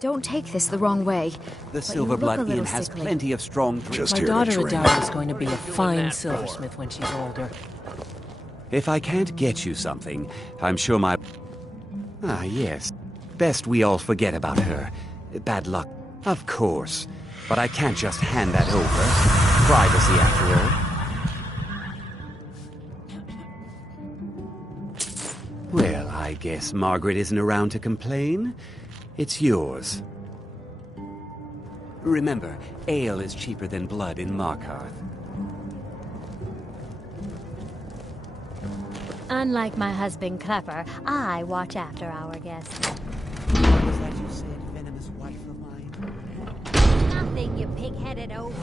Don't take this the wrong way. The Silverblood Inn has plenty of strong drinks. My daughter Adara is going to be a fine silversmith when she's older. If I can't get you something, I'm sure my... Ah, yes. Best we all forget about her. Bad luck, of course. But I can't just hand that over. Privacy, after all. Well, I guess Margaret isn't around to complain. It's yours. Remember, ale is cheaper than blood in Markarth. Unlike my husband Clepper, I watch after our guests. What was that you said, venomous wife of mine? Nothing, you pig-headed oaf.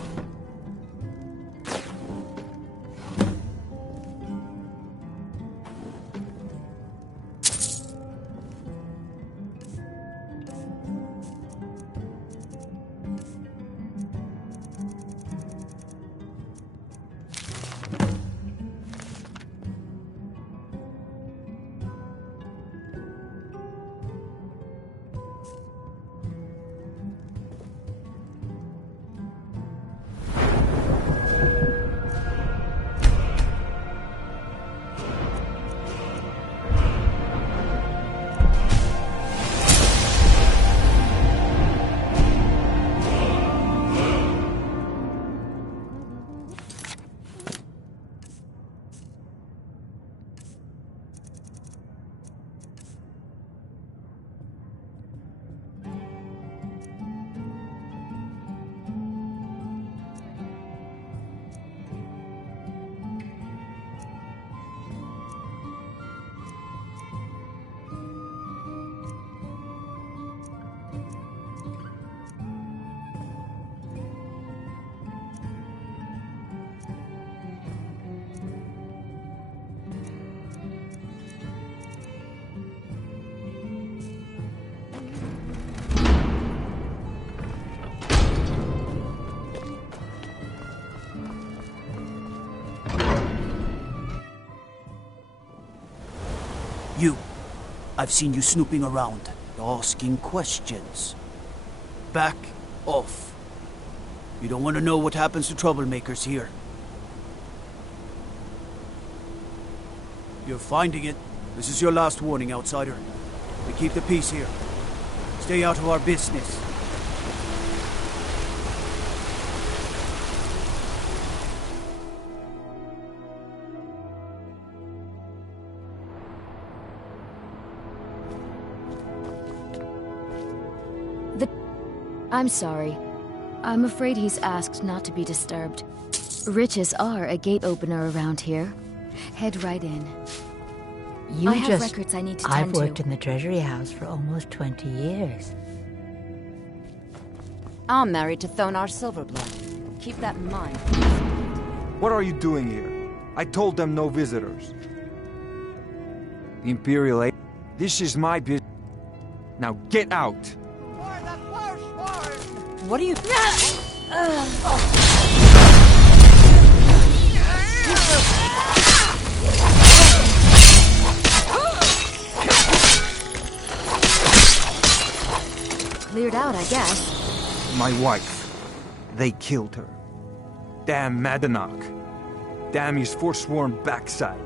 You. I've seen you snooping around, asking questions. Back off. You don't want to know what happens to troublemakers here. You're finding it. This is your last warning, outsider. We keep the peace here. Stay out of our business. I'm sorry. I'm afraid he's asked not to be disturbed. Riches are a gate opener around here. Head right in. I have records I need to tend to. I've worked in the Treasury House for almost 20 years. I'm married to Thonar Silverblood. Keep that in mind. What are you doing here? I told them no visitors. The Imperial Aid. This is my business. Now get out! What are you... Cleared out, I guess. My wife. They killed her. Damn Madanach. Damn his forsworn backside.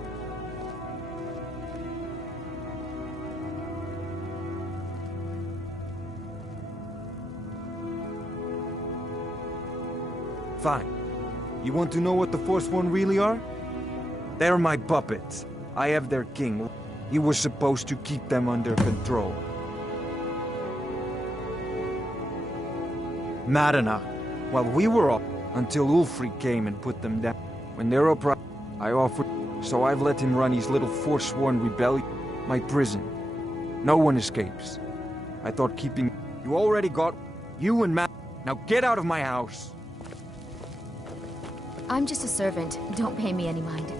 Fine. You want to know what the Forsworn really are? They're my puppets. I have their king. He was supposed to keep them under control. Madanach. While we were up, until Ulfric came and put them down. When they're upright, I offered, so I've let him run his little Forsworn rebellion, my prison. No one escapes. I thought keeping... You already got... You and Matt... Now get out of my house! I'm just a servant. Don't pay me any mind.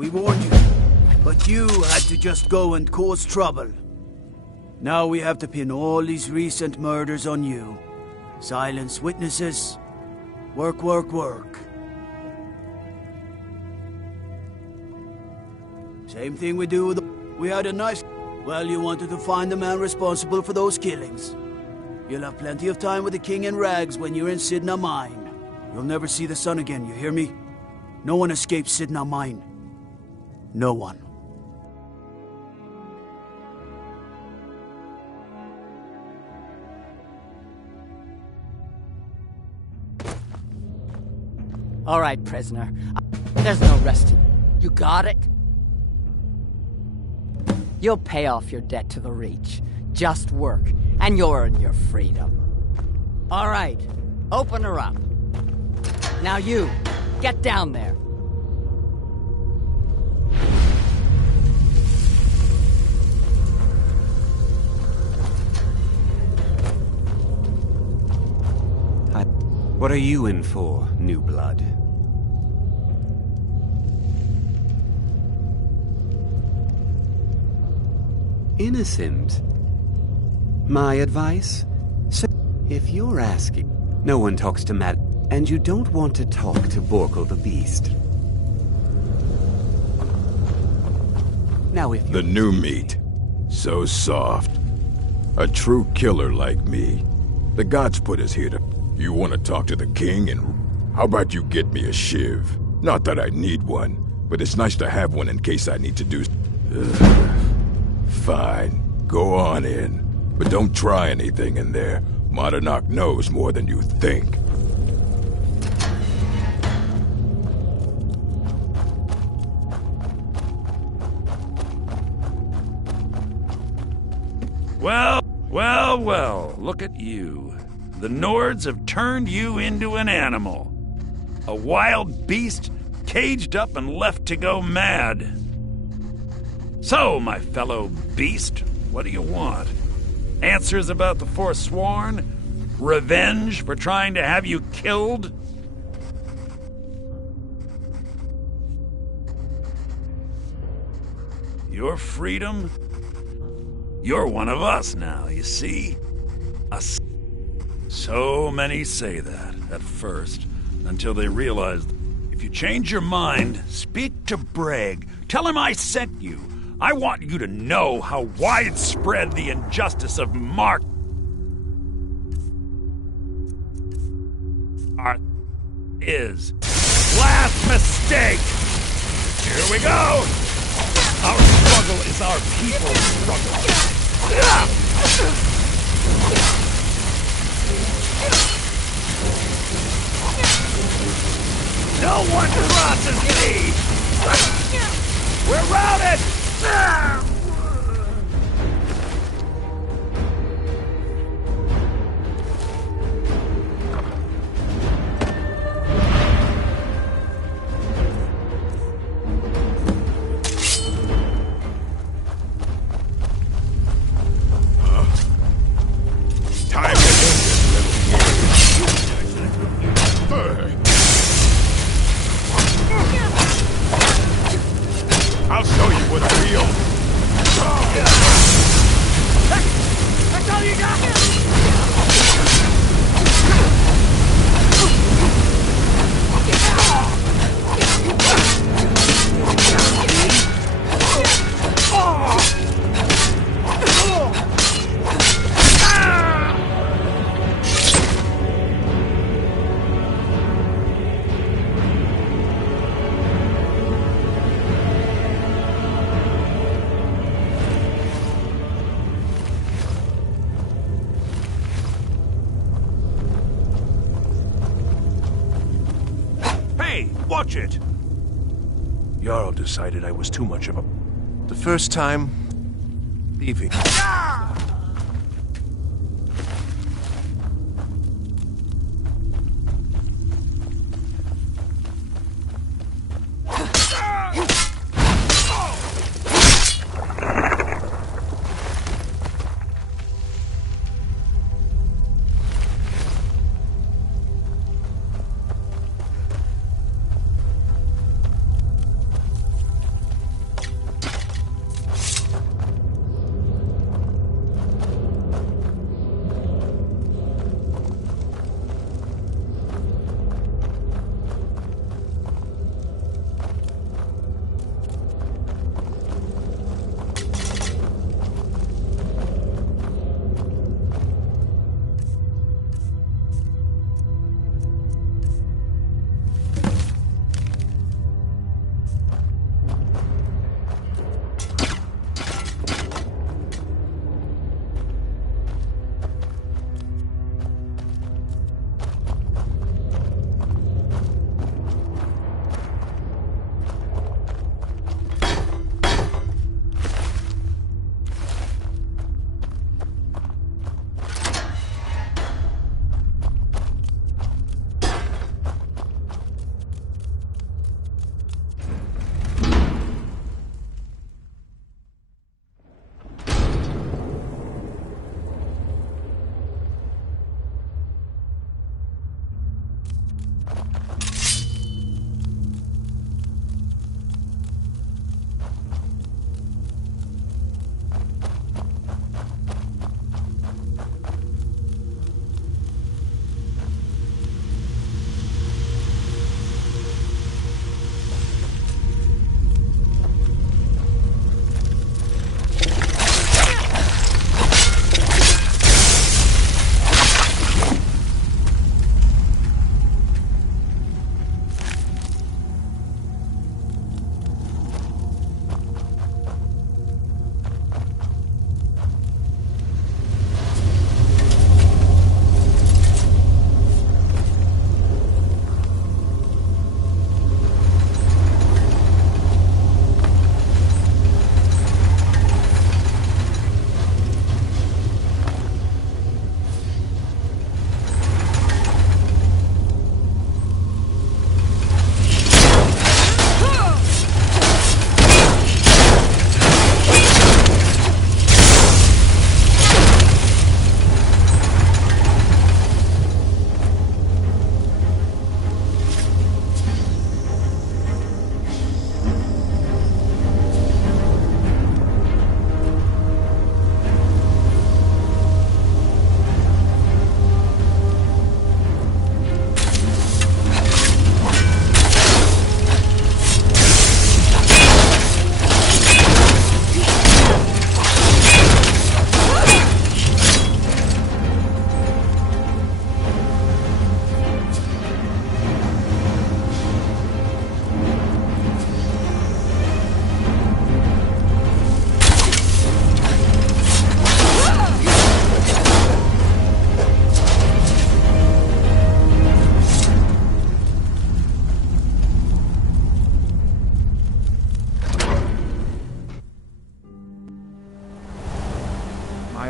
We warned you. But you had to just go and cause trouble. Now we have to pin all these recent murders on you. Silence witnesses. Work, work, work. Same thing we do with We had a nice... Well, you wanted to find the man responsible for those killings. You'll have plenty of time with the king in rags when you're in Sidna Mine. You'll never see the sun again, you hear me? No one escapes Sidna Mine. No one. All right, prisoner. There's no resting. You got it? You'll pay off your debt to the Reach. Just work, and you'll earn your freedom. All right, open her up. Now you, get down there. What are you in for, new blood? Innocent. My advice? So, if you're asking, no one talks to Matt, and you don't want to talk to Borkle the Beast. Now if you... The new meat. So soft. A true killer like me. The gods put us here to... You want to talk to the king, and how about you get me a shiv? Not that I need one, but it's nice to have one in case I need to do... Fine, go on in. But don't try anything in there. Modernok knows more than you think. Well, look at you. The Nords have turned you into an animal. A wild beast, caged up and left to go mad. So, my fellow beast, what do you want? Answers about the Forsworn? Revenge for trying to have you killed? Your freedom? You're one of us now, you see? Us. So many say that at first, until they realize if you change your mind, speak to Bragg. Tell him I sent you. I want you to know how widespread the injustice of Mark is. Last mistake! Here we go! Our struggle is our people's struggle. No one crosses me! We're routed! Time to end this little game. I'll show you what I feel. That's all you got? Watch it! Jarl decided I was too much of a... The first time, leaving.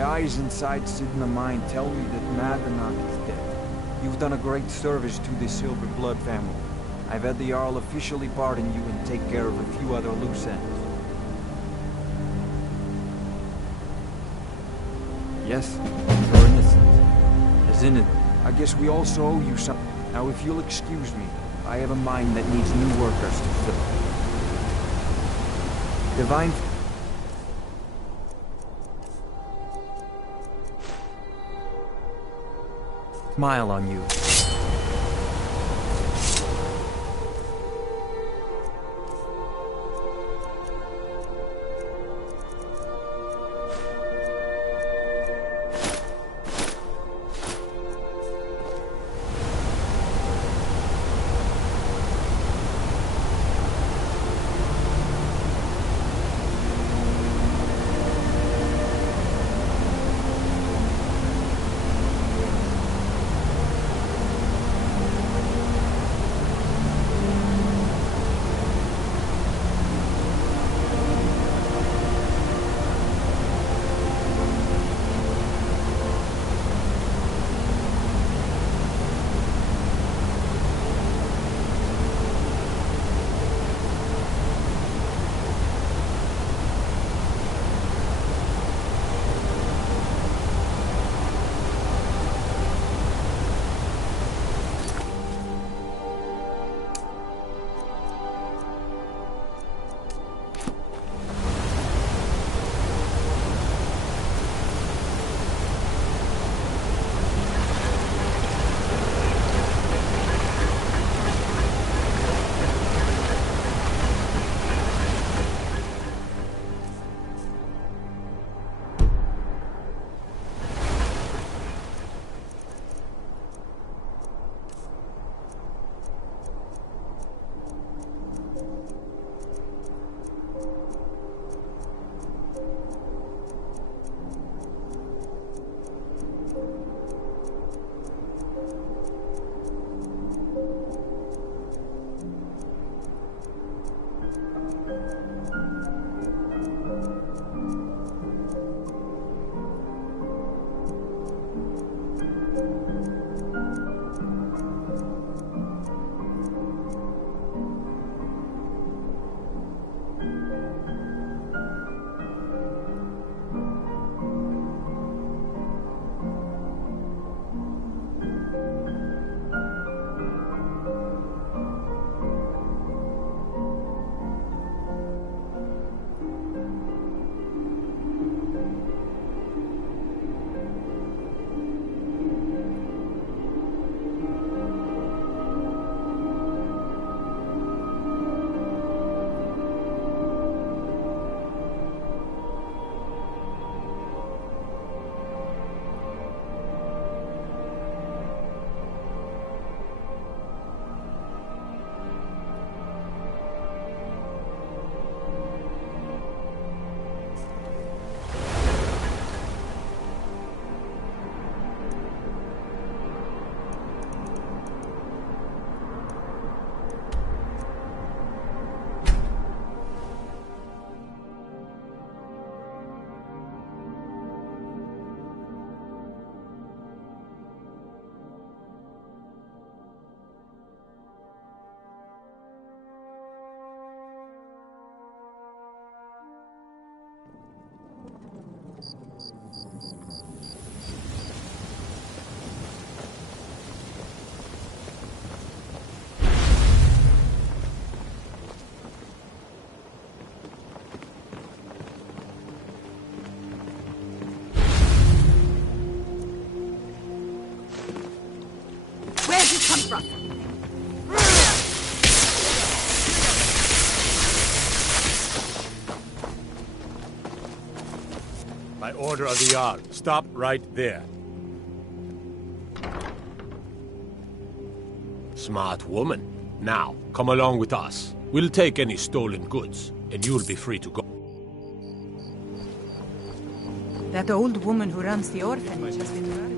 My eyes inside Sidna Mine tell me that Madanach is dead. You've done a great service to the Silver Blood family. I've had the Jarl officially pardon you and take care of a few other loose ends. Yes, you're innocent. As in it, I guess we also owe you some. Now if you'll excuse me, I have a mine that needs new workers to fill. Divine... Smile on you. By order of the Jarl, stop right there. Smart woman. Now, come along with us. We'll take any stolen goods, and you'll be free to go. That old woman who runs the orphanage has been murdered.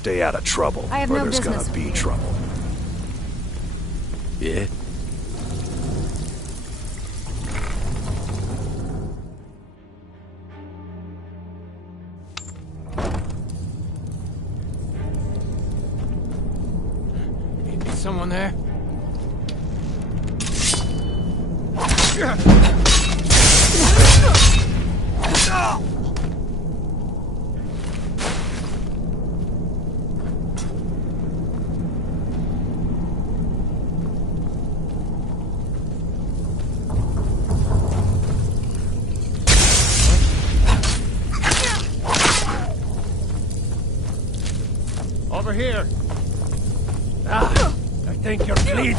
Stay out of trouble, I have or no there's gonna business be with you. trouble. Yeah? Is someone there? Over here! Ah, I think you're bleeding!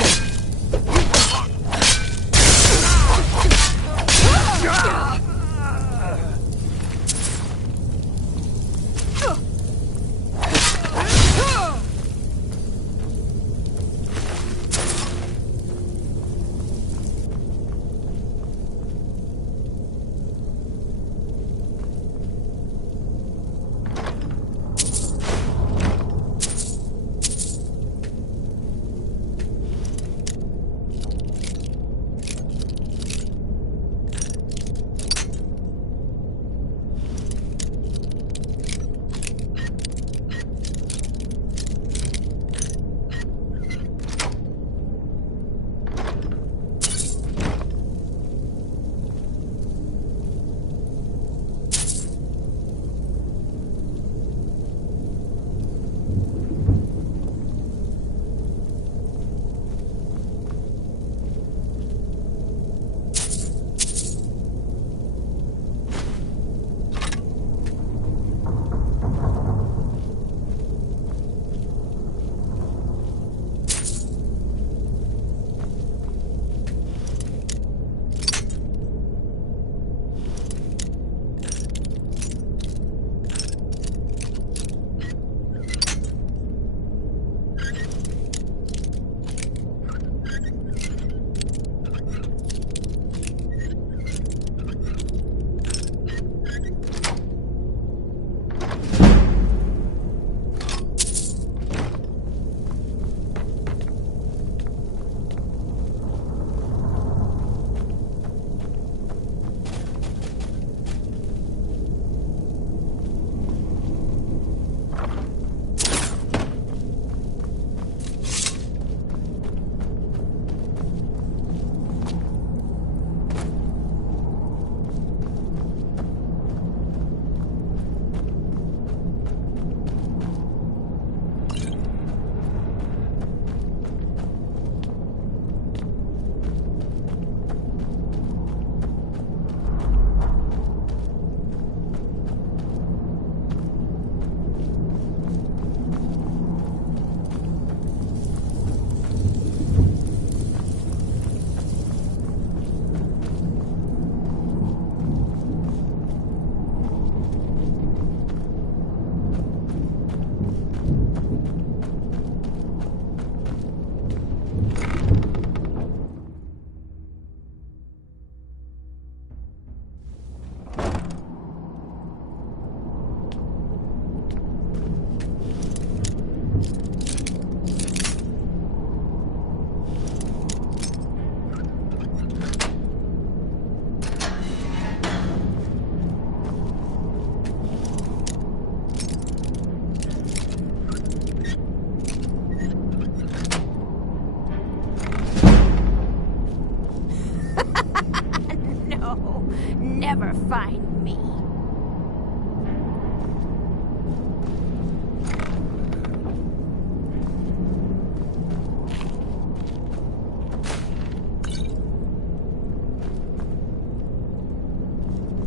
Never find me.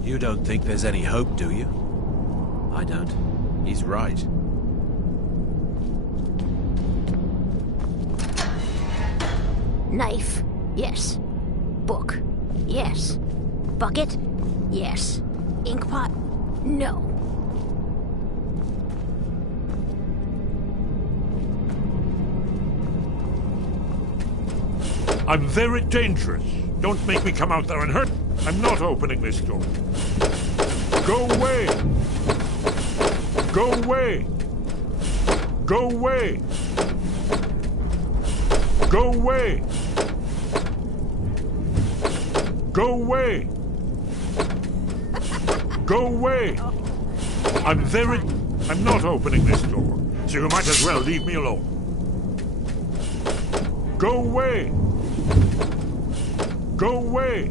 You don't think there's any hope, do you? I don't. He's right. Knife, yes. Book, yes. Bucket, yes. Inkpot, no. I'm very dangerous. Don't make me come out there and hurt. I'm not opening this door. Go away! Go away! Go away! Go away! Go away! Go away! I'm not opening this door, so you might as well leave me alone. Go away! Go away!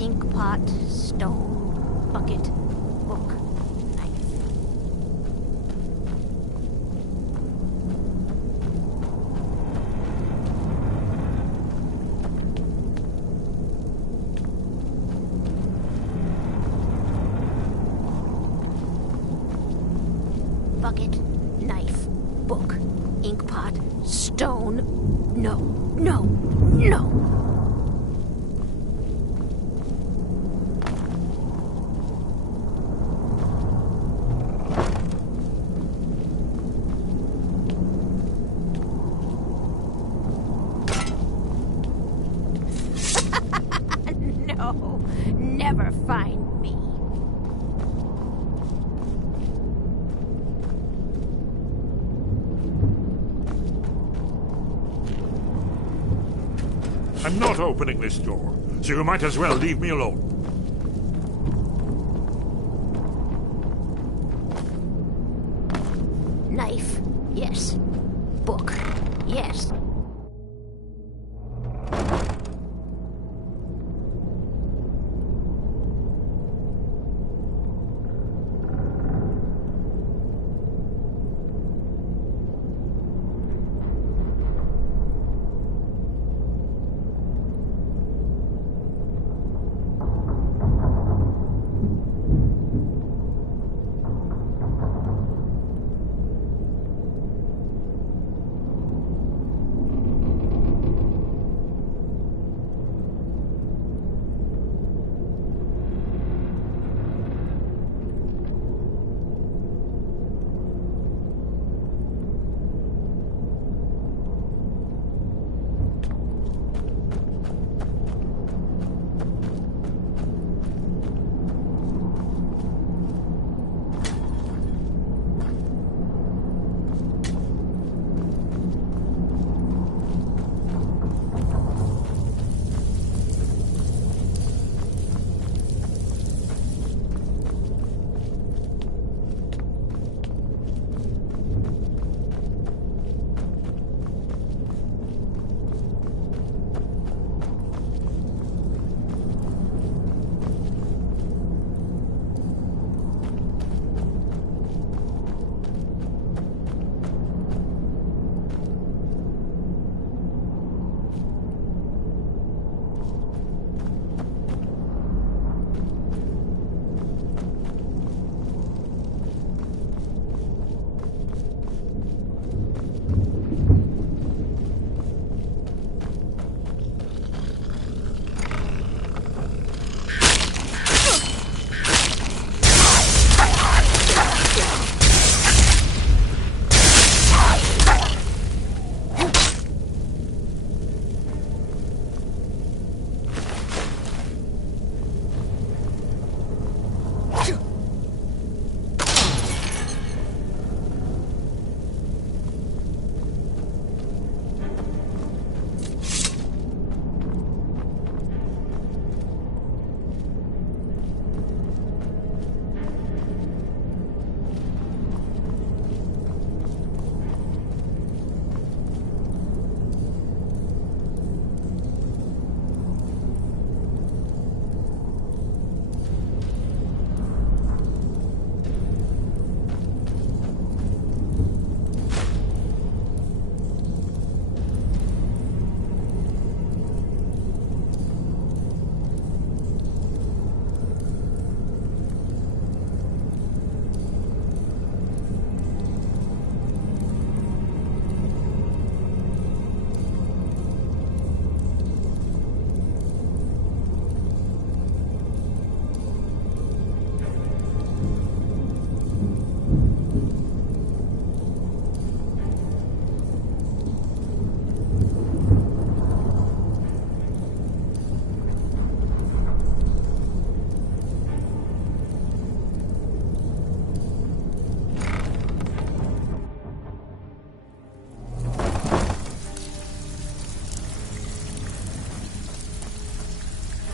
Inkpot, stone, bucket, book, knife. Bucket, knife, book, inkpot, stone. No, no, no! No, never find me. I'm not opening this door, so you might as well leave me alone. Knife, yes. Book, yes.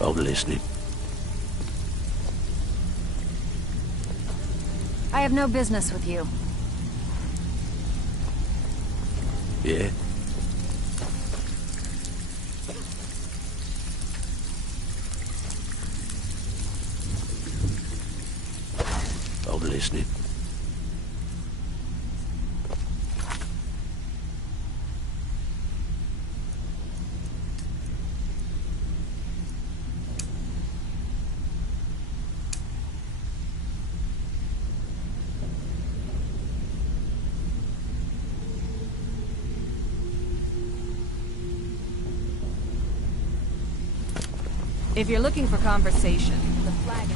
I'm listening. I have no business with you. Yeah? I'm listening. If you're looking for conversation, the flag...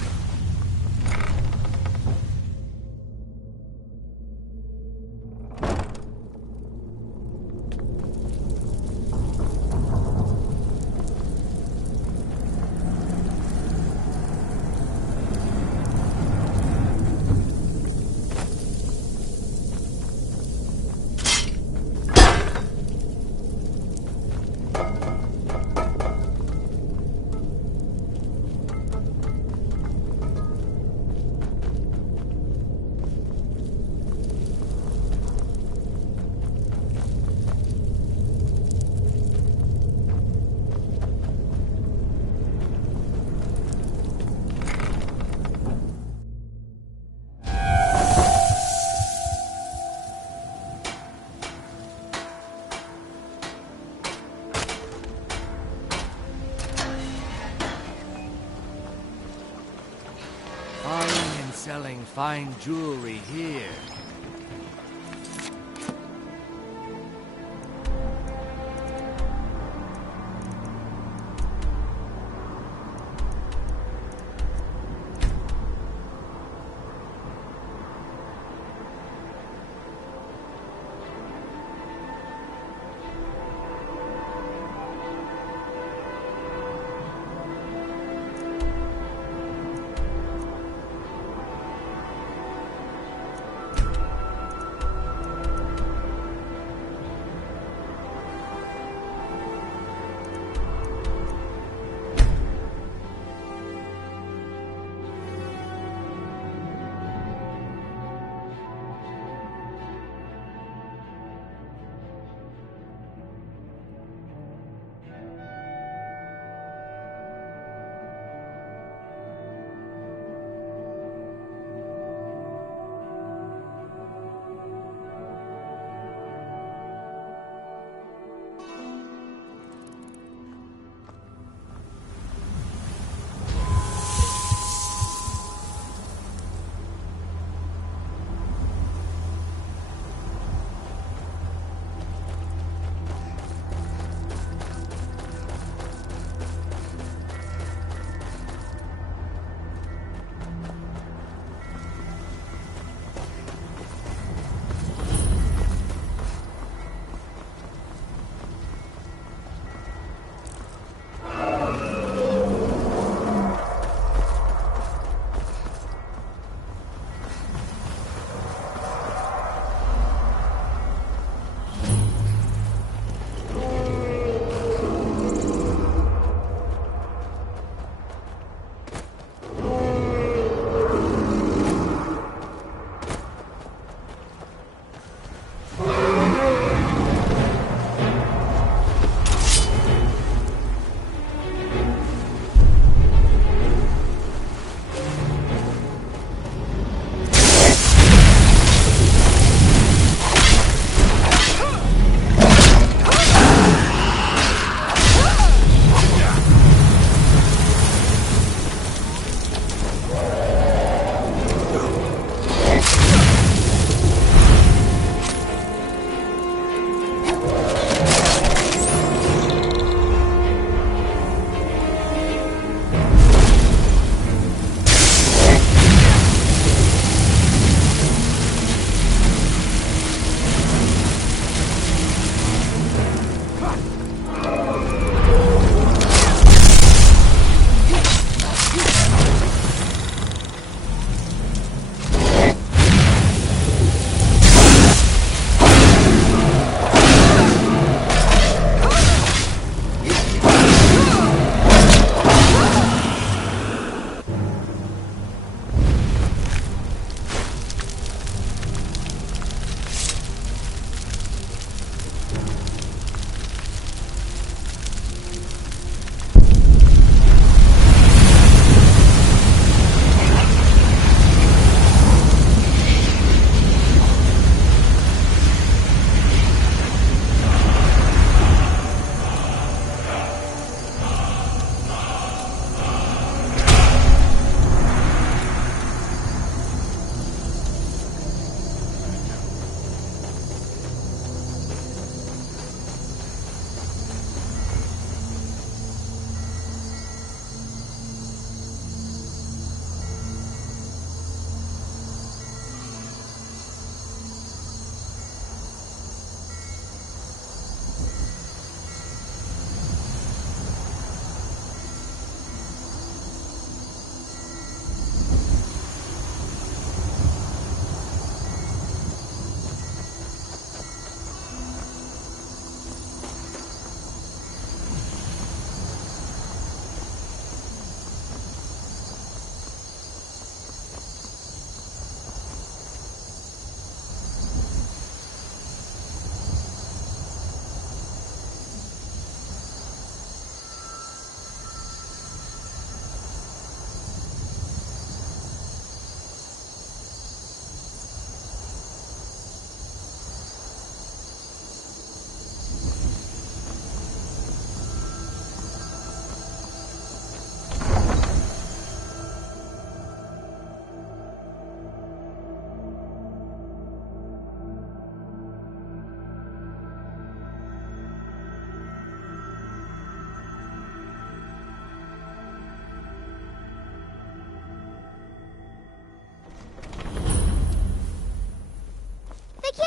Buying and selling fine jewelry here.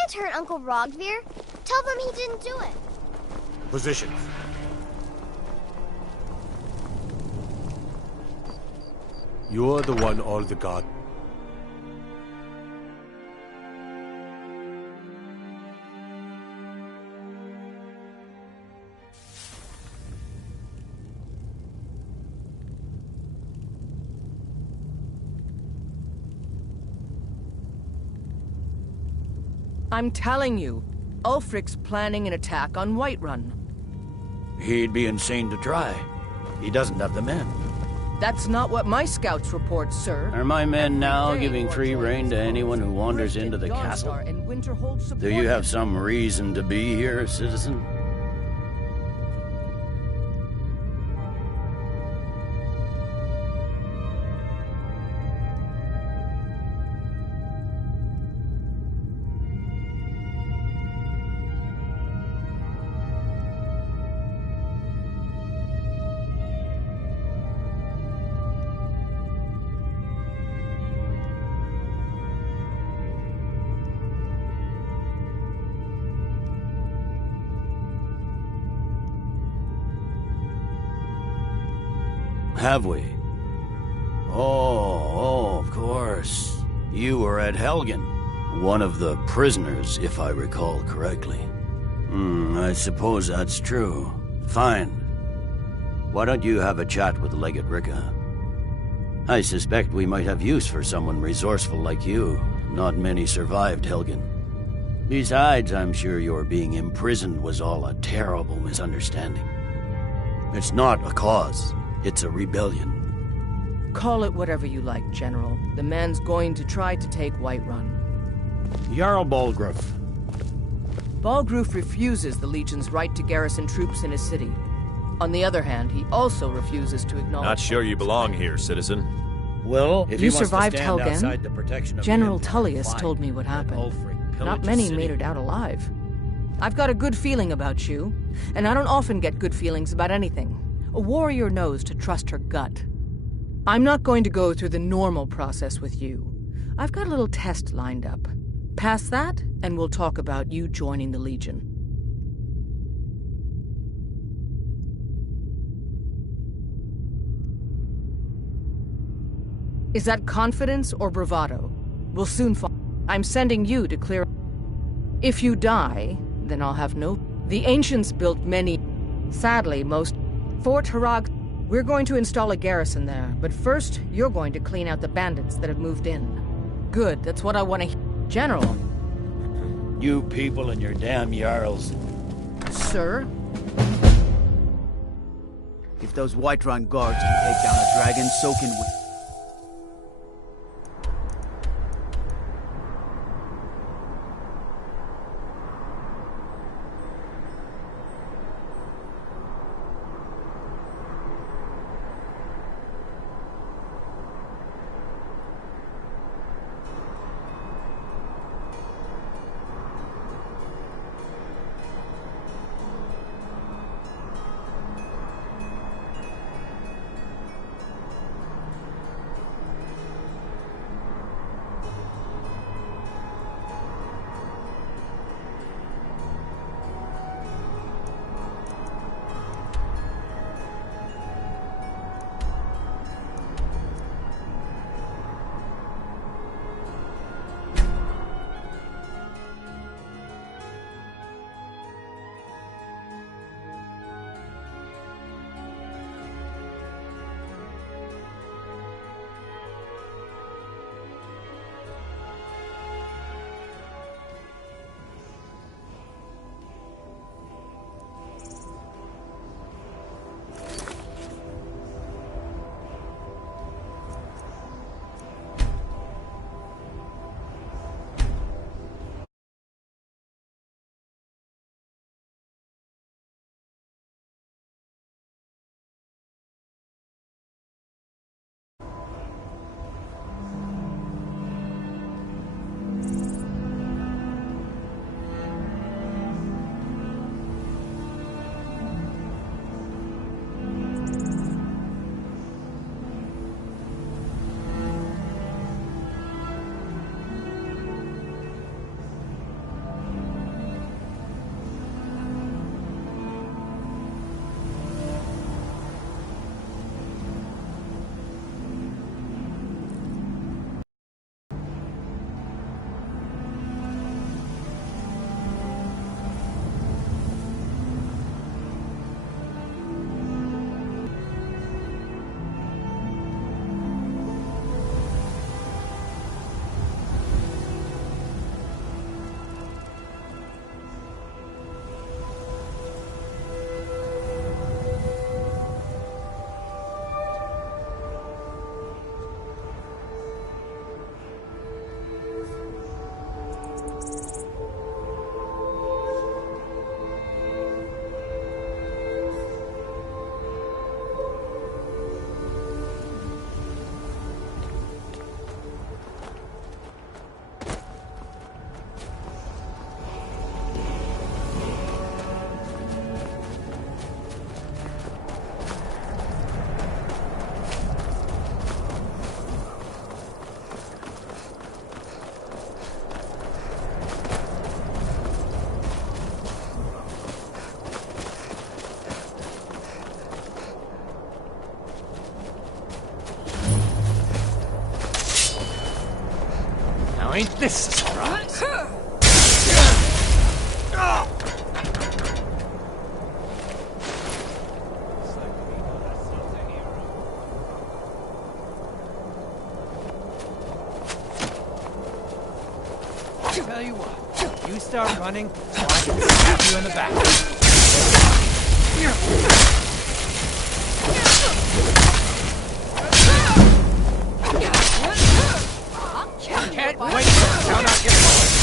can't hurt Uncle Rogvir. Tell them he didn't do it. Positions. You're the one all the god. I'm telling you, Ulfric's planning an attack on Whiterun. He'd be insane to try. He doesn't have the men. That's not what my scouts report, sir. Are my men now giving free rein to anyone who wanders into the castle? Do you have some reason to be here, citizen? Have we? Oh, of course. You were at Helgen. One of the prisoners, if I recall correctly. I suppose that's true. Fine. Why don't you have a chat with Legate Ricca? I suspect we might have use for someone resourceful like you. Not many survived Helgen. Besides, I'm sure your being imprisoned was all a terrible misunderstanding. It's not a cause. It's a rebellion. Call it whatever you like, General. The man's going to try to take Whiterun. Jarl Balgruuf. Balgruuf refuses the Legion's right to garrison troops in his city. On the other hand, he also refuses to acknowledge... Not sure you belong here, citizen. Well, if you he wants survived to stand Helgen, outside the protection of General the Empire, Tullius fine. told me what happened. Ulfric Not pillaged many the city. made it out alive. I've got a good feeling about you, and I don't often get good feelings about anything. A warrior knows to trust her gut. I'm not going to go through the normal process with you. I've got a little test lined up. Pass that, and we'll talk about you joining the Legion. Is that confidence or bravado? We'll soon find. I'm sending you to clear... If you die, then I'll have no... The ancients built many... Sadly, most... Fort Harag... We're going to install a garrison there, but first, you're going to clean out the bandits that have moved in. Good, that's what I want to hear. General. You people and your damn Jarls. Sir? If those Whiterun guards can take down a dragon, so can we. ain't this a surprise? Tell you what, you start running, so I can stab you in the back. Can't wait to count out your bullets.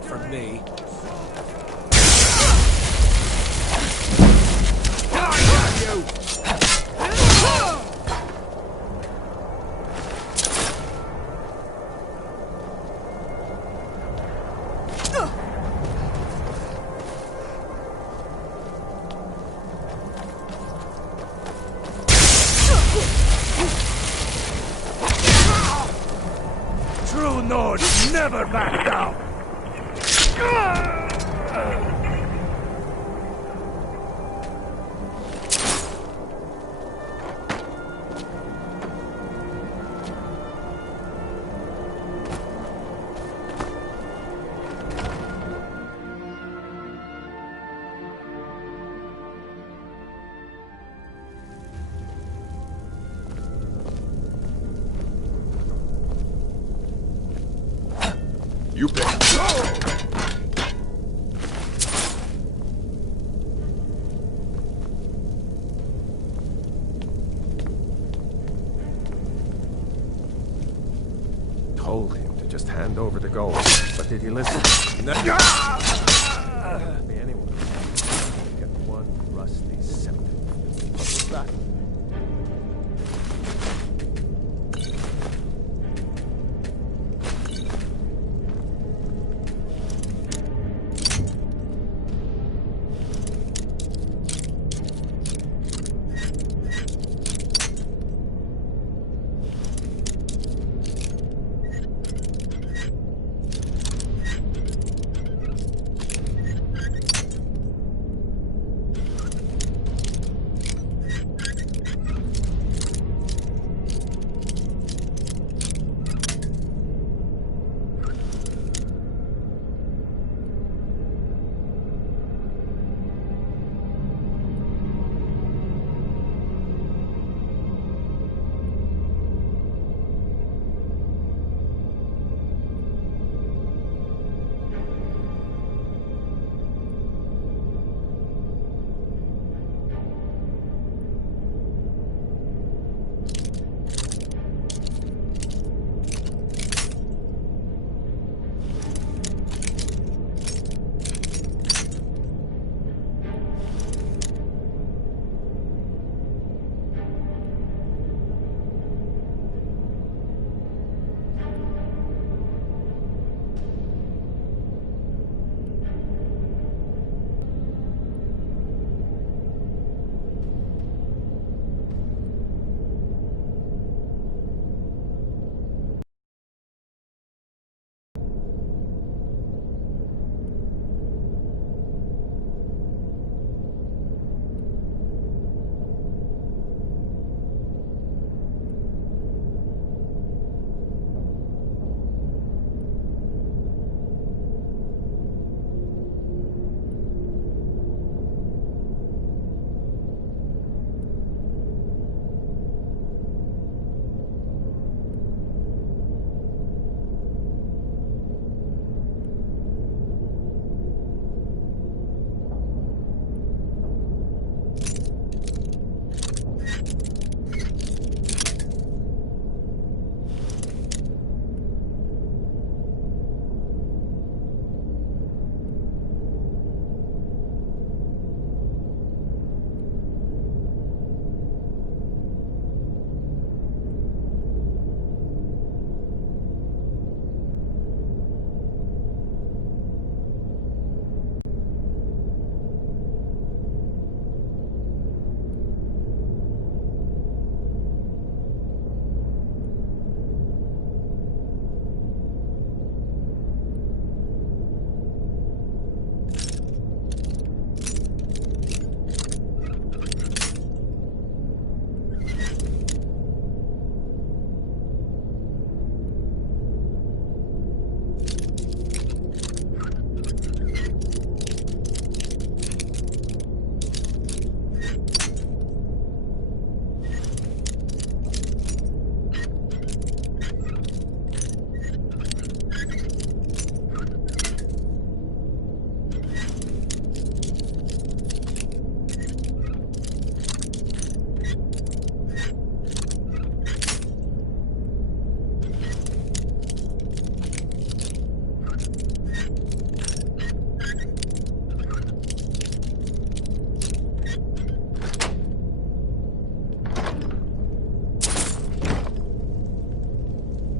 From me. True Nords never back down! You bet. Told him to just hand over the gold, but did he listen? No. Be anyone. Get one rusty scepter. What was that?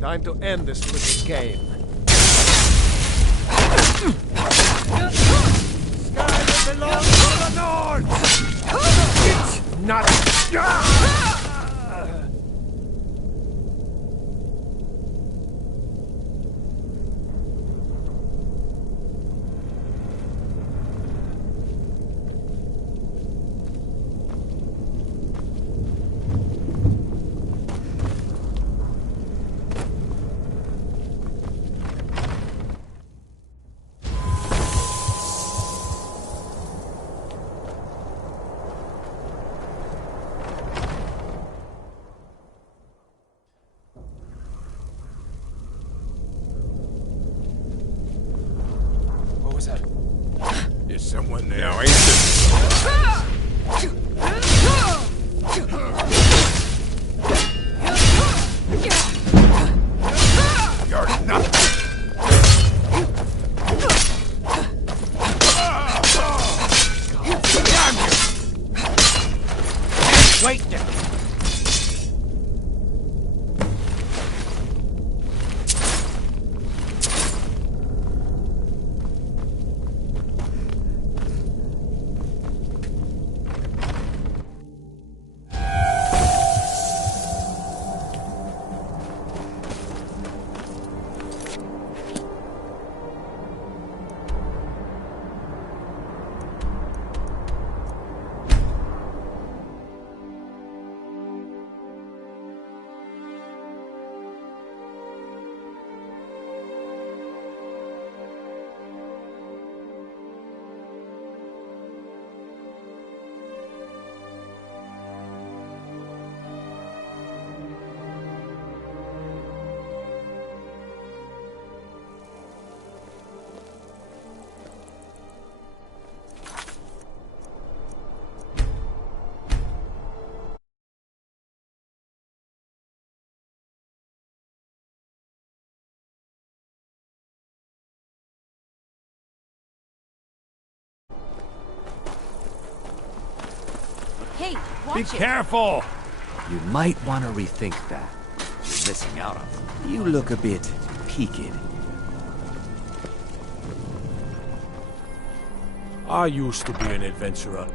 Time to end this little game. Skyrim belongs to the North! It's not... Is someone there? Now, ain't this... You're nothing! Damn you! Wait there! Hey, watch Be it. careful! You might want to rethink that. You're missing out on something. You look a bit peaked. I used to be an adventurer.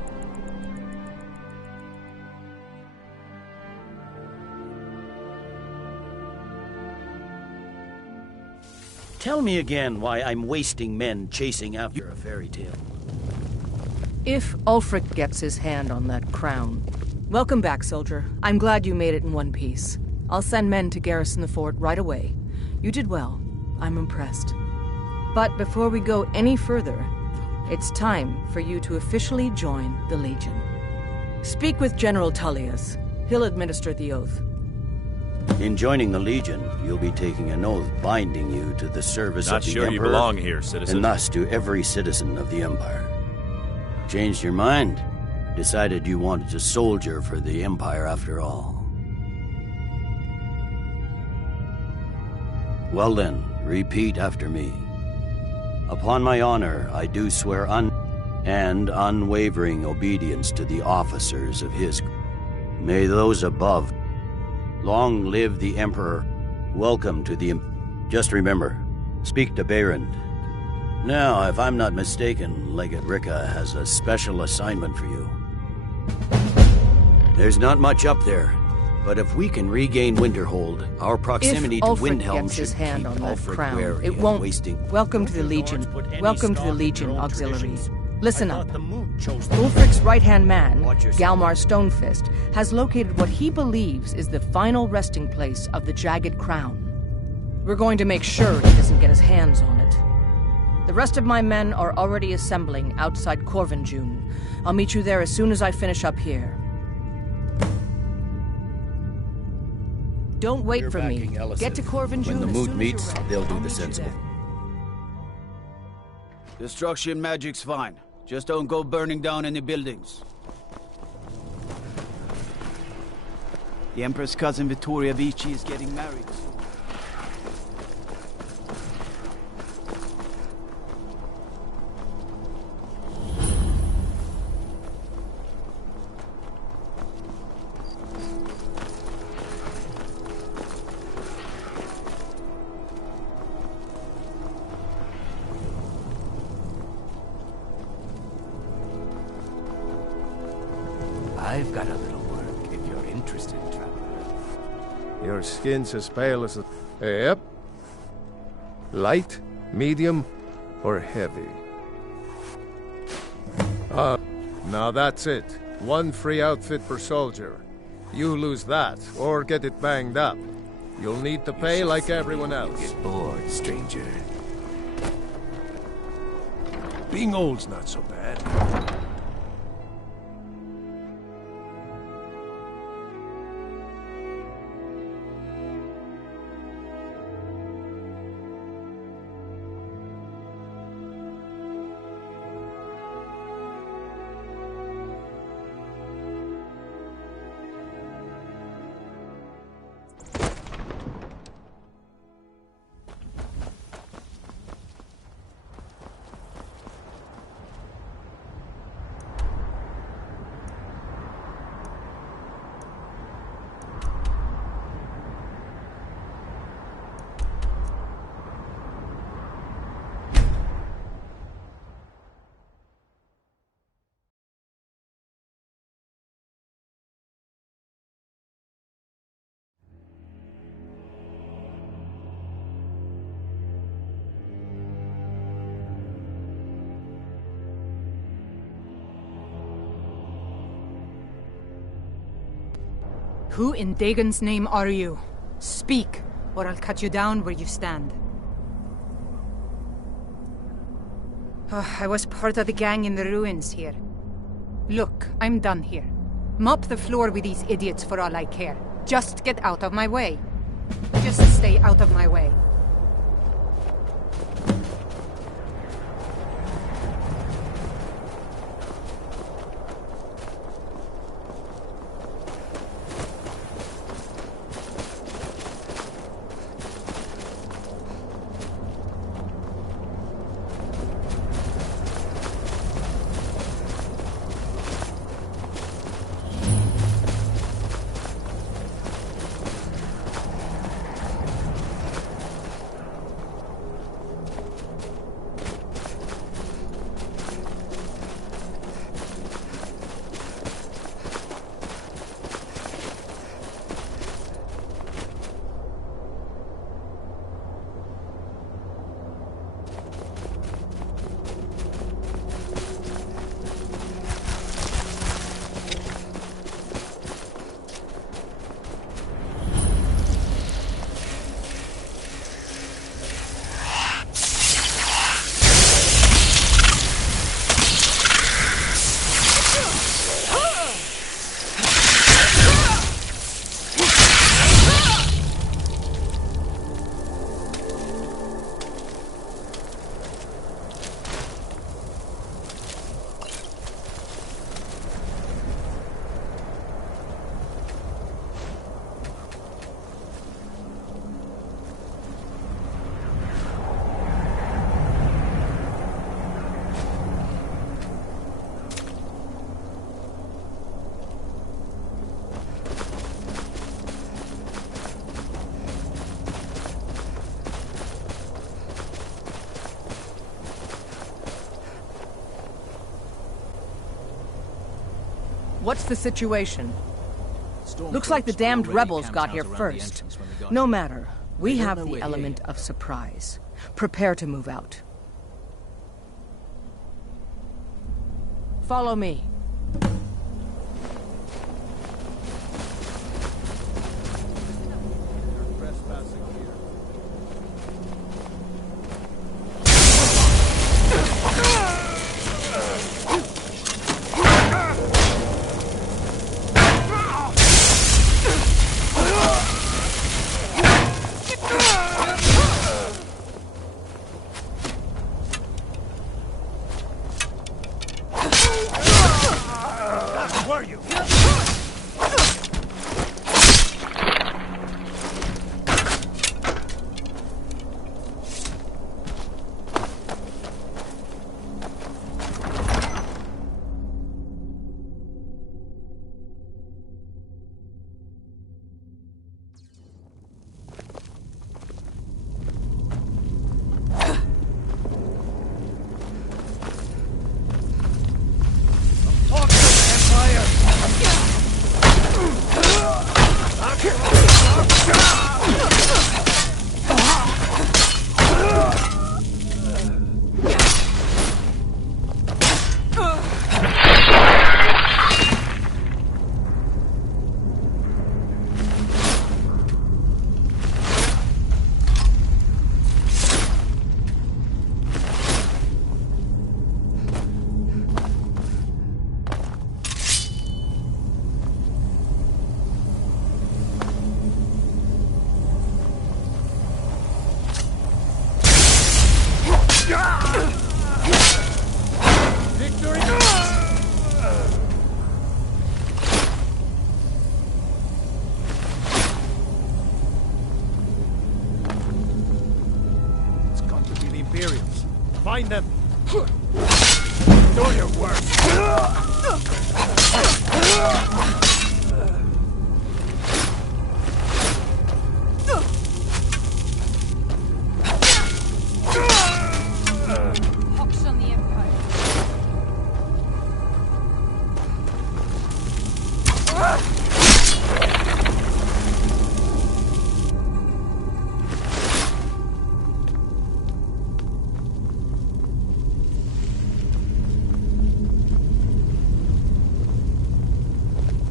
Tell me again why I'm wasting men chasing after a fairy tale. If Ulfric gets his hand on that crown... Welcome back, soldier. I'm glad you made it in one piece. I'll send men to garrison the fort right away. You did well. I'm impressed. But before we go any further, it's time for you to officially join the Legion. Speak with General Tullius. He'll administer the oath. In joining the Legion, you'll be taking an oath binding you to the service Not of the sure Emperor... you belong here, citizen. ...and thus to every citizen of the Empire. Changed your mind? Decided you wanted to soldier for the Empire after all. Well then, repeat after me. Upon my honor, I do swear unwavering obedience to the officers of his... May those above... Long live the Emperor. Welcome to the... Just remember, speak to Behrend. Now, if I'm not mistaken, Legate Ricka has a special assignment for you. There's not much up there, but if we can regain Winterhold, our proximity to Windhelm gets his should hand keep on that Ulfric crown, wary it and won't... wasting... Welcome to the Legion. Welcome to the Legion Auxiliary. Listen up. The moon chose Ulfric's right-hand man, Watch yourself. Galmar Stonefist, has located what he believes is the final resting place of the Jagged Crown. We're going to make sure he doesn't get his hands on it. The rest of my men are already assembling outside Corvinjune. I'll meet you there as soon as I finish up here. Don't wait We're for me. backing Ellison. Get to Corvinjune When the as mood soon as meets, you're ready. they'll do I'll the meet you sensible. there. Destruction magic's fine. Just don't go burning down any buildings. The Empress' cousin Vittoria Vici is getting married soon. I've got a little work if you're interested, traveler. Your skin's as pale as a... Yep. Light, medium, or heavy? Now that's it. One free outfit per soldier. You lose that, or get it banged up. You'll need to pay like everyone else. Get bored, stranger. Being old's not so bad. Who in Dagon's name are you? Speak, or I'll cut you down where you stand. Oh, I was part of the gang in the ruins here. Look, I'm done here. Mop the floor with these idiots for all I care. Just get out of my way. Just stay out of my way. What's the situation? Looks like the damned rebels got here first. No matter. We have the element of surprise. Prepare to move out. Follow me. Empire! Find them. Do your worst. Hawks on the Empire.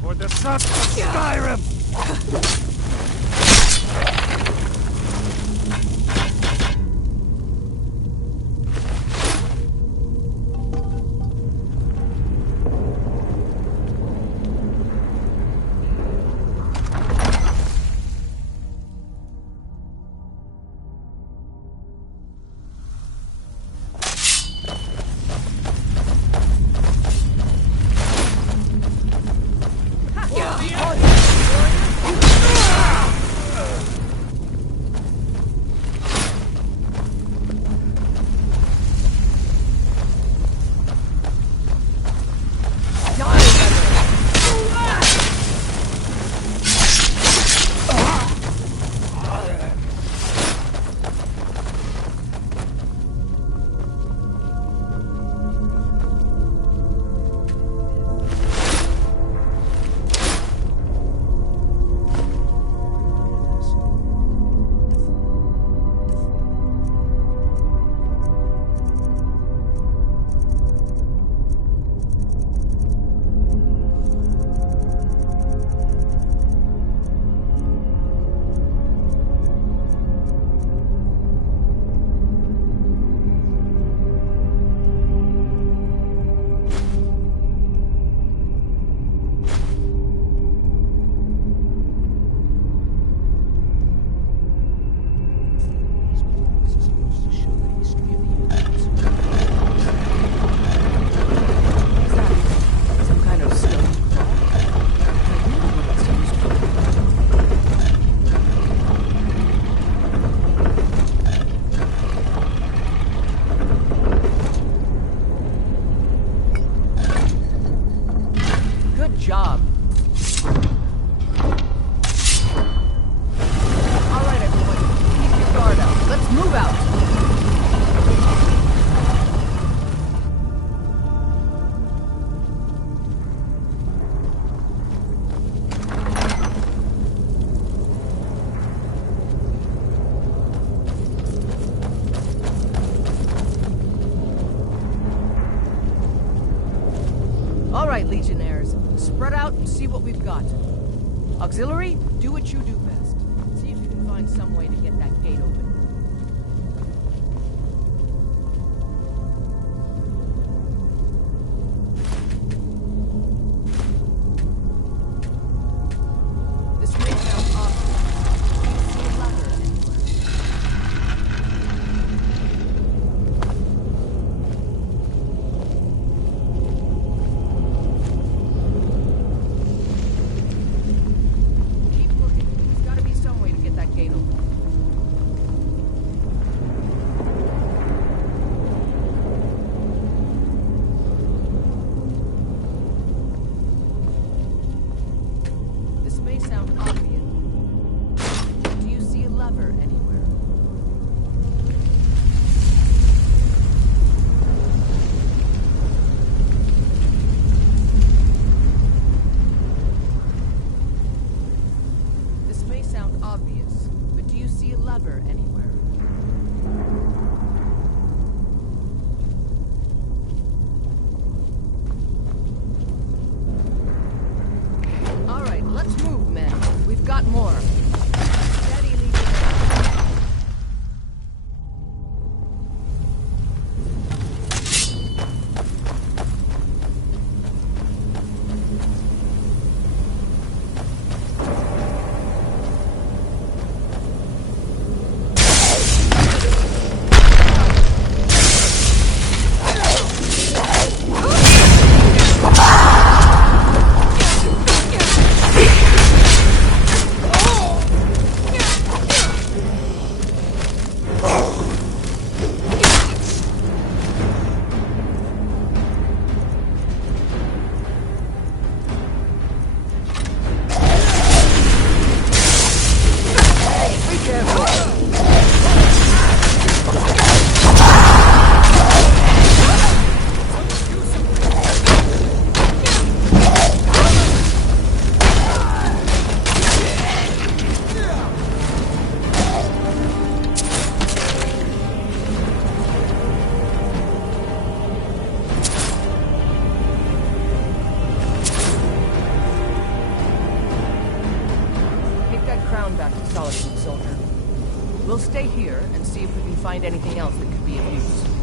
For the sun of Skyrim! job. Alright, everyone. Keep your guard up. Let's move out. Alright, Legionnaires. Spread out and see what we've got. Auxiliary, do what you do best. See if you can find some way to get that gate open. This may sound obvious. Do you see a ladder anywhere? Keep looking. There's gotta be some way to get that gate open. This may sound obvious. Do you see a lever anywhere? This may sound obvious, but do you see a lever anywhere? All right, let's move, men. We've got more. Steady, Legionnaires. town back to Solitude, soldier. We'll stay here and see if we can find anything else that could be of use.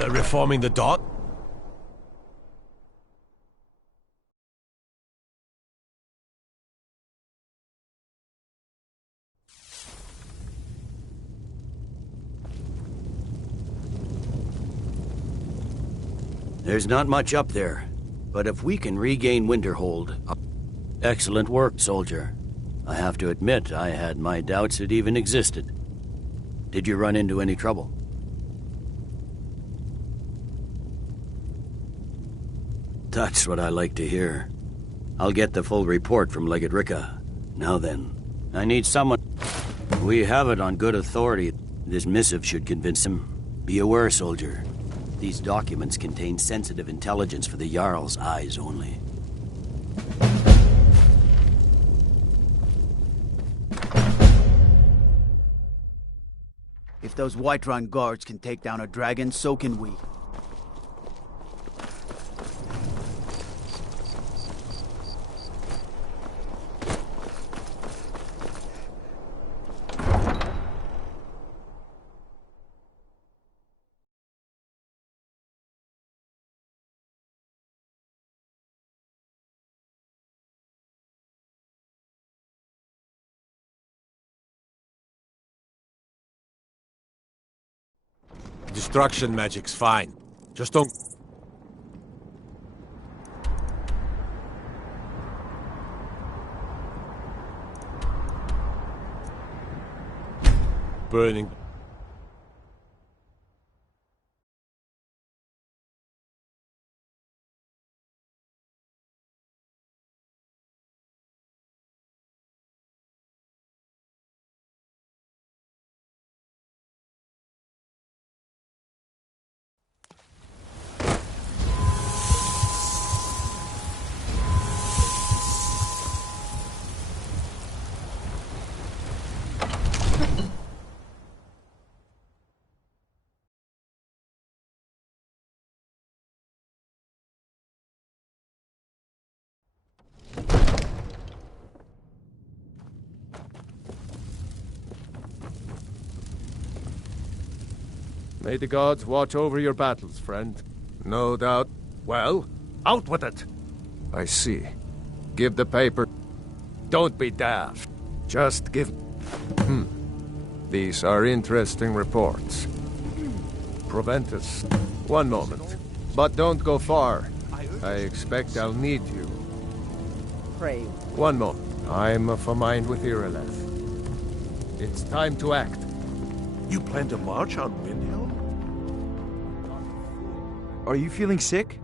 They're reforming the dock? There's not much up there, but if we can regain Winterhold... Excellent work, soldier. I have to admit, I had my doubts it even existed. Did you run into any trouble? That's what I like to hear. I'll get the full report from Legate Ricca. Now then, I need someone... We have it on good authority. This missive should convince him. Be aware, soldier. These documents contain sensitive intelligence for the Jarl's eyes only. If those Whiterun guards can take down a dragon, so can we. Destruction magic's fine. Just don't... Burning... May the gods watch over your battles, friend. No doubt. Well, out with it! I see. Give the paper. Don't be daft. Just give... These are interesting reports. Proventus. One moment. But don't go far. I expect I'll need you. Pray. One moment. I'm of a mind with Irileth. It's time to act. You plan to march on Windhelm? Are you feeling sick?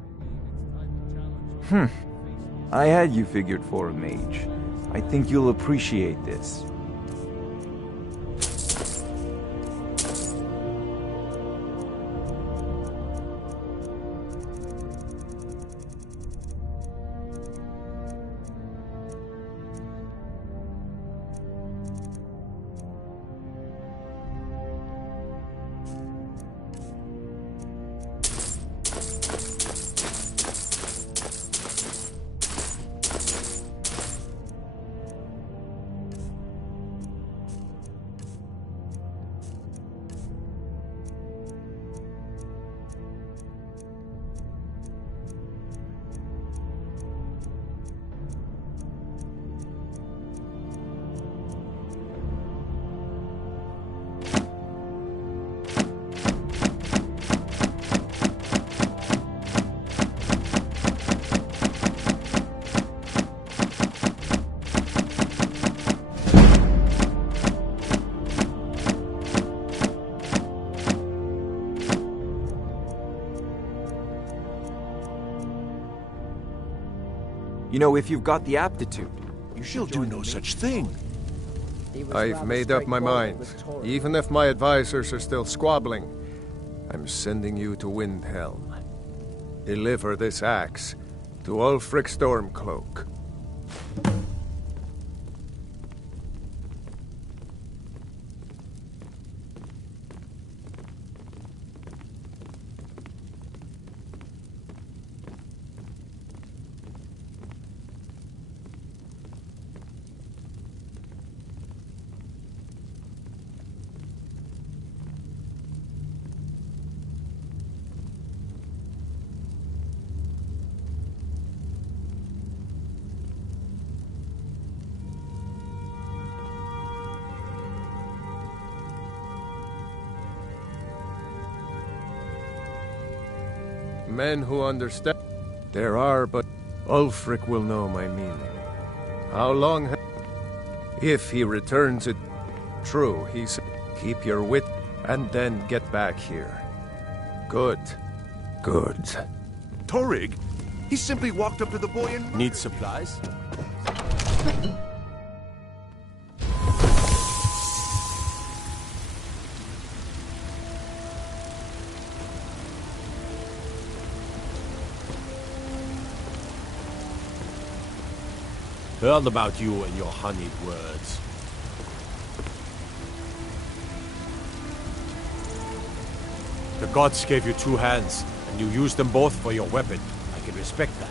I had you figured for a mage. I think you'll appreciate this. You know, if you've got the aptitude, you should do no such thing. I've made up my mind. Even if my advisors are still squabbling, I'm sending you to Windhelm. Deliver this axe to Ulfric Stormcloak. Men who understand. There are, but Ulfric will know my meaning. How long if he returns it true, he said, keep your wit and then get back here. Good. Good. Torrig? He simply walked up to the boy and... Need supplies? Heard about you and your honeyed words. The gods gave you 2 hands, and you used them both for your weapon. I can respect that.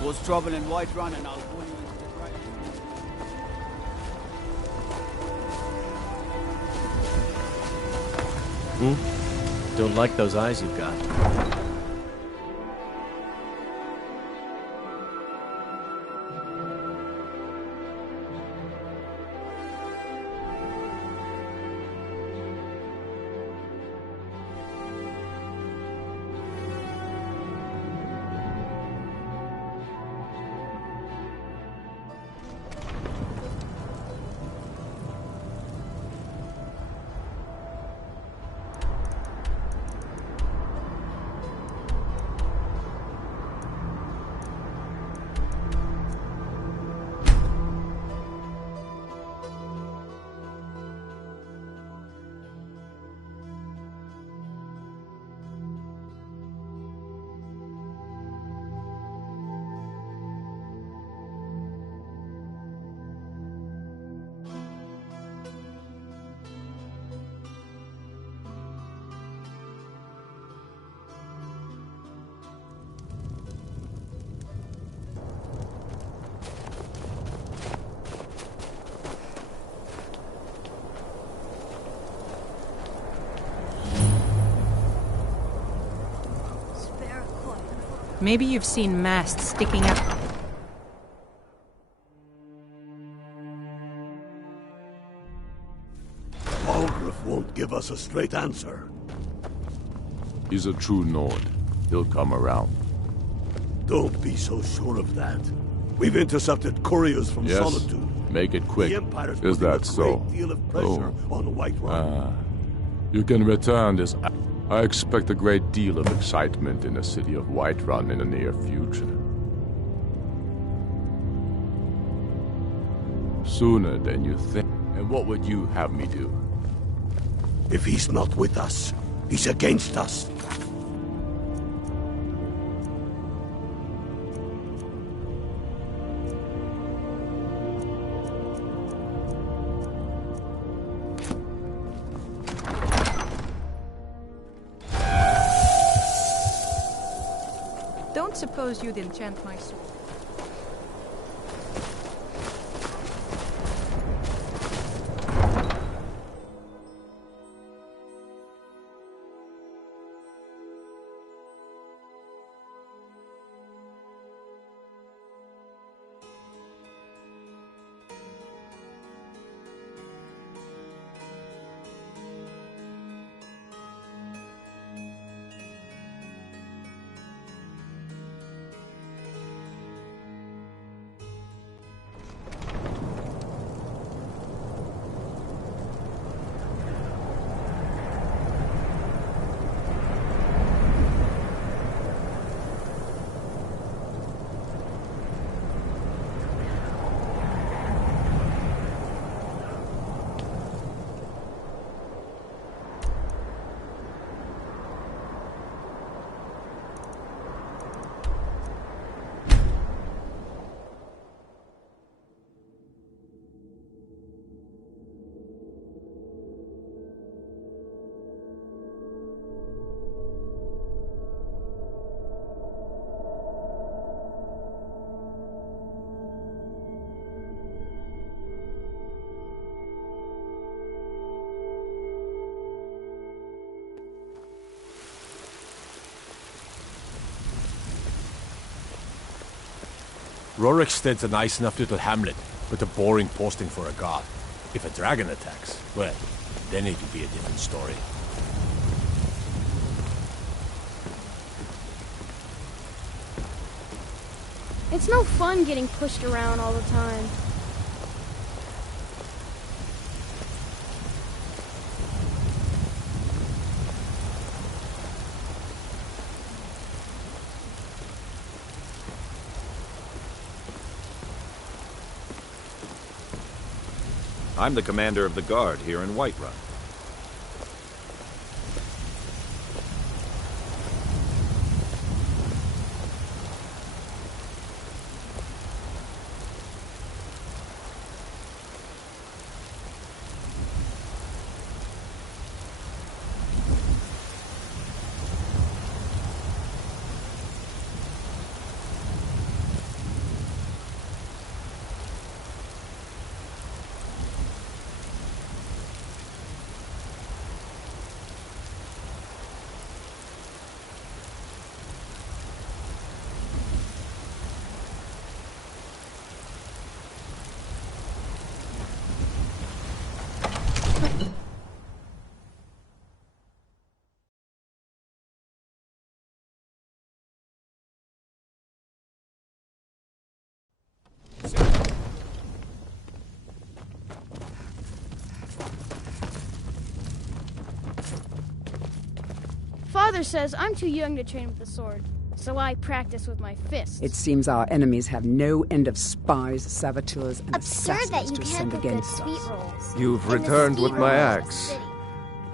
What's trouble in White Run and I'll pull you into the right. Don't like those eyes you've got. Maybe you've seen masts sticking up. Balgruuf won't give us a straight answer. He's a true Nord. He'll come around. Don't be so sure of that. We've intercepted couriers from Yes. Solitude. Make it quick. The Empire's Is putting that a so? great deal of pressure on Whiterun. You can return this. I expect a great deal of excitement in the city of Whiterun in the near future. Sooner than you think. And what would you have me do? If he's not with us, he's against us. Don't suppose you'd enchant my sword. Rorikstead's a nice enough little hamlet, but a boring posting for a god. If a dragon attacks, well, then it could be a different story. It's no fun getting pushed around all the time. I'm the commander of the guard here in Whiterun. Father says I'm too young to train with the sword, so I practice with my fists. It seems our enemies have no end of spies, saboteurs, and Absurd that assassins you to can't send cook good against sweet us. rolls. You've In the returned with sweet my rolls of the axe. city.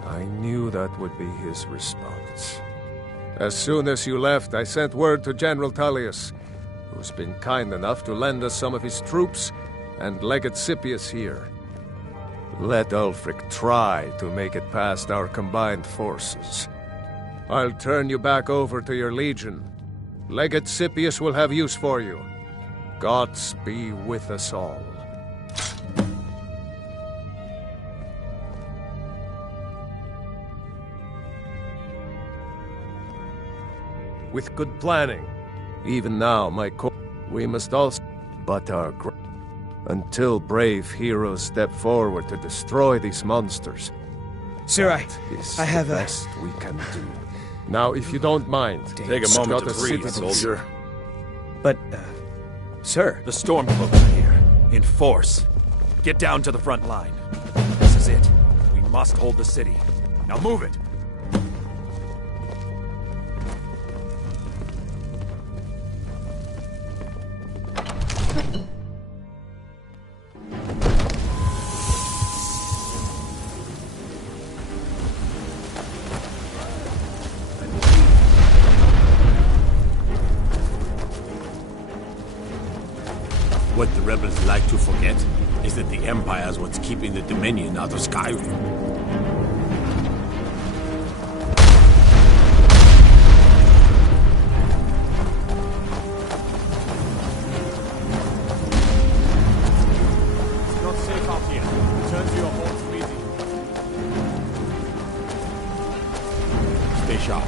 I knew that would be his response. As soon as you left, I sent word to General Tullius, who's been kind enough to lend us some of his troops, and Legate Scipius here. Let Ulfric try to make it past our combined forces. I'll turn you back over to your legion. Legate Scipius will have use for you. Gods be with us all. With good planning, Even now, we must also... But until brave heroes step forward to destroy these monsters. Sir, I have the best we can do. Now, if you don't mind, take a moment to breathe, soldier. But, sir... The Stormcloaks are here, in force. Get down to the front line. This is it. We must hold the city. Now move it! What the rebels like to forget is that the Empire is what's keeping the Dominion out of Skyrim. It's not safe out here. Return to your horse immediately. Stay sharp.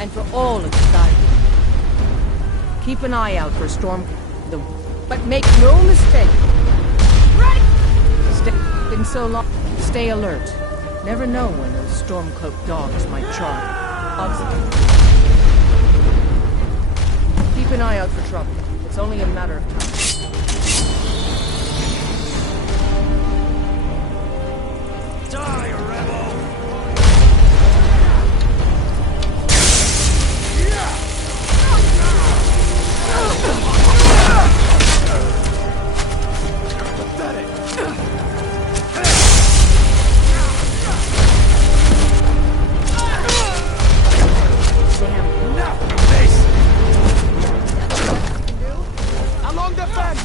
And for all of Skyrim. Keep an eye out for but make no mistake. Right! Been so long. Stay alert. Never know when those Stormcloak dogs might charge. Keep an eye out for trouble. It's only a matter of time. Die, rebel! Along the fence!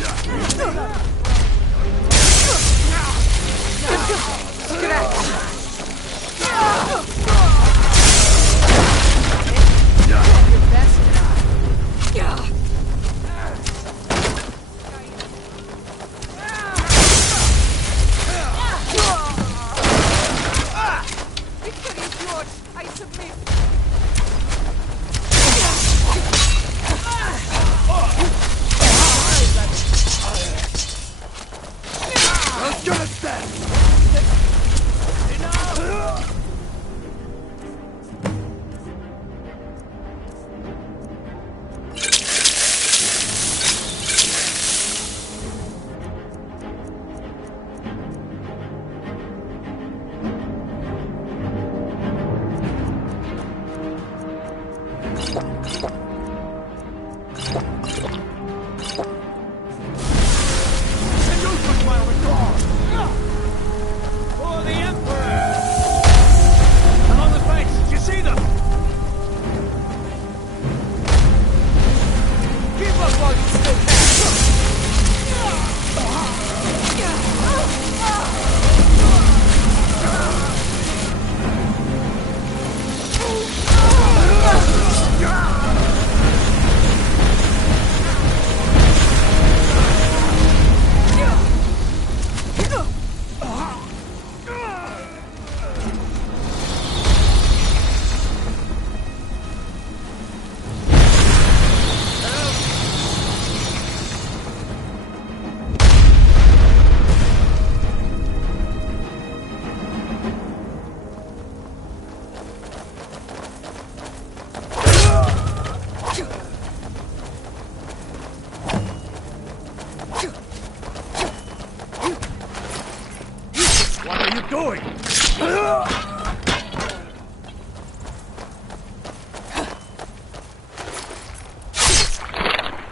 going?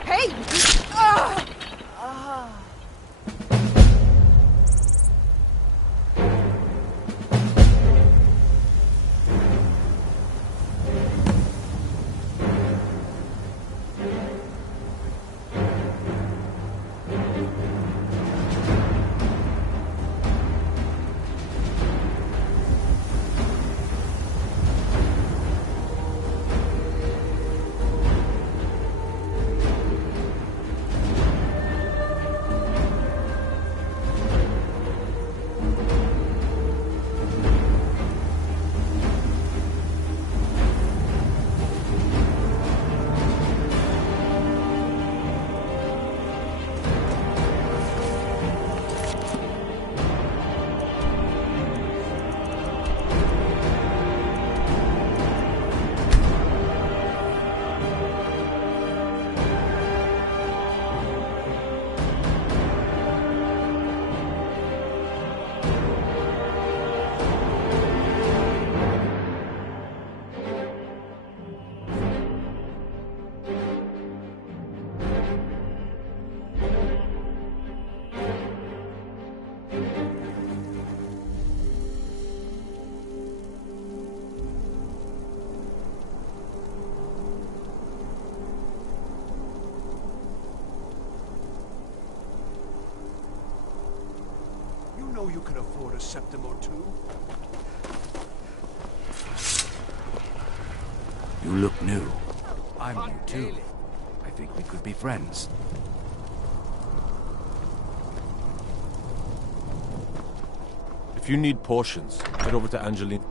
Hey! know you can afford a septim or two. You look new. I'm new too. I think we could be friends. If you need portions, head over to Angeline.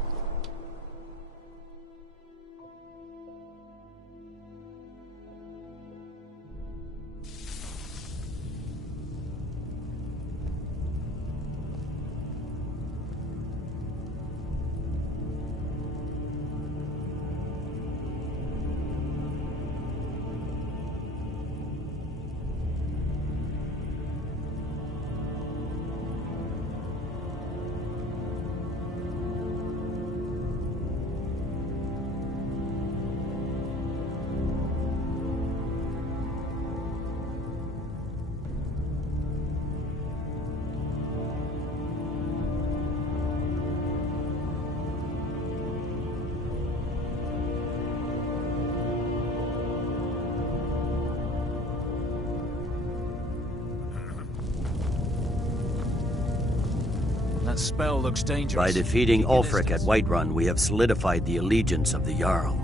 That spell looks dangerous. By defeating Ulfric at Whiterun, we have solidified the allegiance of the Jarl.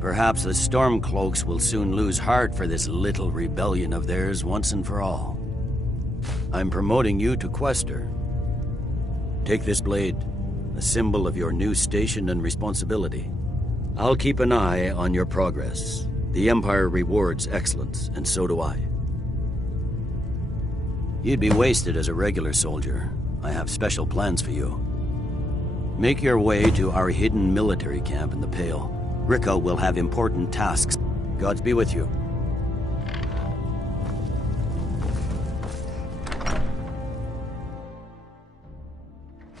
Perhaps the Stormcloaks will soon lose heart for this little rebellion of theirs once and for all. I'm promoting you to Quester. Take this blade, a symbol of your new station and responsibility. I'll keep an eye on your progress. The Empire rewards excellence, and so do I. You'd be wasted as a regular soldier. I have special plans for you. Make your way to our hidden military camp in the Pale. Rico will have important tasks. Gods be with you.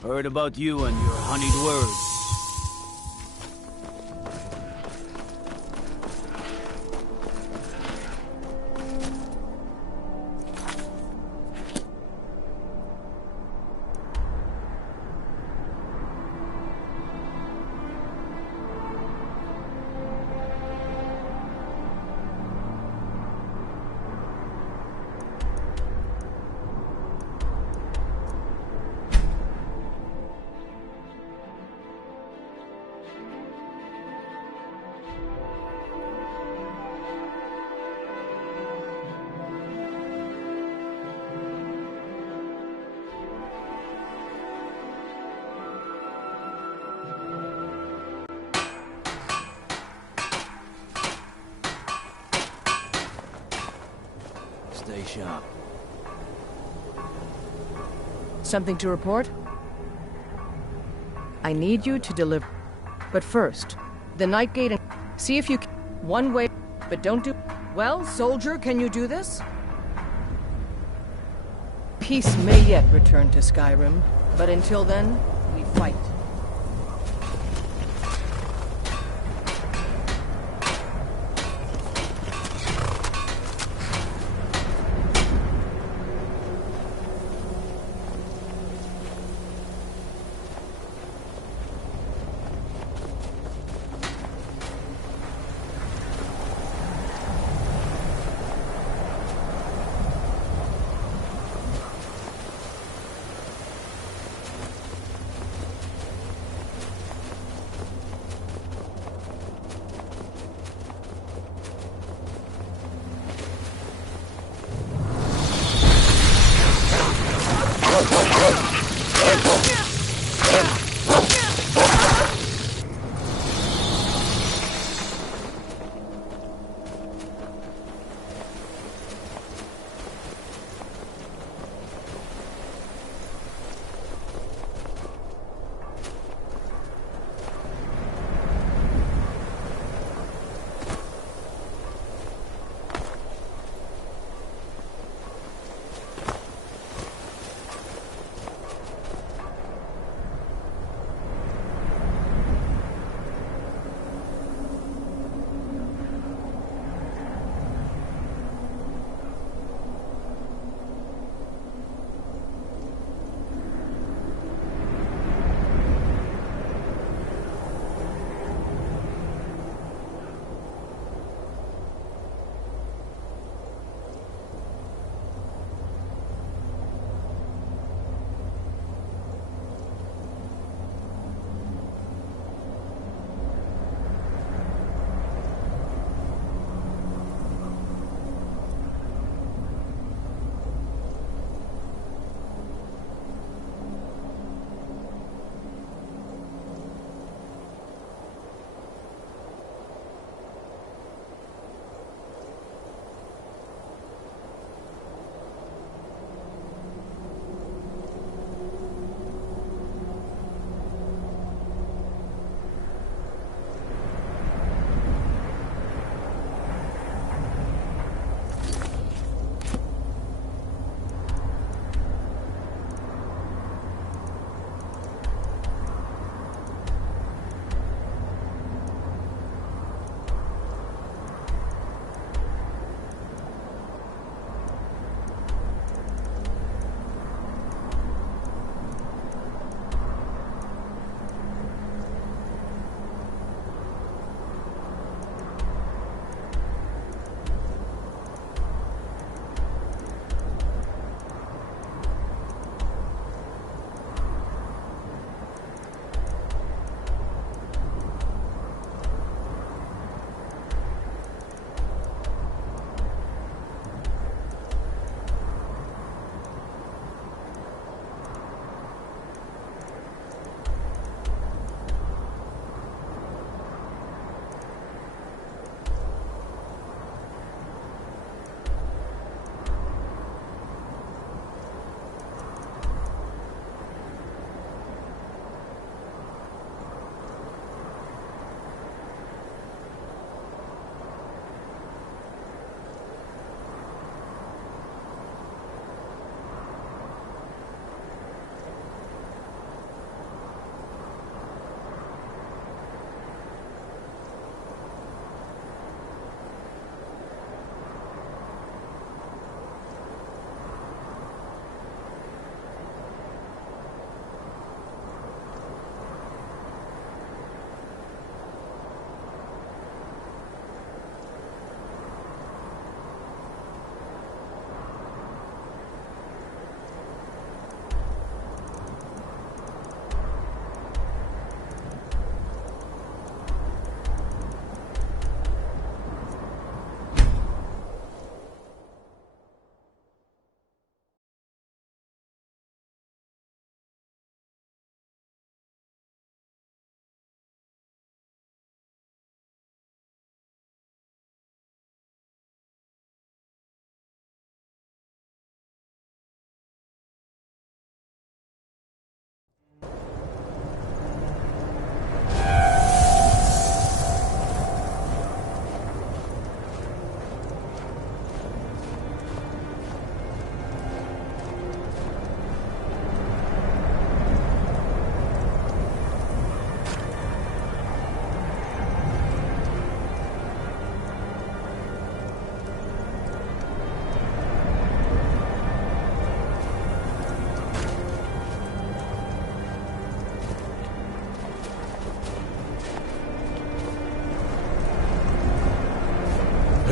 Heard about you and your honeyed words. Stay sharp. Something to report? I need you to deliver. But first, the Night Gate and see if you can. One way, but don't do. Well, soldier, can you do this? Peace may yet return to Skyrim. But until then, we fight.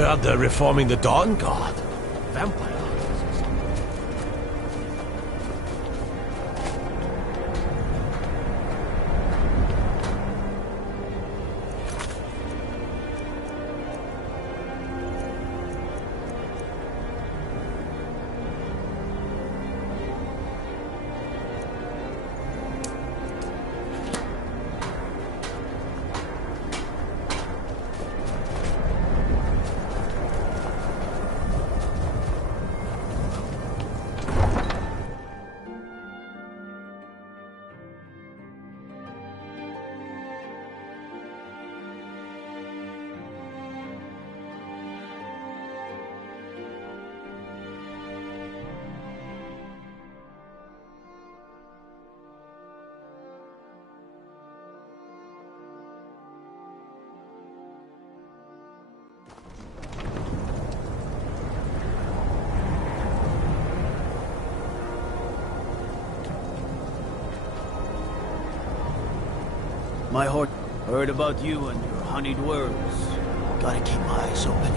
out there reforming the Dawn Guard. Vampire. My heart heard about you and your honeyed words. Gotta keep my eyes open.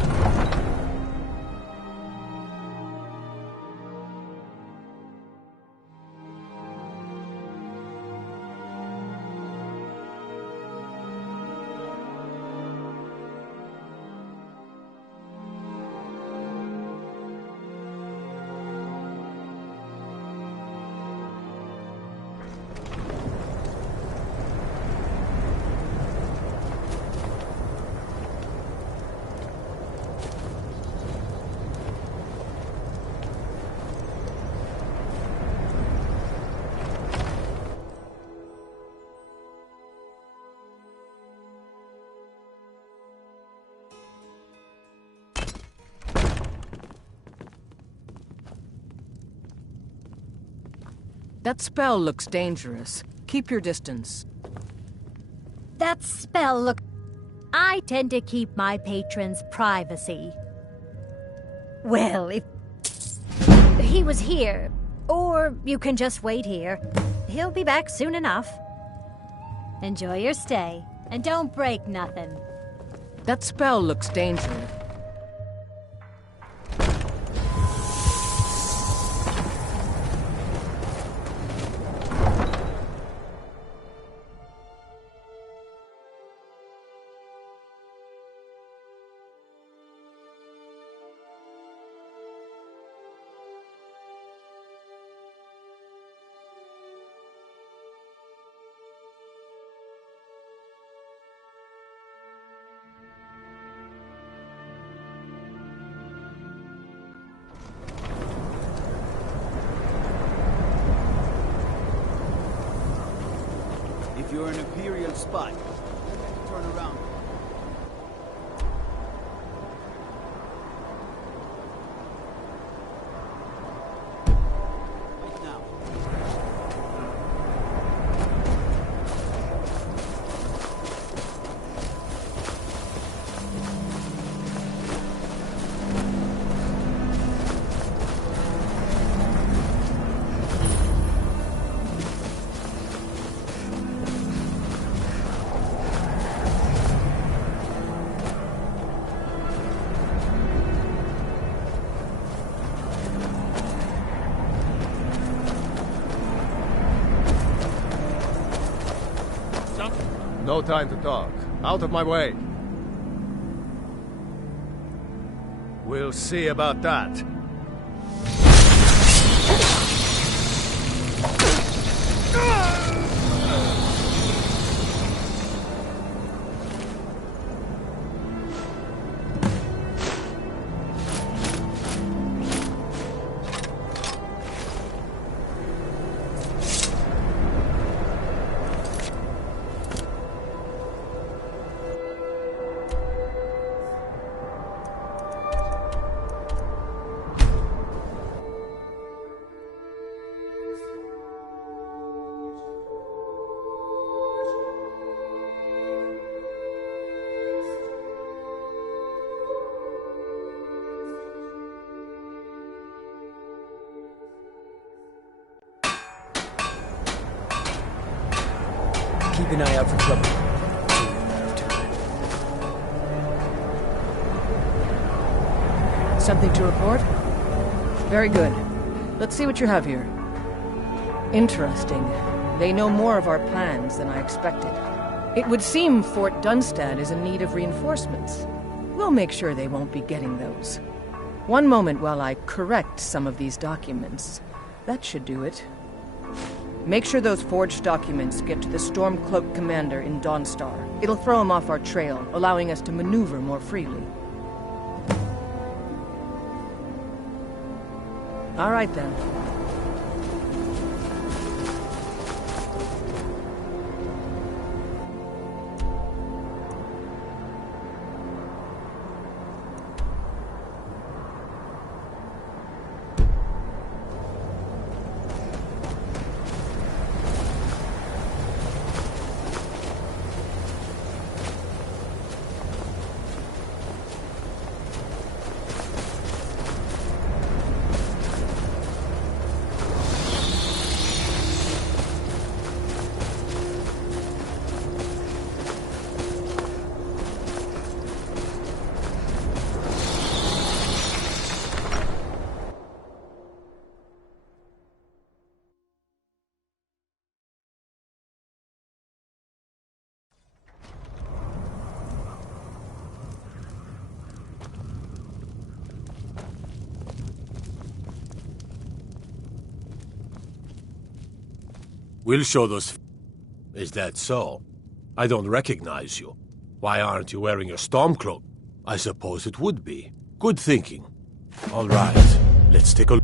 That spell looks dangerous. Keep your distance. That spell look... I tend to keep my patrons' privacy. Well, if he was here, or you can just wait here, he'll be back soon enough. Enjoy your stay, and don't break nothing. That spell looks dangerous. If you're an Imperial spy, turn around. Right now. No time to talk. Out of my way. We'll see about that. Keep an eye out for trouble. Something to report? Very good. Let's see what you have here. Interesting. They know more of our plans than I expected. It would seem Fort Dunstad is in need of reinforcements. We'll make sure they won't be getting those. One moment while I correct some of these documents. That should do it. Make sure those forged documents get to the Stormcloak commander in Dawnstar. It'll throw him off our trail, allowing us to maneuver more freely. All right, then. We'll show those. Is that so? I don't recognize you. Why aren't you wearing your Stormcloak? I suppose it would be. Good thinking. All right, let's take a look.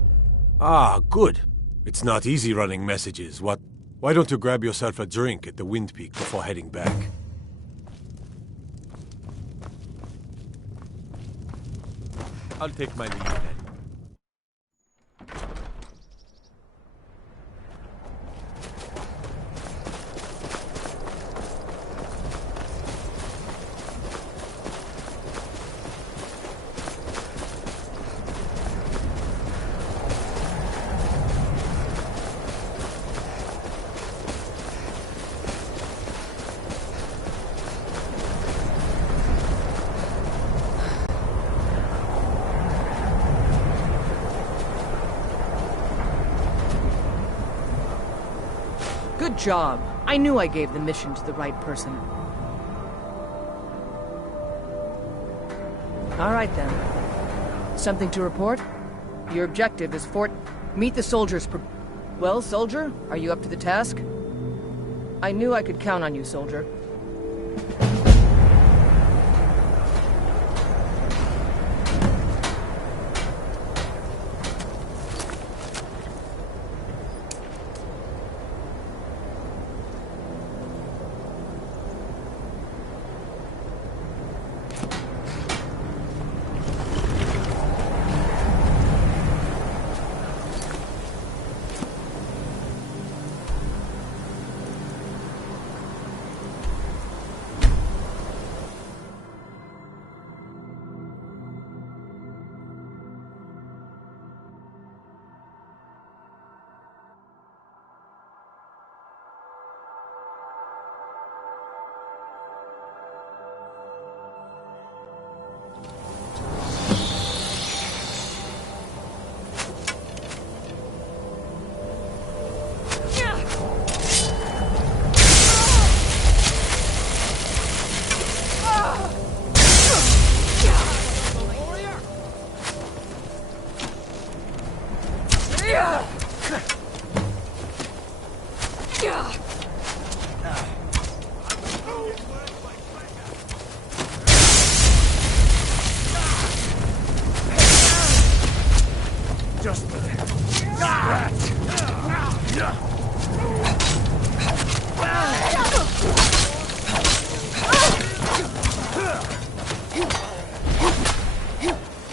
Ah, good. It's not easy running messages. What? Why don't you grab yourself a drink at the Wind Peak before heading back? I'll take my leave then. Good job. I knew I gave the mission to the right person. All right, then. Something to report? Your objective is Fort... Meet the soldiers. Well, soldier, are you up to the task? I knew I could count on you, soldier.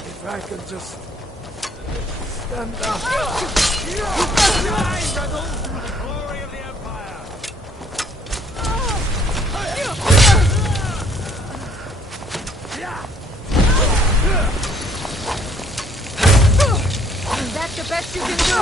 If I could just stand up. That's the best you can do.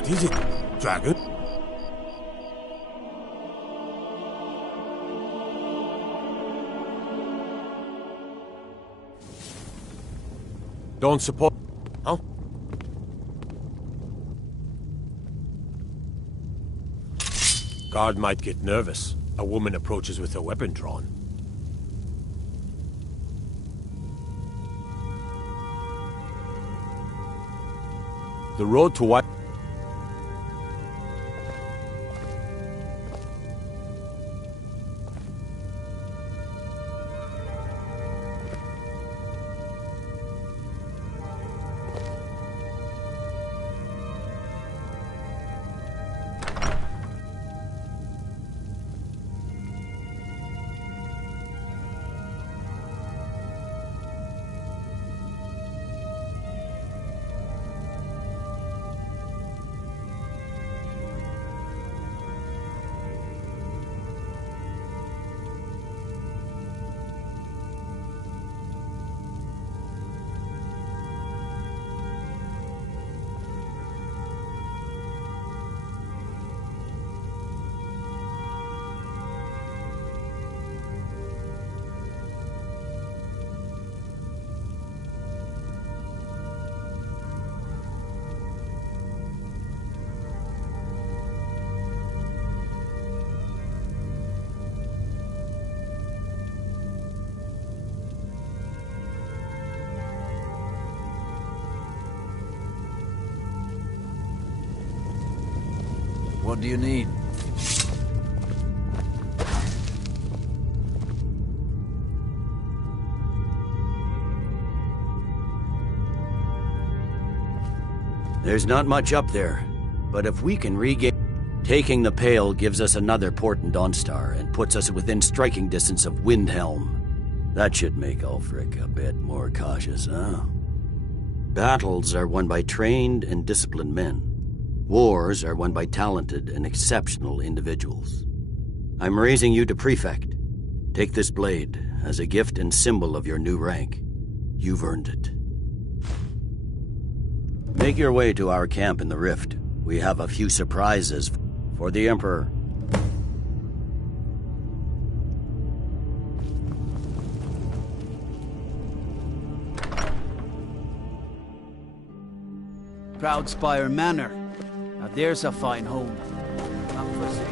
What is it? Dragon? Don't support... Huh? Guard might get nervous. A woman approaches with her weapon drawn. The road to White... What do you need? There's not much up there, but if we can regain... Taking the Pale gives us another port in Dawnstar and puts us within striking distance of Windhelm. That should make Ulfric a bit more cautious, huh? Battles are won by trained and disciplined men. Wars are won by talented and exceptional individuals. I'm raising you to prefect. Take this blade as a gift and symbol of your new rank. You've earned it. Make your way to our camp in the Rift. We have a few surprises for the Emperor. Proudspire Manor. Now there's a fine home. Up for sale.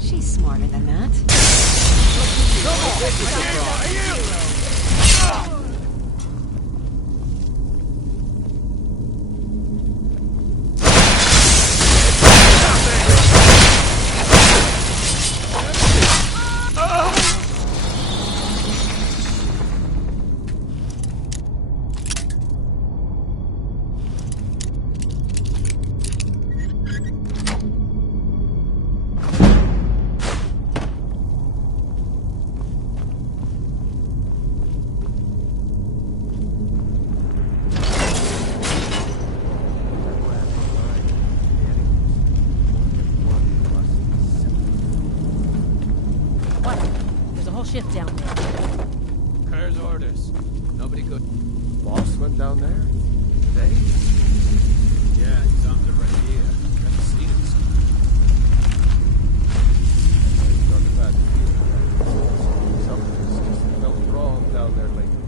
She's smarter than that. Shift down there. Her's orders. Nobody good. Boss went down there? Today? Yeah, he's on the right here. Haven't seen him since. Talk about here. Something's just felt wrong down there lately.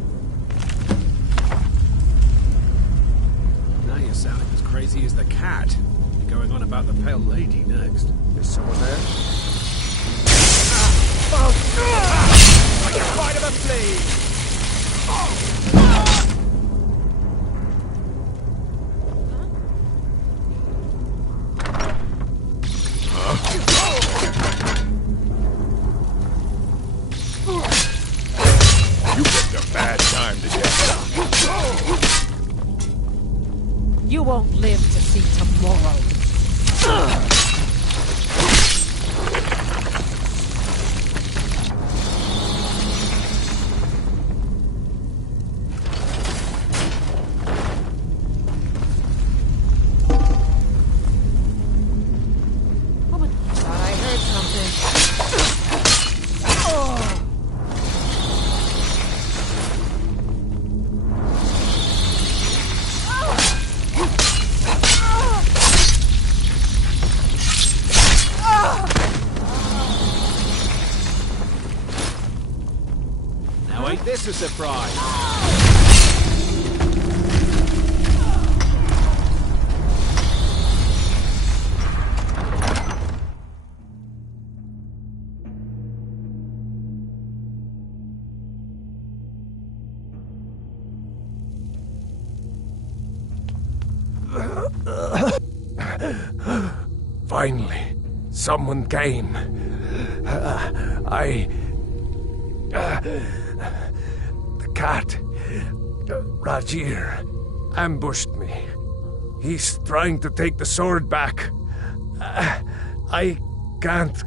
Now you're sounding as crazy as the cat. You're going on about the Pale Lady next. Is someone there? Like a bite of a flea! You picked a bad time to get. You won't live to see tomorrow. Ain't this a surprise? Finally, someone came. The cat, Rajir, ambushed me. He's trying to take the sword back. I can't.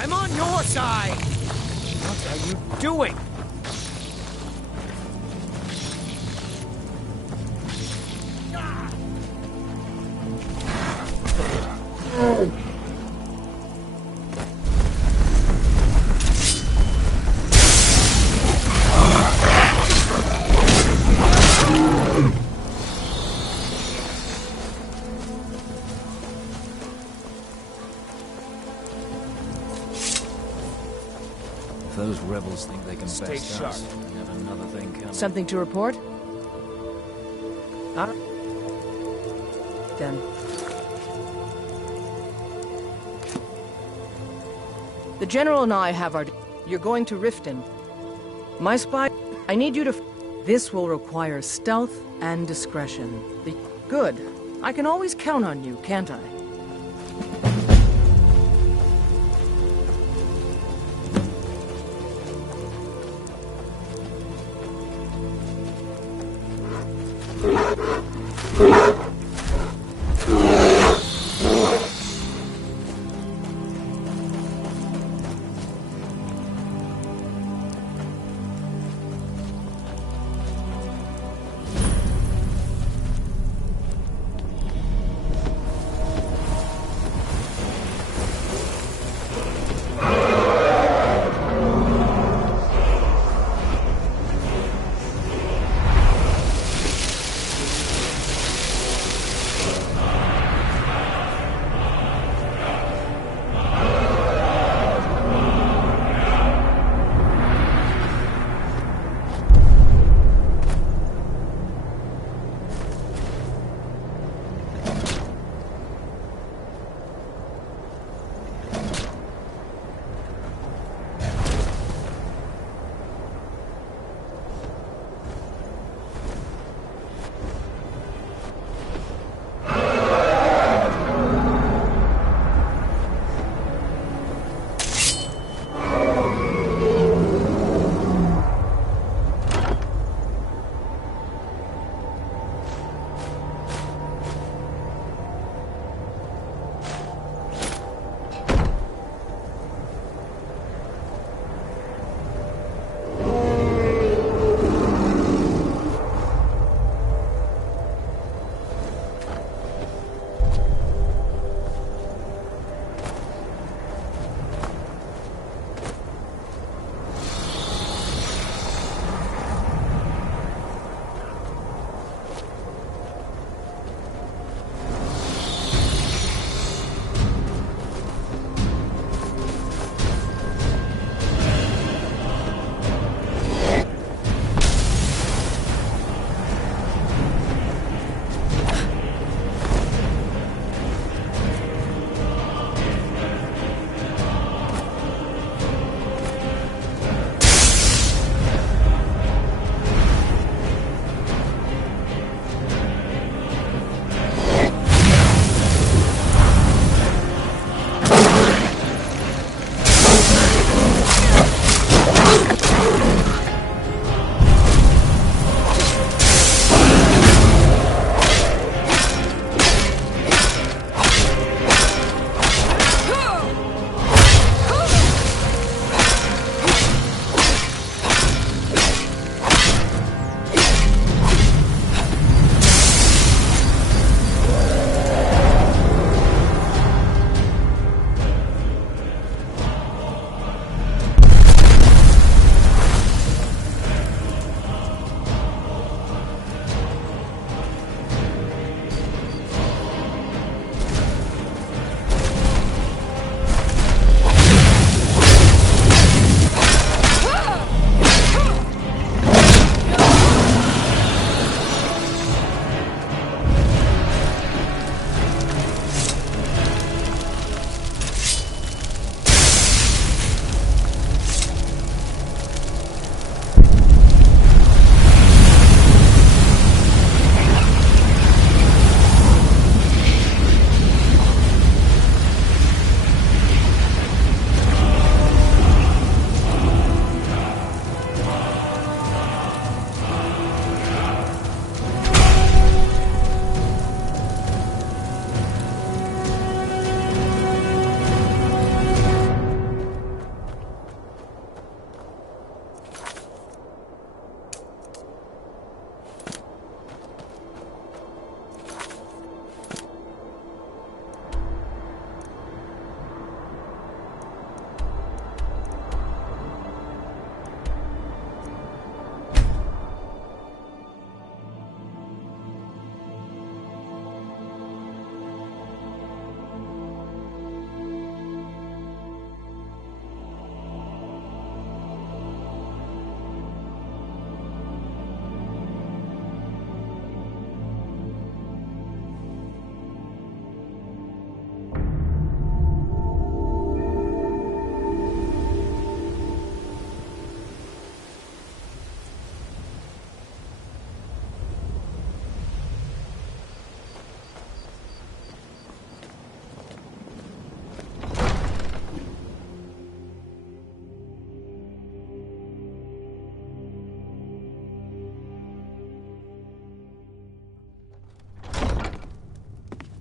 I'm on your side! What are you doing? Those rebels think they can Stay best sharp. us. They have another thing coming. Something to report? Then. The General and I have our... You're going to Riften. My spy... I need you to... This will require stealth and discretion. Good. I can always count on you, can't I?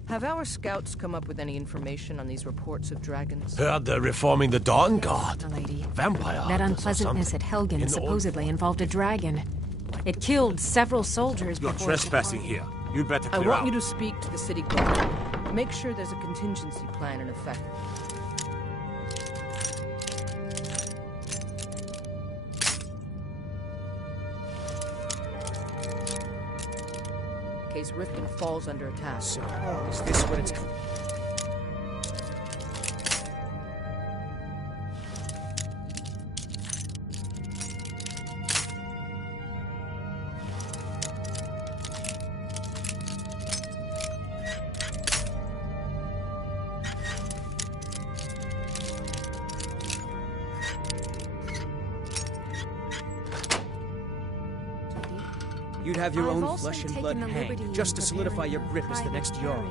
Have our scouts come up with any information on these reports of dragons? Heard they're reforming the Dawn Guard. Lady. Vampire That hunters or unpleasantness at something. Helgen In supposedly involved a dragon. It killed several soldiers You're before it trespassing here. You'd better I clear want out. you to speak to the city guard. Make sure there's a contingency plan in effect. In case Riften falls under attack. So, is this what it's... You'd have your own flesh and blood hanged just to solidify your grip as the next Jarl.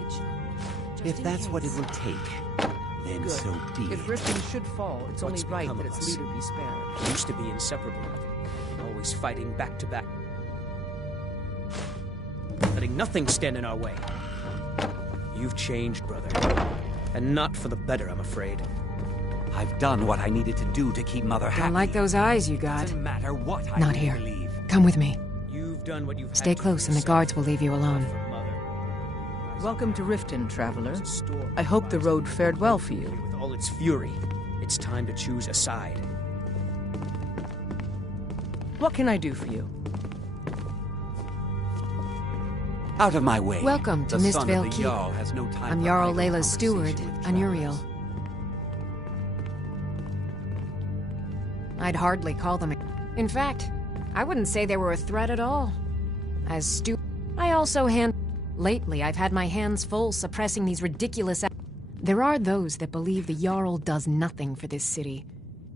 If that's what it will take, then Good. so be it. If Riften should fall, it's What's only right become that of its us? leader be spared. Used to be inseparable, always fighting back to back, letting nothing stand in our way. You've changed, brother, and not for the better, I'm afraid. I've done what I needed to do to keep Mother happy. Don't like those eyes you got. Doesn't matter what I Not really here. believe. Come with me. You've done what you've had Stay to close for and the yourself. guards will leave you alone. For Mother. Welcome to Riften, traveler. I hope the road fared well for you. With all its fury, it's time to choose a side. What can I do for you? Out of my way. Welcome to The son Mistvale of the Keep. Jarl has no time I'm for Jarl idle Layla's steward, conversation with Anuriel. I'd hardly call them. In fact, I wouldn't say they were a threat at all. As steward, I also Lately, I've had my hands full suppressing these ridiculous. There are those that believe the Jarl does nothing for this city,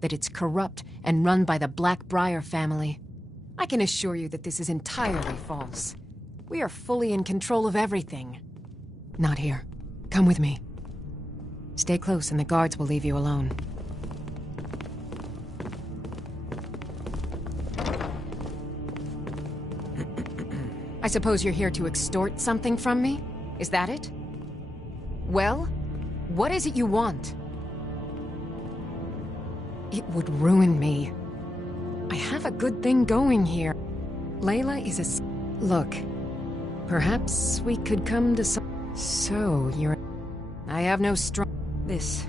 that it's corrupt and run by the Blackbriar family. I can assure you that this is entirely false. We are fully in control of everything. Not here. Come with me. Stay close and the guards will leave you alone. I suppose you're here to extort something from me? Is that it? Well, what is it you want? It would ruin me. I have a good thing going here. Layla is a... Look, perhaps we could come to some... So, you're... I have no strong... This...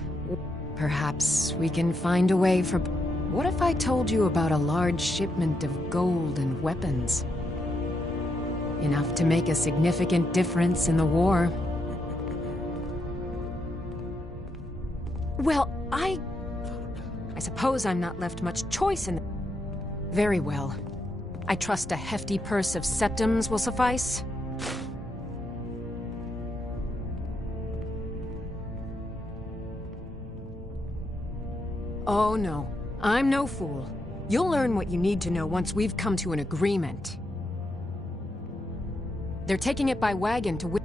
Perhaps we can find a way for... What if I told you about a large shipment of gold and weapons? Enough to make a significant difference in the war. Well, I suppose I'm not left much choice in... Very well. I trust a hefty purse of septums will suffice. Oh no, I'm no fool. You'll learn what you need to know once we've come to an agreement. They're taking it by wagon to...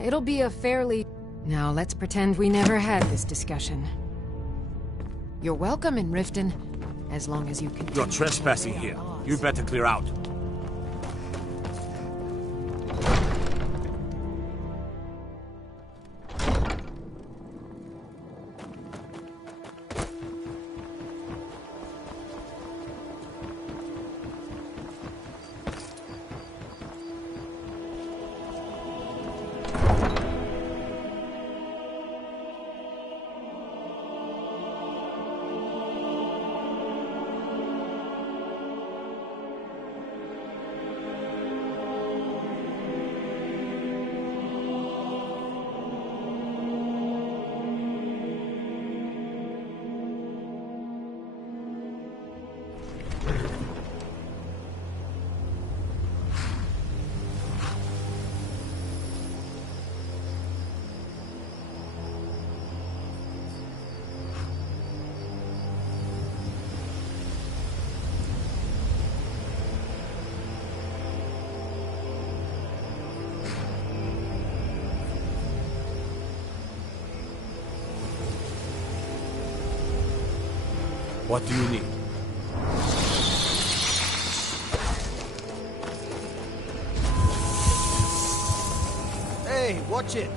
It'll be a fairly... Now let's pretend we never had this discussion. You're welcome in Riften, as long as you can... You're trespassing here. You'd better clear out. What do you need? Hey, watch it!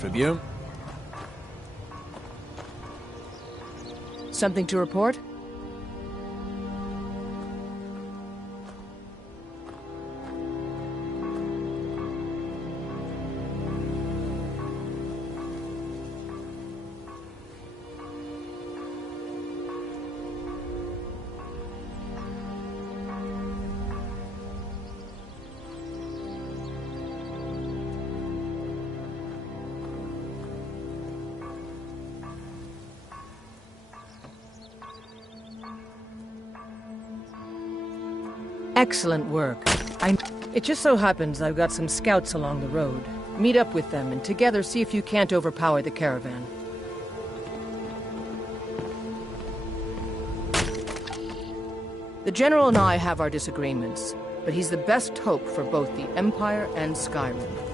Tribune? Something to report? Excellent work. It just so happens I've got some scouts along the road. Meet up with them and together see if you can't overpower the caravan. The General and I have our disagreements, but he's the best hope for both the Empire and Skyrim.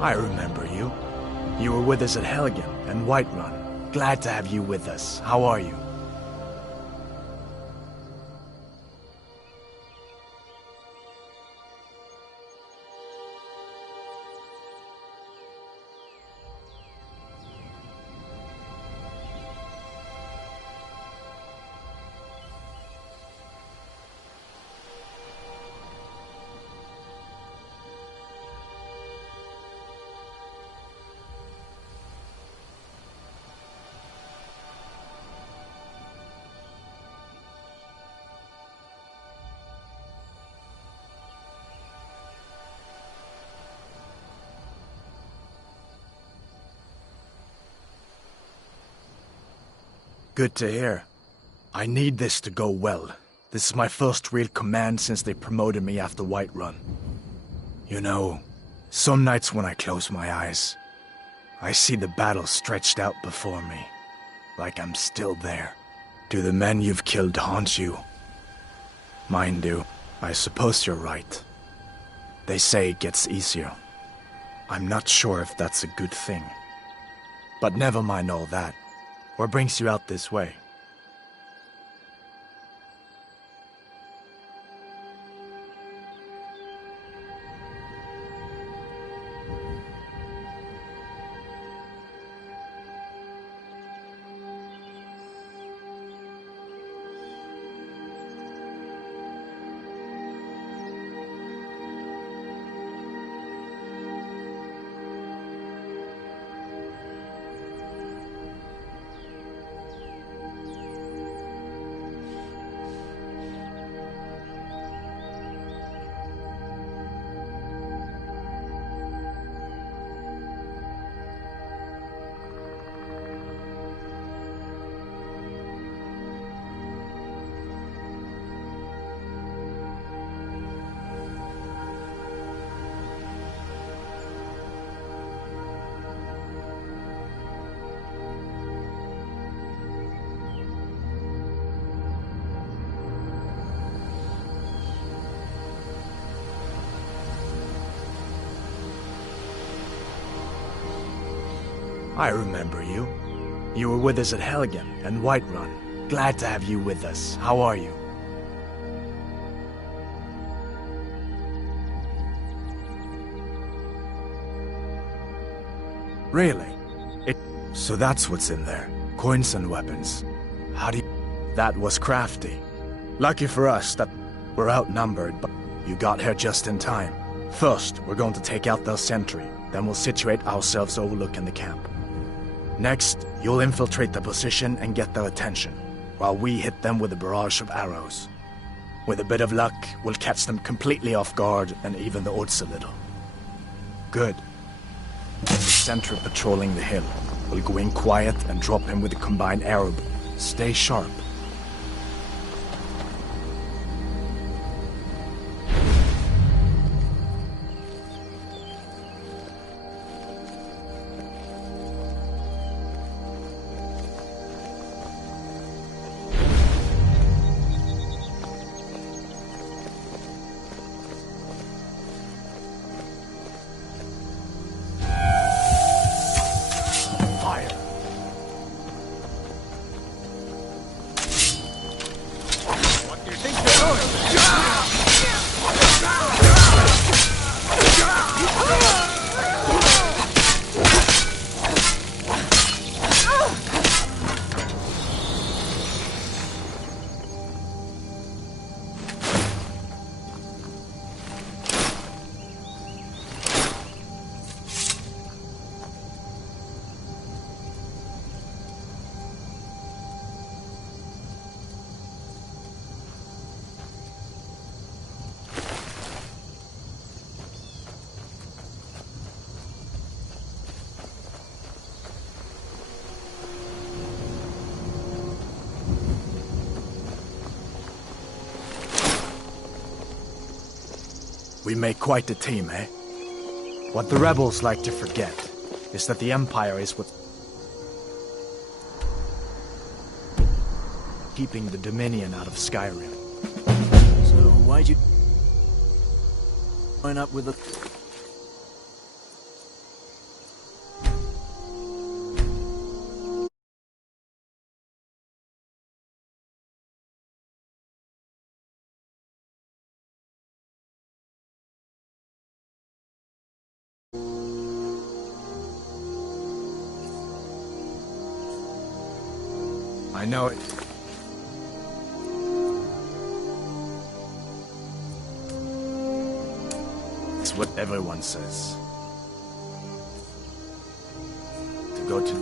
I remember you. You were with us at Helgen and Whiterun. Glad to have you with us. How are you? Good to hear. I need this to go well. This is my first real command since they promoted me after Whiterun. You know, some nights when I close my eyes, I see the battle stretched out before me, like I'm still there. Do the men you've killed haunt you? Mine do. I suppose you're right. They say it gets easier. I'm not sure if that's a good thing. But never mind all that. What brings you out this way? I remember you. You were with us at Helgen and Whiterun. Glad to have you with us. How are you? Really? So that's what's in there. Coins and weapons. How do you... That was crafty. Lucky for us that we're outnumbered, but you got here just in time. First, we're going to take out their sentry. Then we'll situate ourselves overlooking the camp. Next, you'll infiltrate the position and get their attention, while we hit them with a barrage of arrows. With a bit of luck, we'll catch them completely off guard and even the odds a little. Good. The sentry patrolling the hill. We'll go in quiet and drop him with a combined arrow. Stay sharp. We make quite a team, eh? What the rebels like to forget is that the Empire is what... keeping the Dominion out of Skyrim. So why'd you... line up with the... I know it. It's what everyone says. To go to...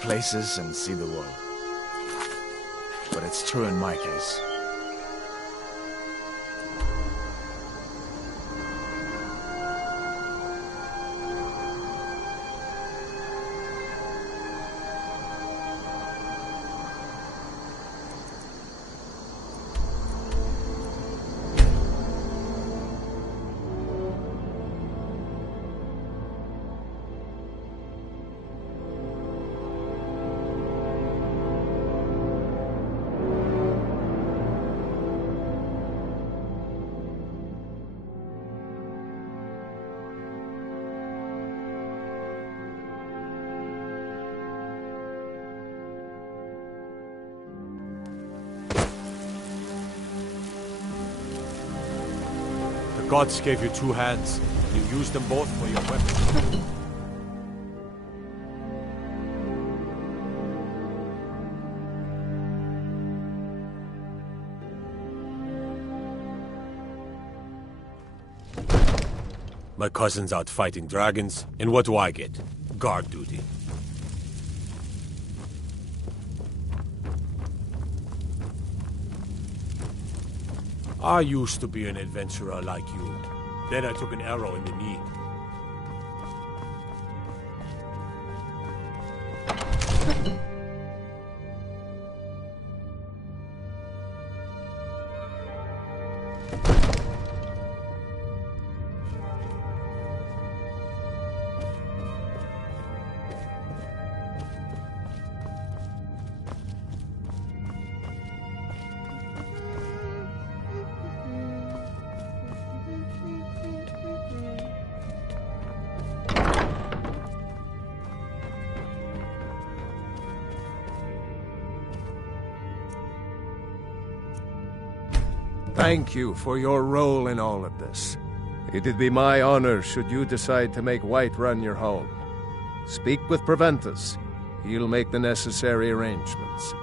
places and see the world. But it's true in my case. The gods gave you two hands. You used them both for your weapons. My cousin's out fighting dragons, and what do I get? Guard duty. I used to be an adventurer like you. Then I took an arrow in the knee. Thank you for your role in all of this. It'd be my honor should you decide to make Whiterun your home. Speak with Preventus. He'll make the necessary arrangements.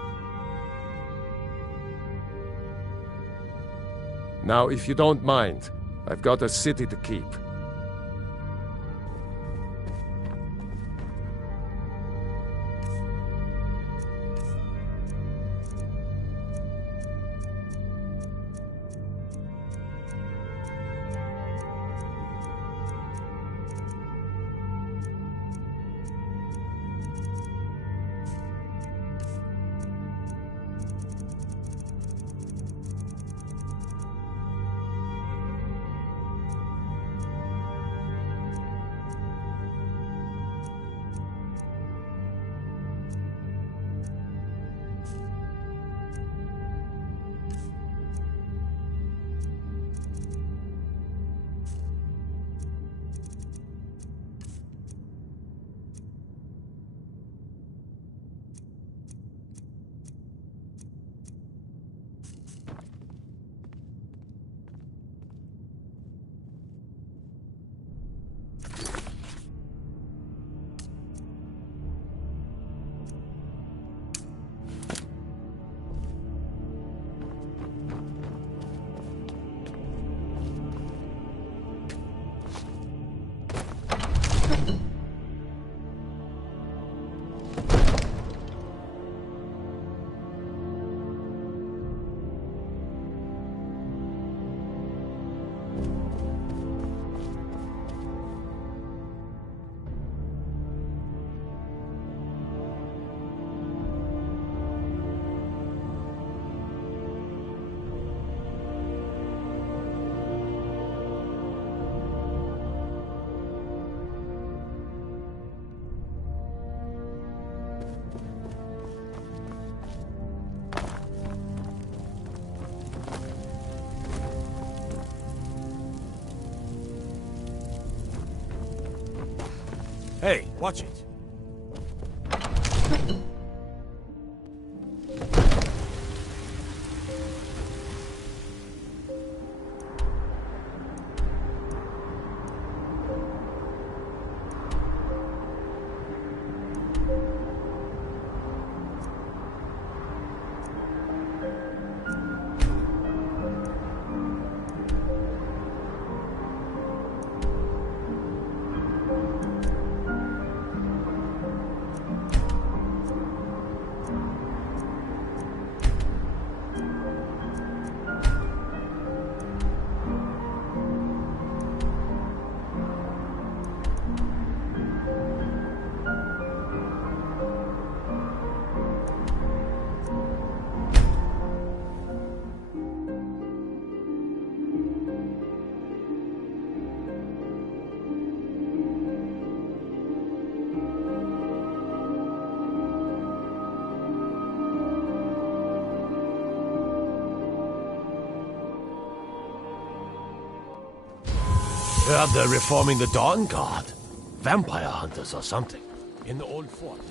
Now, if you don't mind, I've got a city to keep. Hey, watch it. They're reforming the Dawn Guard. Vampire hunters or something. In the old fort.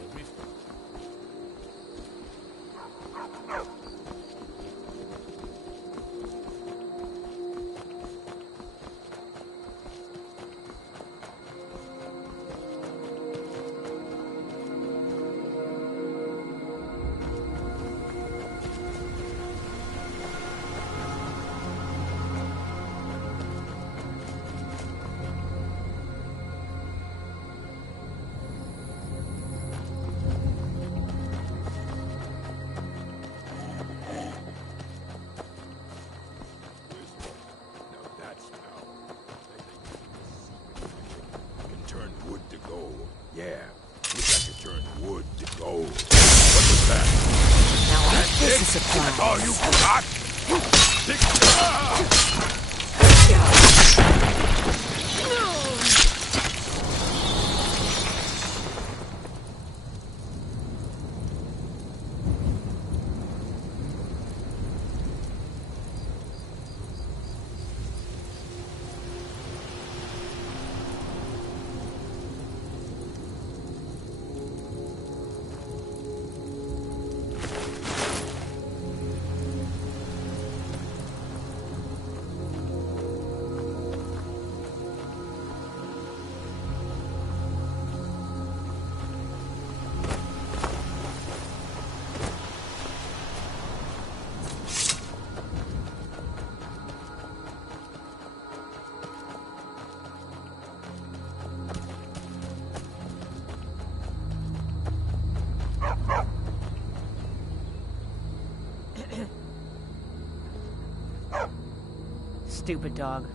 Stupid dog.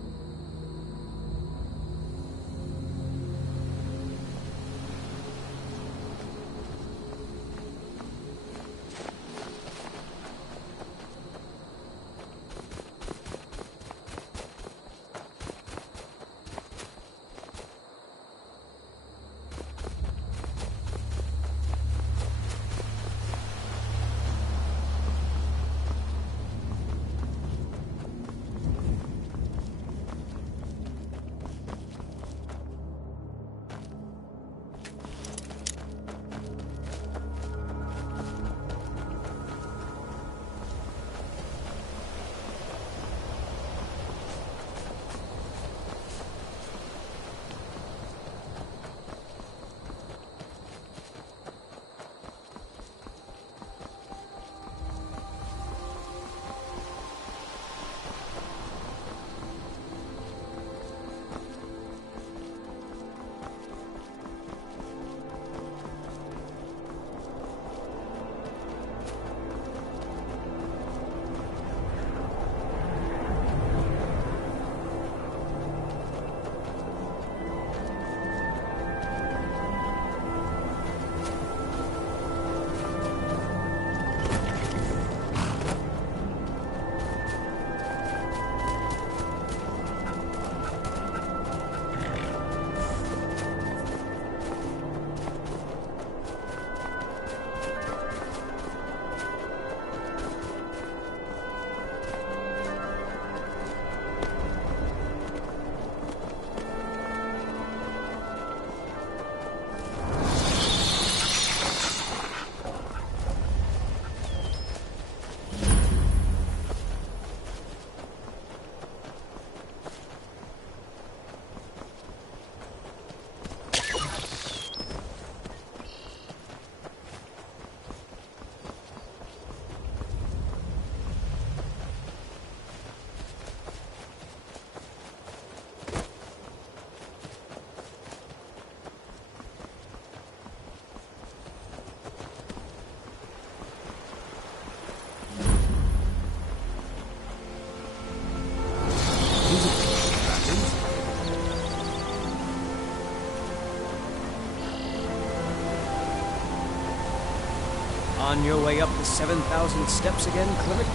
On your way up the 7,000 steps again, Clement?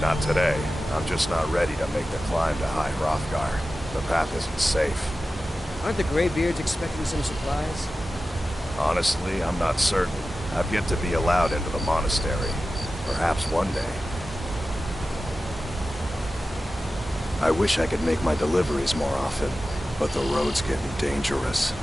Not today. I'm just not ready to make the climb to High Hrothgar. The path isn't safe. Aren't the Greybeards expecting some supplies? Honestly, I'm not certain. I've yet to be allowed into the monastery. Perhaps one day. I wish I could make my deliveries more often, but the road's getting dangerous.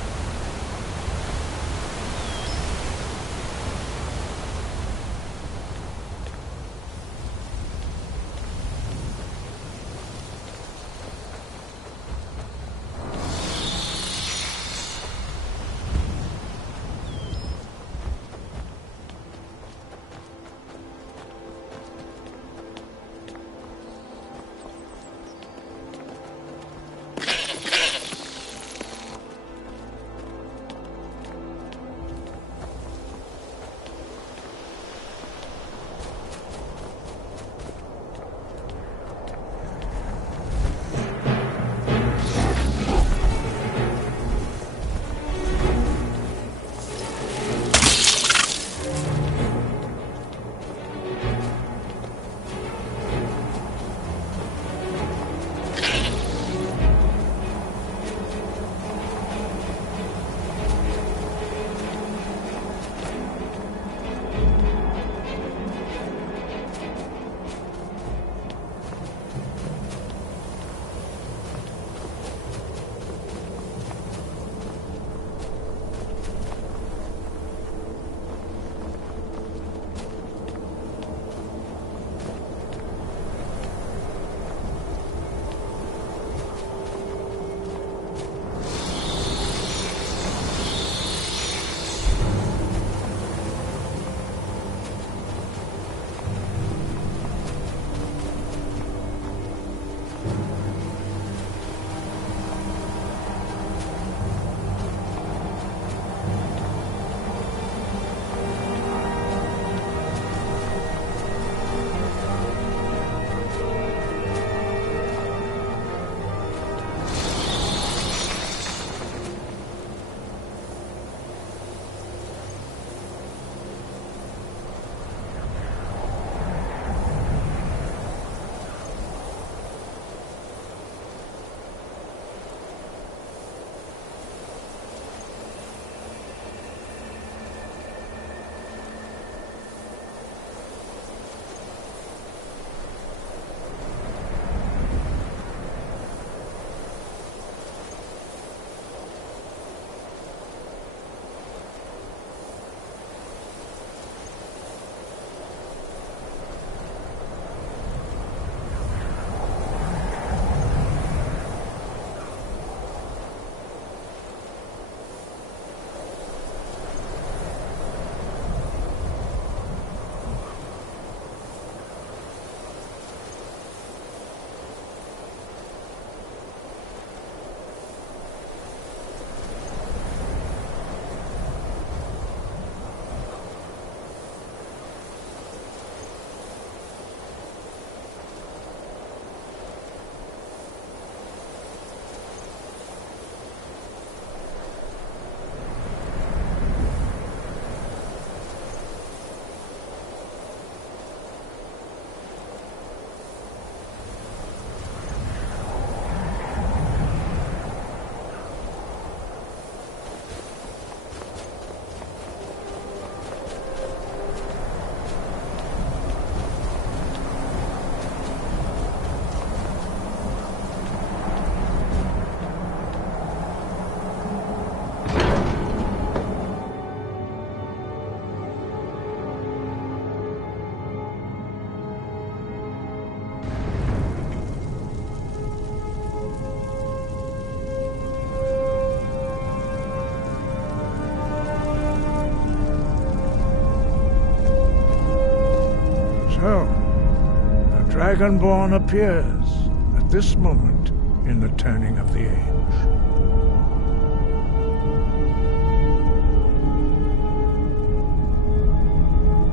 Well, a Dragonborn appears at this moment in the turning of the age.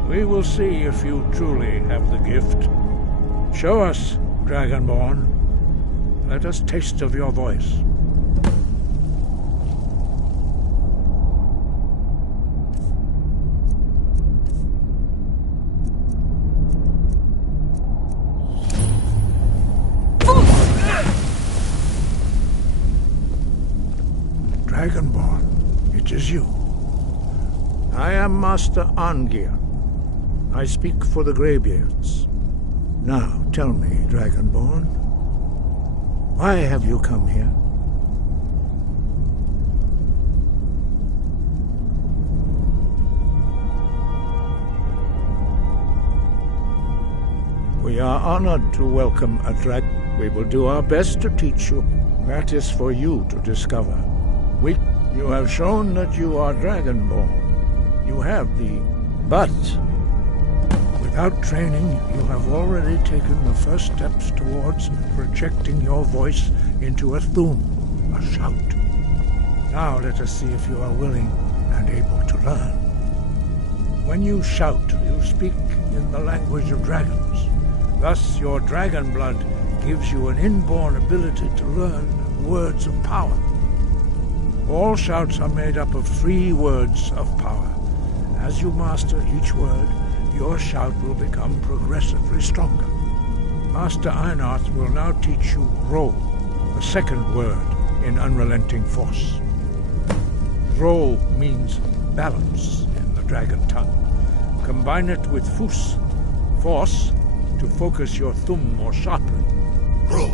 We will see if you truly have the gift. Show us, Dragonborn. Let us taste of your voice. Dragonborn, it is you. I am Master Angir. I speak for the Greybeards. Now, tell me, Dragonborn, why have you come here? We are honored to welcome a dragon. We will do our best to teach you. That is for you to discover. You have shown that you are Dragonborn. You have the... But without training, you have already taken the first steps towards projecting your voice into a thum, a shout. Now let us see if you are willing and able to learn. When you shout, you speak in the language of dragons. Thus, your dragon blood gives you an inborn ability to learn words of power. All shouts are made up of 3 words of power. As you master each word, your shout will become progressively stronger. Master Einarth will now teach you Ro, the second word in Unrelenting Force. Ro means balance in the dragon tongue. Combine it with Fus, force, to focus your thumb more sharply. Ro.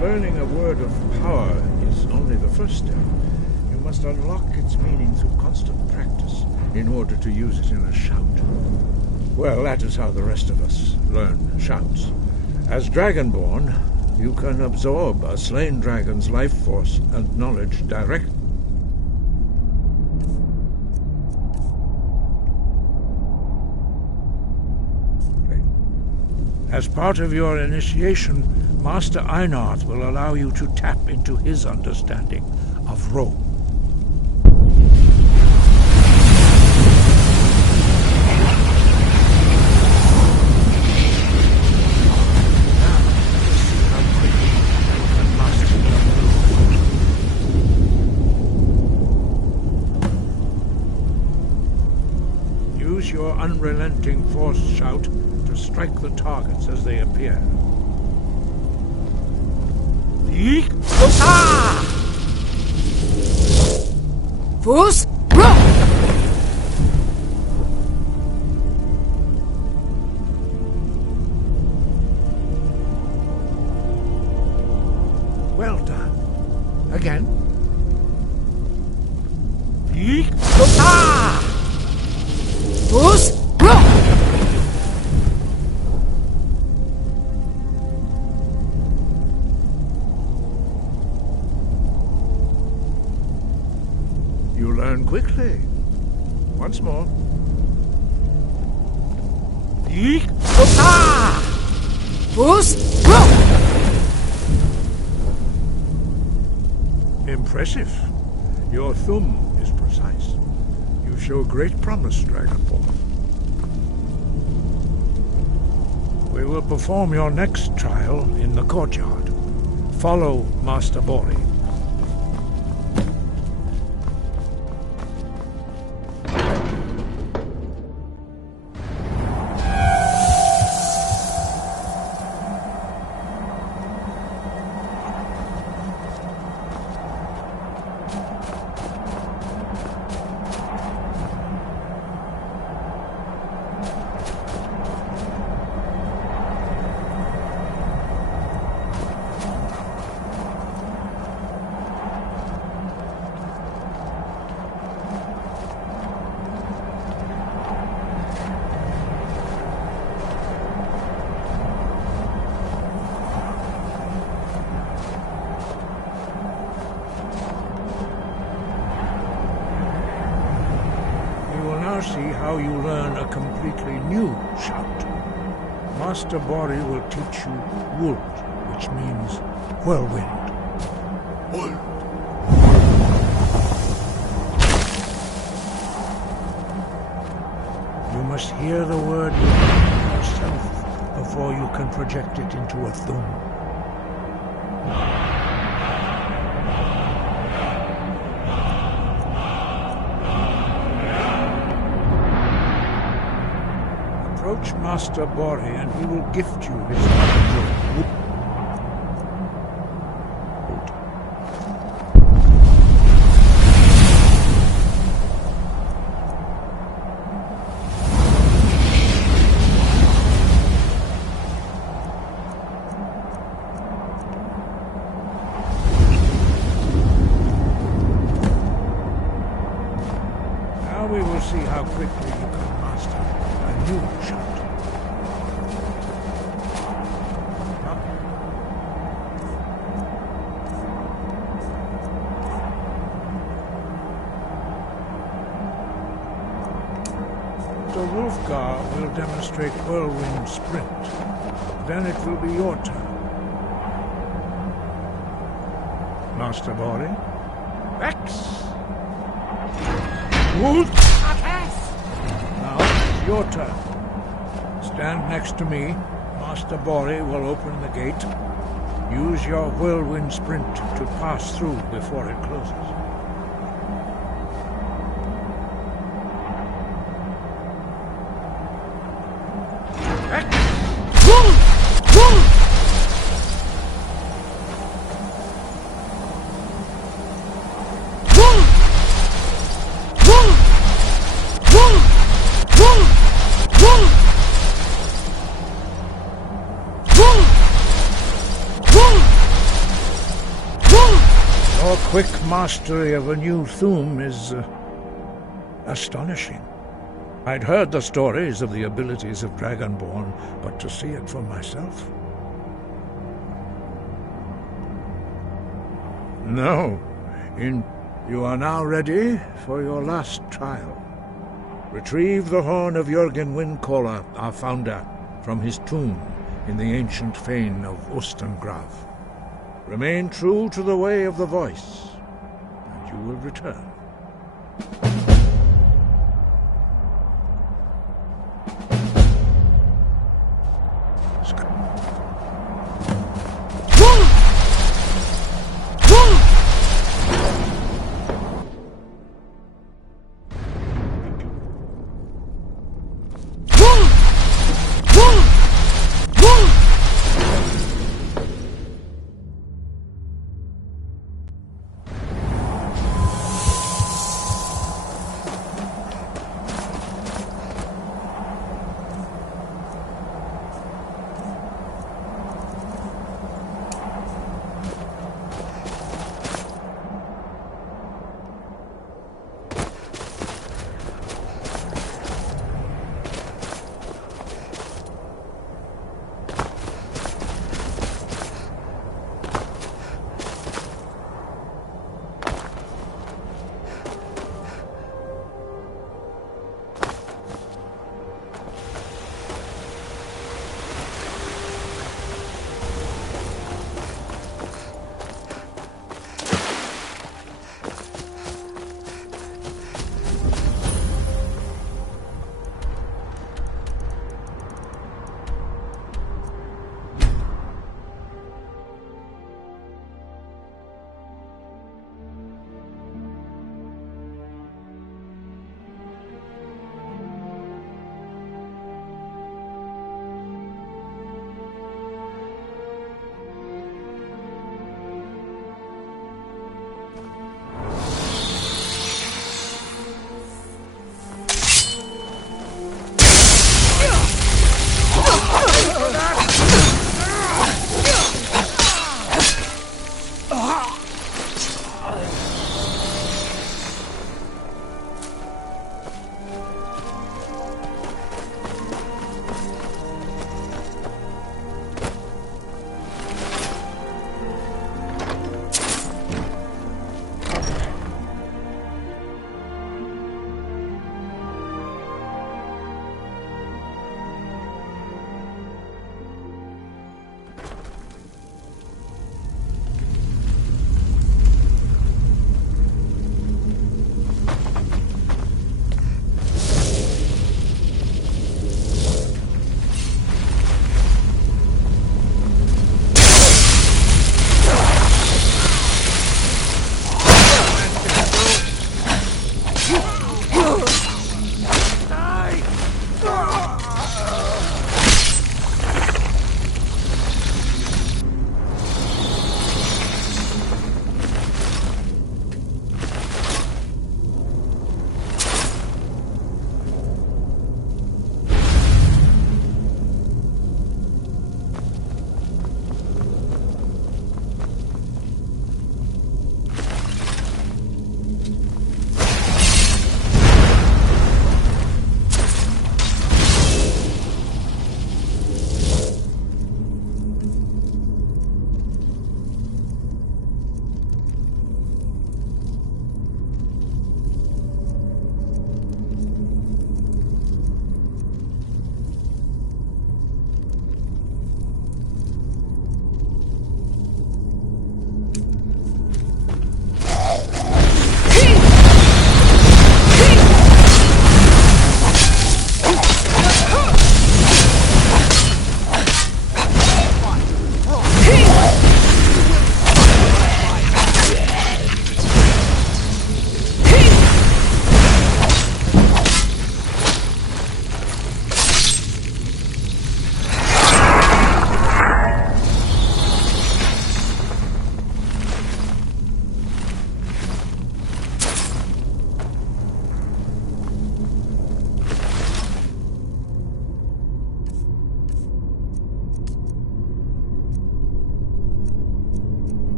Learning a word of power is only the first step. You must unlock its meaning through constant practice in order to use it in a shout. Well, that is how the rest of us learn shouts. As Dragonborn, you can absorb a slain dragon's life force and knowledge directly. As part of your initiation, Master Einarth will allow you to tap into his understanding of Ro. Use your unrelenting force shout to strike the targets as they appear. Fus, Ro! Well done. Again. Fus, Ro! You learn quickly. Once more. Fus, Ro! Impressive. Your thumb is precise. You show great promise, Dragonborn. We will perform your next trial in the courtyard. Follow Master Bori. now see how you learn a completely new shout. Master Bori will teach you Wold, which means whirlwind. Wold. You must hear the word yourself before you can project it into a thum. Approach Master Bori and he will gift you his knowledge. Now we will see how quickly you can master a new shout. The Wolfgar will demonstrate Whirlwind Sprint. Then it will be your turn. Master Bori? X! Wolf! Now it's your turn. Stand next to me. Master Bori will open the gate. Use your Whirlwind Sprint to pass through before it closes. Your quick mastery of a new thum is astonishing. I'd heard the stories of the abilities of Dragonborn, but to see it for myself? No. You are now ready for your last trial. Retrieve the horn of Jürgen Windcaller, our founder, from his tomb in the ancient fane of Ostengrav. Remain true to the way of the voice, and you will return.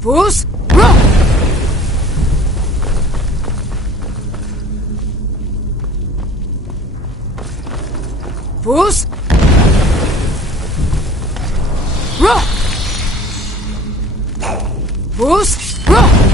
Fus! Run! Fus! Run! Fus! Run!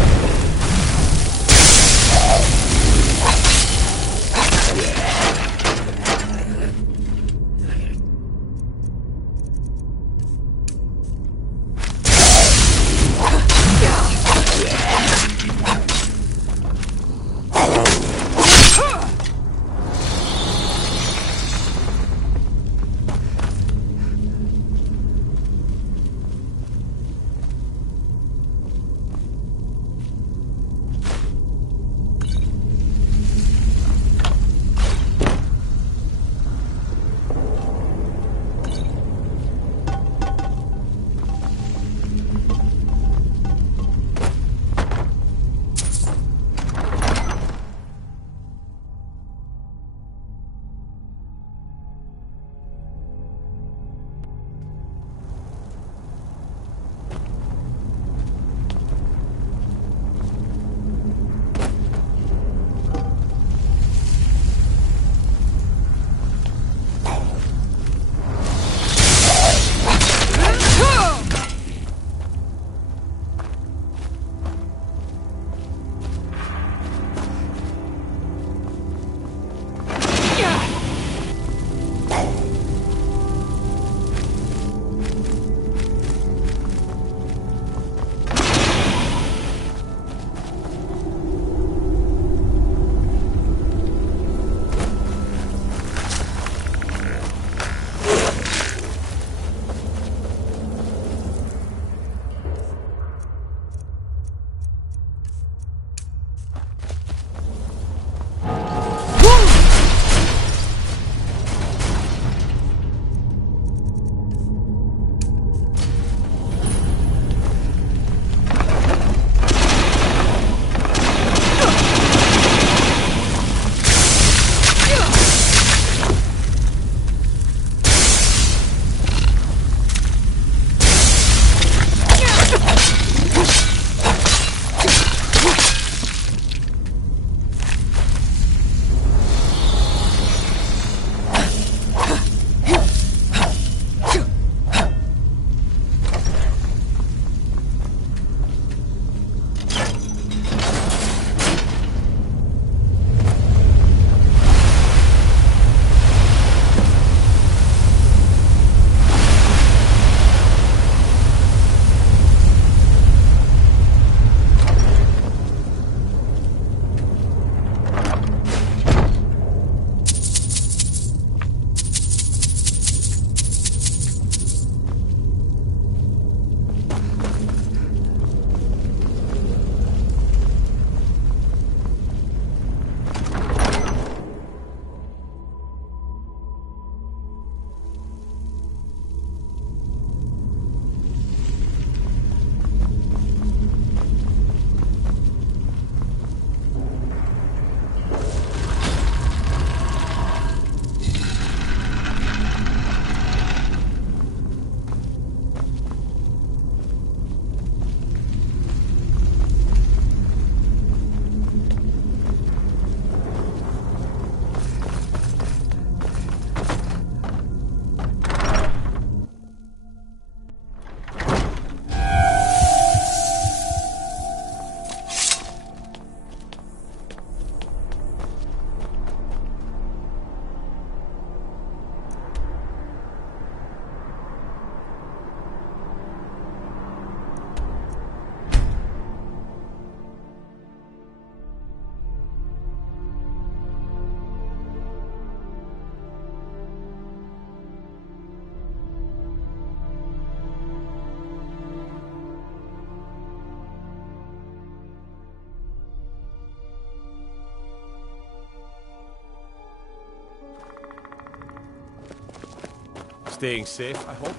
Staying safe, I hope?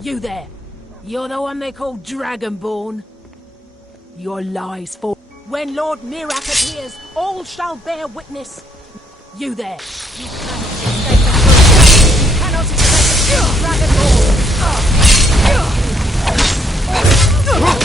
You there! You're the one they call Dragonborn. Your lies fall. When Lord Mirak appears, all shall bear witness. You there! You cannot escape the truth! You cannot escape the Dragonborn!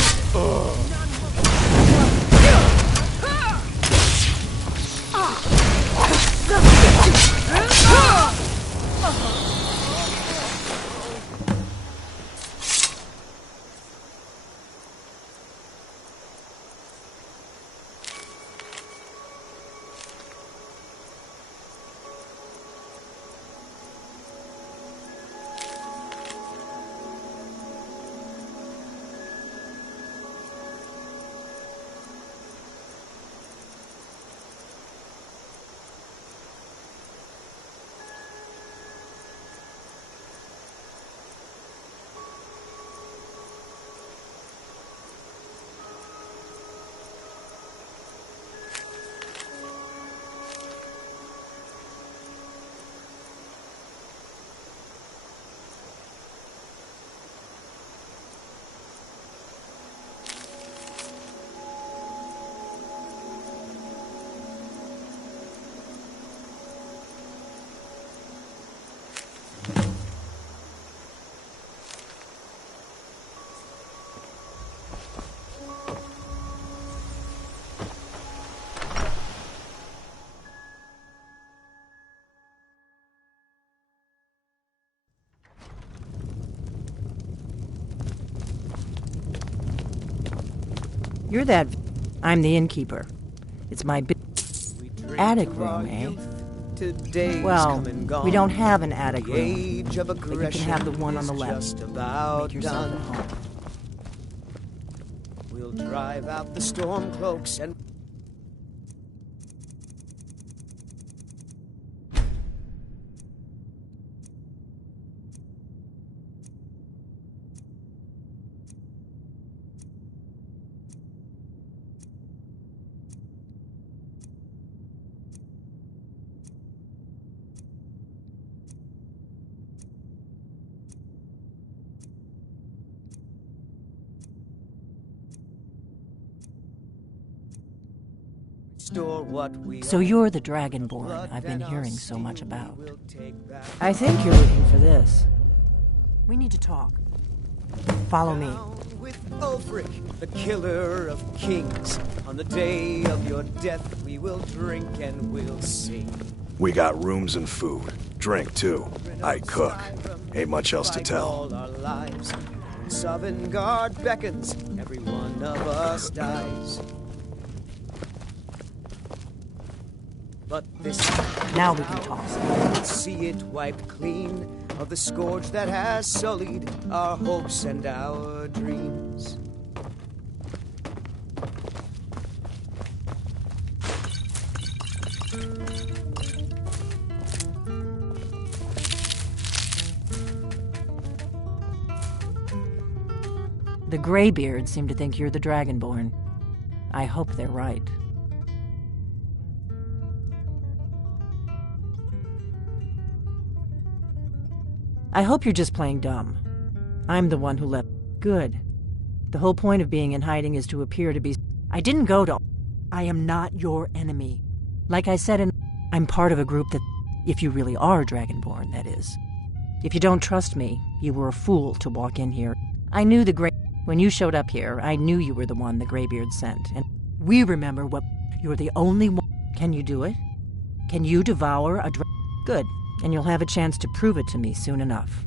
You're that... I'm the innkeeper. It's my attic room, eh? Well, we don't have an attic room, but you can have the one on the left. Make yourself at home. We'll drive out the storm cloaks and... So you're the Dragonborn I've been hearing so much about. I think you're looking for this. We need to talk. Follow me. With Ulfric, the killer of kings. On the day of your death, we will drink and we'll sing. We got rooms and food. Drink, too. I cook. Ain't much else to tell. All our lives. When Sovngarde beckons, every one of us dies. But this now we can talk. Let's see it wiped clean of the scourge that has sullied our hopes and our dreams. The Greybeards seem to think you're the Dragonborn. I hope they're right. I hope you're just playing dumb. I'm the one who left. Good. The whole point of being in hiding is to appear to be... I didn't go to... I am not your enemy. Like I said, I'm part of a group that... If you really are Dragonborn, that is. If you don't trust me, you were a fool to walk in here. I knew the Grey... When you showed up here, I knew you were the one the Greybeard sent. And we remember what... You're the only one... Can you do it? Can you devour a Good. And you'll have a chance to prove it to me soon enough.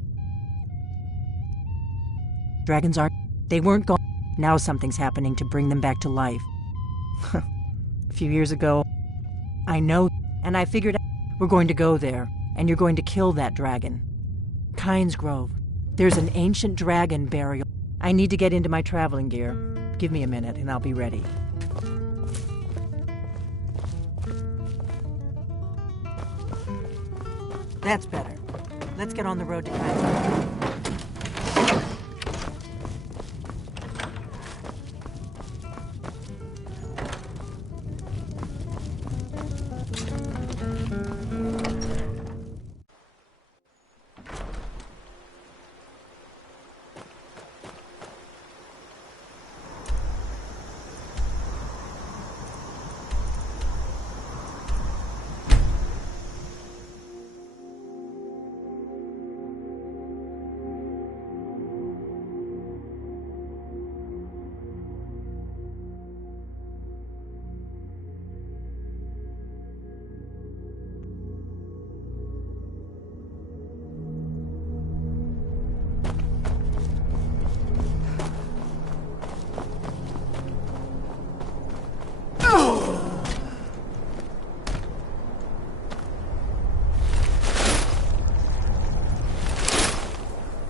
Dragons aren't... They weren't gone. Now something's happening to bring them back to life. A few years ago, I know, and I figured out we're going to go there, and you're going to kill that dragon. Kynes Grove. There's an ancient dragon burial. I need to get into my traveling gear. Give me a minute, and I'll be ready. That's better. Let's get on the road to Kynes.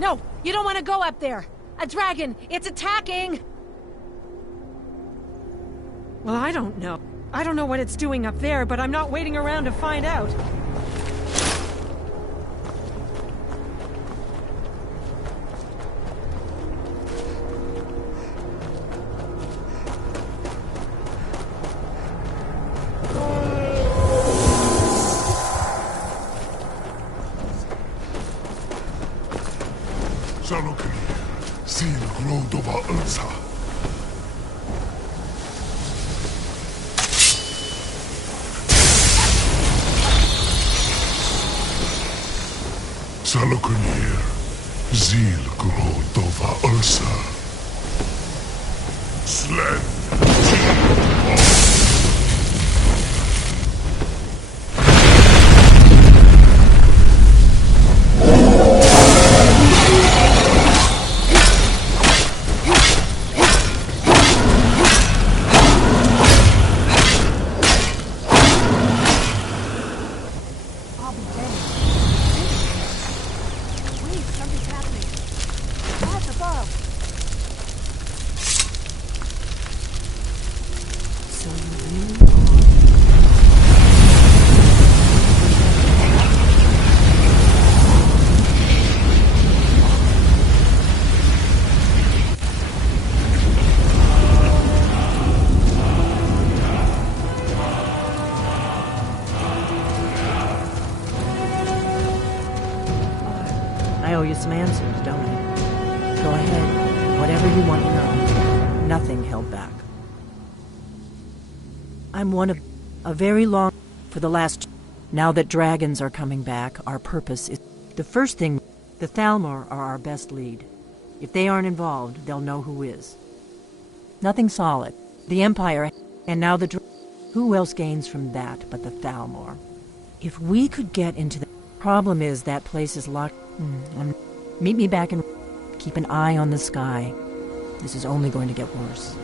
No, you don't want to go up there. A dragon, it's attacking! Well, I don't know. I don't know what it's doing up there, but I'm not waiting around to find out. Salokunir, Zil Grodova Ursa. Sled. some answers, don't I? Go ahead. Whatever you want to know. Nothing held back. I'm one of a very long... For the last... Now that dragons are coming back, our purpose is... The first thing... The Thalmor are our best lead. If they aren't involved, they'll know who is. Nothing solid. The Empire... And now the... Who else gains from that but the Thalmor? If we could get into the... Problem is that place is locked... Meet me back and... Keep an eye on the sky. This is only going to get worse.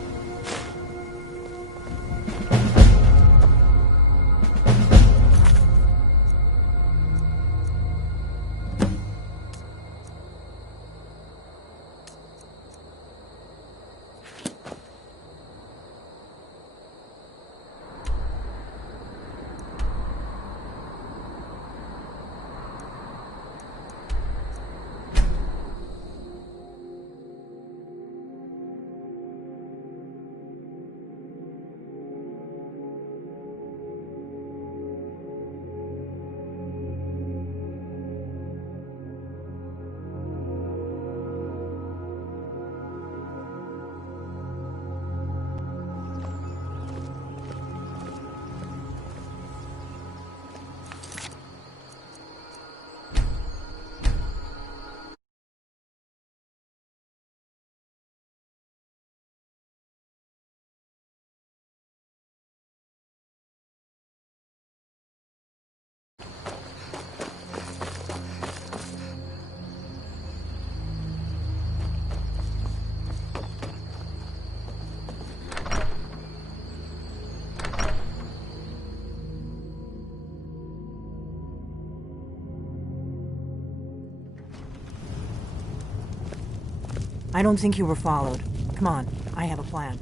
I don't think you were followed. Come on, I have a plan.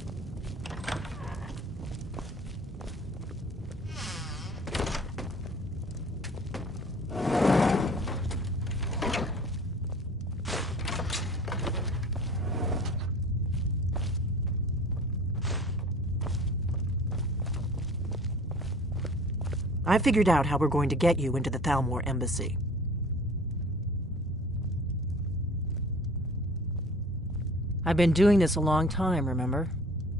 I figured out how we're going to get you into the Thalmor embassy. I've been doing this a long time, remember?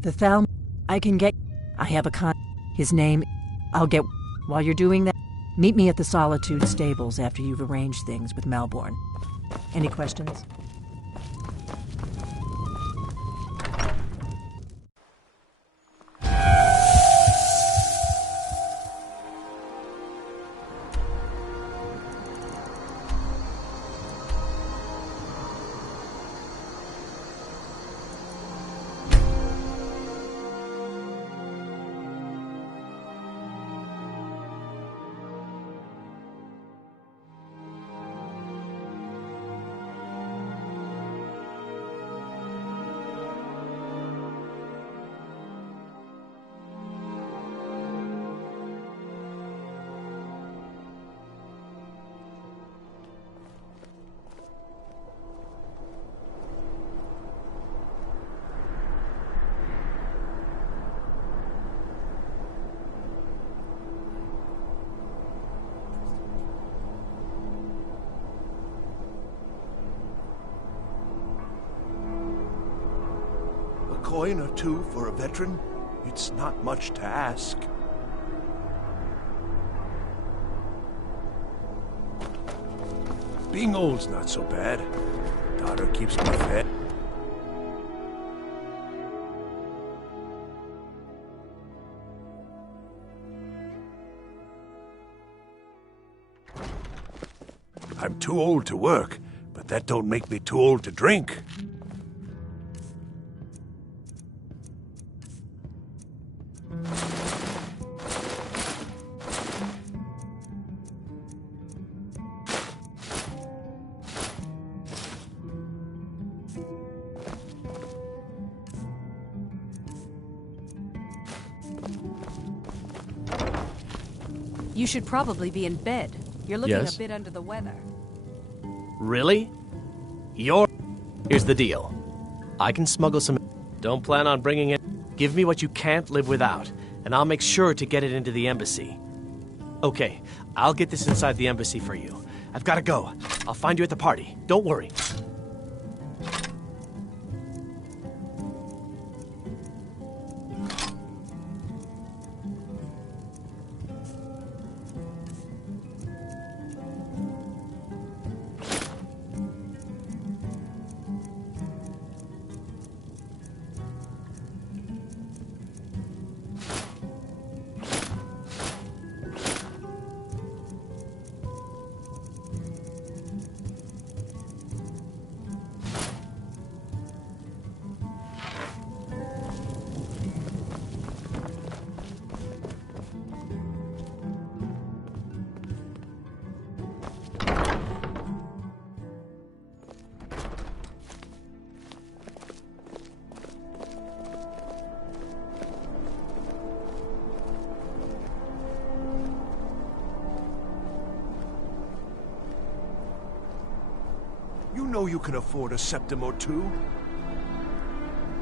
The Thalmor... I can get... I have a His name... I'll get... While you're doing that, meet me at the Solitude stables after you've arranged things with Melbourne. Any questions? Coin or two for a veteran? It's not much to ask. Being old's not so bad. Daughter keeps me fed. I'm too old to work, but that don't make me too old to drink. You should probably be in bed. You're looking Yes? a bit under the weather. Really? Here's the deal. I can smuggle some... Don't plan on bringing it... Give me what you can't live without, and I'll make sure to get it into the embassy. Okay, I'll get this inside the embassy for you. I've gotta go. I'll find you at the party. Don't worry. You know you can afford a septim or two.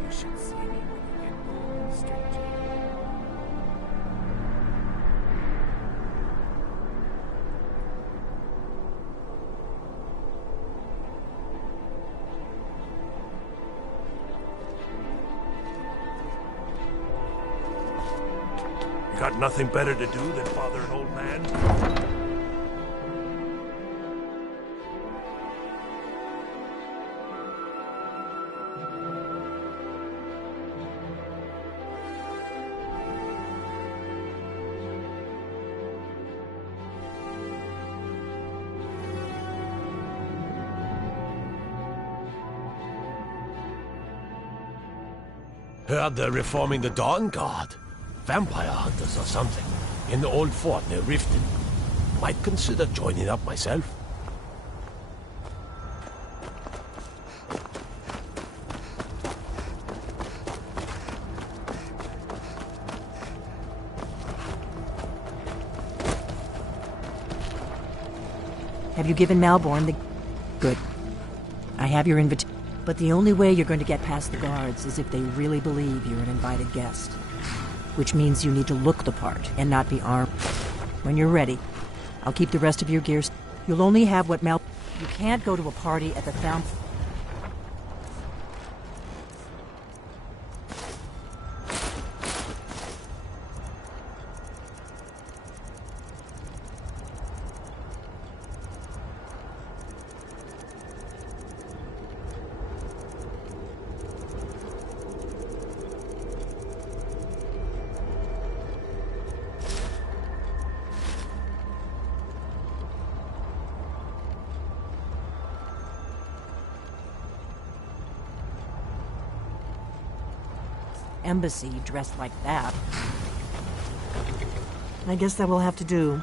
You should see me when you get home, stranger. You got nothing better to do than bother an old man? Heard they're reforming the Dawn Guard. Vampire hunters or something. In the old fort near Riften. Might consider joining up myself. Have you given Malborn the... Good. I have your invitation. But the only way you're going to get past the guards is if they really believe you're an invited guest. Which means you need to look the part and not be armed. When you're ready, I'll keep the rest of your gear. You'll only have what You can't go to a party at the fountain. Embassy dressed like that. I guess that will have to do.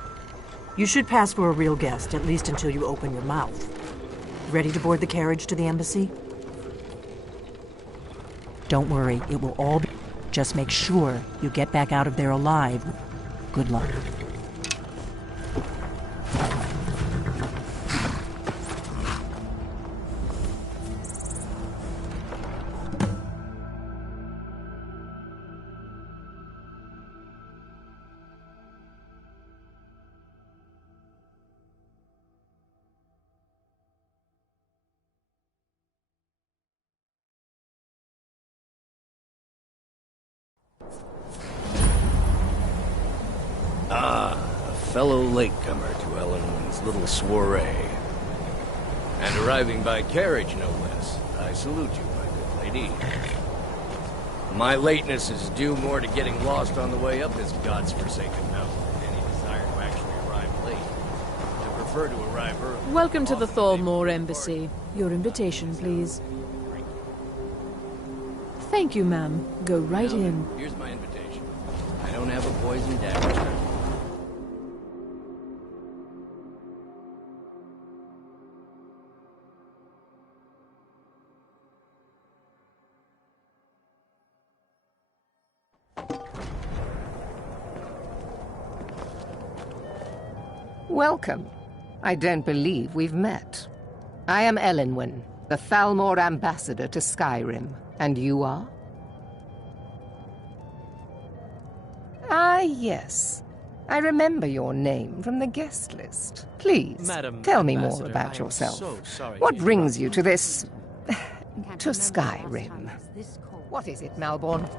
You should pass for a real guest, at least until you open your mouth. Ready to board the carriage to the embassy? Don't worry, it will all be... Just make sure you get back out of there alive. Good luck. Fellow latecomer to Ellen's little soiree. And arriving by carriage, no less. I salute you, my good lady. My lateness is due more to getting lost on the way up this god's-forsaken mountain than any desire to actually arrive late. I prefer to arrive early. Welcome to the Thalmor Embassy. Your invitation, please. Thank you, ma'am. Go right in. Here's my invitation. I don't have a poison dagger. Welcome. I don't believe we've met. I am Elenwen, the Thalmor ambassador to Skyrim. And you are? Ah, yes. I remember your name from the guest list. Please, Madam tell me more Ambassador, about I am yourself. so sorry What to brings you to this... to Skyrim? What is it, Malborn?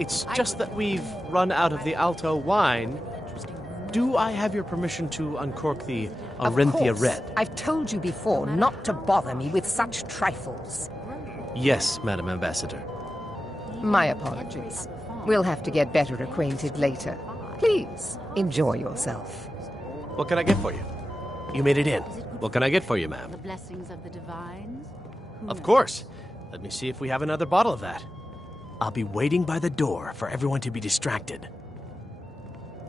It's just that we've run out of the Alto wine. Do I have your permission to uncork the Arenthia Of course. Red? I've told you before not to bother me with such trifles. Yes, Madam Ambassador. My apologies. We'll have to get better acquainted later. Please, enjoy yourself. What can I get for you? You made it in. What can I get for you, ma'am? The blessings of the divines? Of course. Let me see if we have another bottle of that. I'll be waiting by the door for everyone to be distracted.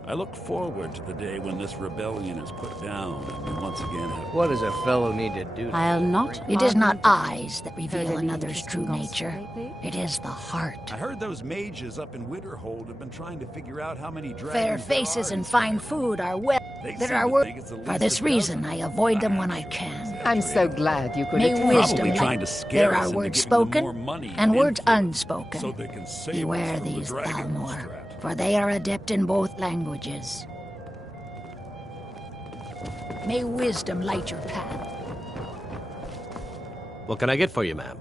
I look forward to the day when this rebellion is put down and we once again have... What does a fellow need to do? I'll not. It is not eyes that reveal another's true nature. It is the heart. I heard those mages up in Winterhold have been trying to figure out how many dragons Fair faces and fine food are well. There are words. For this reason, I avoid them when I can. I'm so glad you could May attend. wisdom trying to scare There us are into words giving them more spoken money and words influence unspoken. so they can save us Beware from the these, dragon Thalmor, strat. for they are adept in both languages. May wisdom light your path. What can I get for you, ma'am?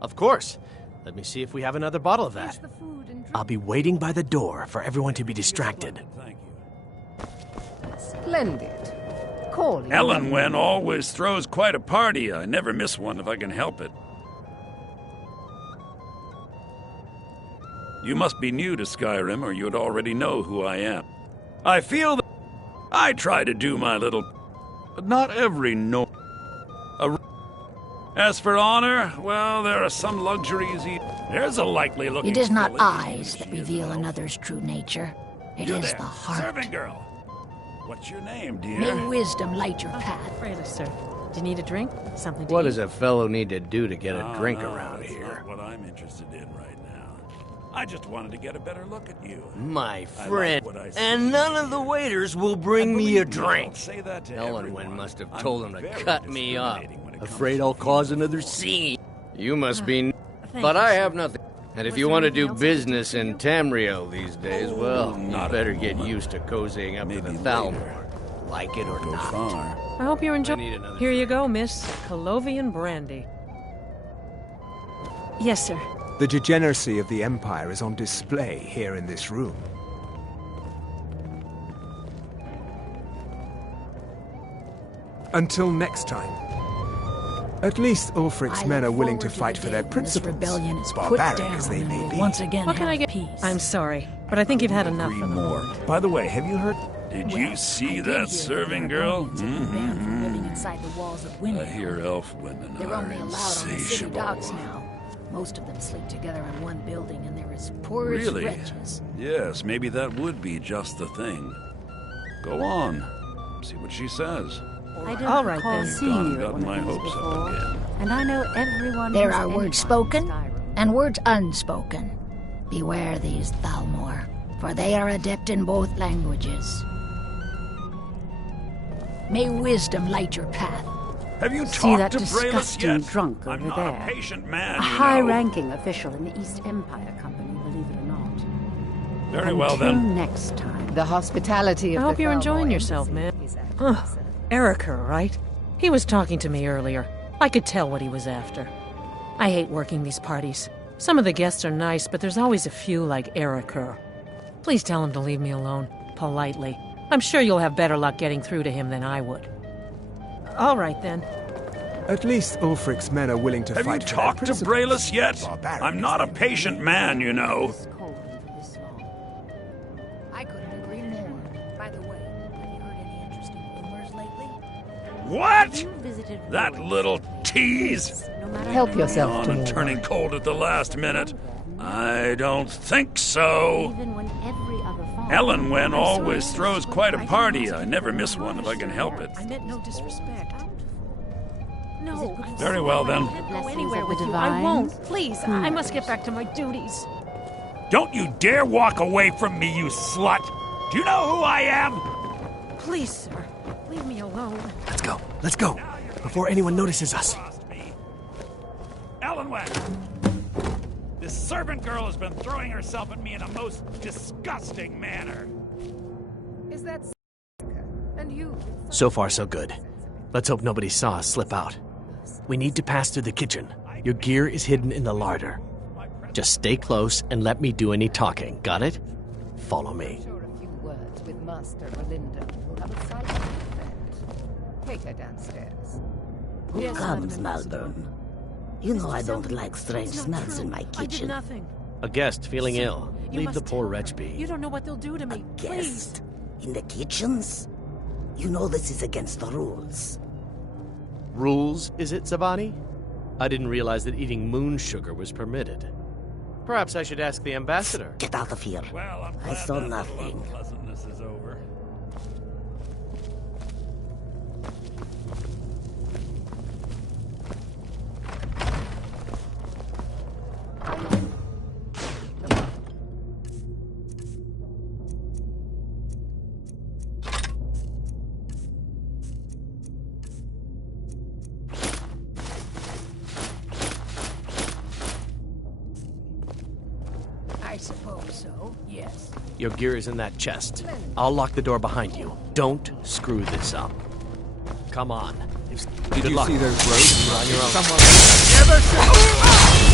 Of course. Let me see if we have another bottle of that. I'll be waiting by the door for everyone to be distracted. Splendid. Call you. Elenwen always throws quite a party. I never miss one if I can help it. You must be new to Skyrim, or you'd already know who I am. I feel that I try to do my little... but not every no... As for honor, well, there are some luxuries... There's a likely-looking... It is not filly. eyes that reveal another's true nature. It You is there, the heart. servant girl. What's your name, dear? May wisdom light your path. Really, sir. Do you need a drink? Something to What eat? does a fellow need to do to get a No, drink no, around that's here? not what I'm interested in right now. I just wanted to get a better look at you. My I like friend, what I see. and none of the waiters will bring And me a believe me, I don't drink. say that to Elenwen everyone. must have I'm told him to very cut me off. discriminating when it Afraid comes I'll to cause another scene. You must be... Thank But you, I sir. have nothing. And if Was you there want to anything do else I could business do for in you? Tamriel these days, well, you not at better the get moment. used to cozying up to the Maybe Thalmor. later. Like it or Go not. far. I hope you're I enjoying. need another Here you go, Miss Colovian brandy. Yes, sir. The degeneracy of the Empire is on display here in this room. Until next time. At least Ulfric's I men are look willing to forward fight the for their day when this principles, rebellion is put barbaric down as they and may we'll be. once again What can have I get? peace. I'm sorry, but I think you've had enough Agree for the more. moment. By the way, have you heard? Did Well, you see I did that hear serving the girl? Argonians have been banned from living inside the walls of I Winterhold. hear elf women They're are only allowed on the city insatiable. docks now. Most of them sleep together in one building, and they're as poor as Really? wretches. Yes, maybe that would be just the thing. Go on. See what she says. I don't All right, recall then. seeing Gone you and at gotten one my of these hopes up before. again. And I know everyone There who's are anyone words in spoken Skyrim. and words unspoken. Beware these, Thalmor, for they are adept in both languages. May wisdom light your path. Have you See talked that to Braylus disgusting yet? drunk over I'm not there? a patient man, A you know. high-ranking official in the East Empire Company, believe it or not. Very well, Until then. next time. The hospitality I of hope the you're Thalmor enjoying yourself, man. Erica, right? He was talking to me earlier. I could tell what he was after. I hate working these parties. Some of the guests are nice, but there's always a few like Erica. Please tell him to leave me alone, politely. I'm sure you'll have better luck getting through to him than I would. All right, then. At least Ulfric's men are willing to Have you fight for their talked to principles, Braylus yet? barbaric I'm as not a they may patient be. man, you know. I couldn't agree more. By the way, have you heard any interesting rumors lately? What? You visited That ruins. little tease! No matter Help how yourself On to and more turning wine. cold at the last minute. I don't think so. Even when every other farm- Elenwen always throws quite a party. I never miss one if I can help it. I meant no disrespect. No. Very well, then. I can't go Blessings anywhere of with the you. I divines? won't. Please, I must get back to my duties. Don't you dare walk away from me, you slut! Do you know who I am? Please, sir. Leave me alone. Let's go. Let's go. Before anyone notices us. Elenwen! This servant girl has been throwing herself at me in a most disgusting manner. Is that and you? So far, so good. Let's hope nobody saw us slip out. We need to pass through the kitchen. Your gear is hidden in the larder. Just stay close and let me do any talking. Got it? Follow me. Sure, a few words with Master Melinda will have a silent effect. Take her downstairs. Who comes, Malvern? You know I don't like strange smells in my kitchen. I did nothing. A guest feeling ill. You Leave the must poor tell wretch her. be. You don't know what they'll do to me. Guest? In the kitchens? You know this is against the rules. Rules, is it, Zavani? I didn't realize that eating moon sugar was permitted. Perhaps I should ask the ambassador. Get out of here. Well, I'm I glad saw that nothing. unpleasantness is over. I suppose so, yes. Your gear is in that chest. I'll lock the door behind you. Don't screw this up. Come on. Did Good you luck. see those roads? You're on your own. Someone never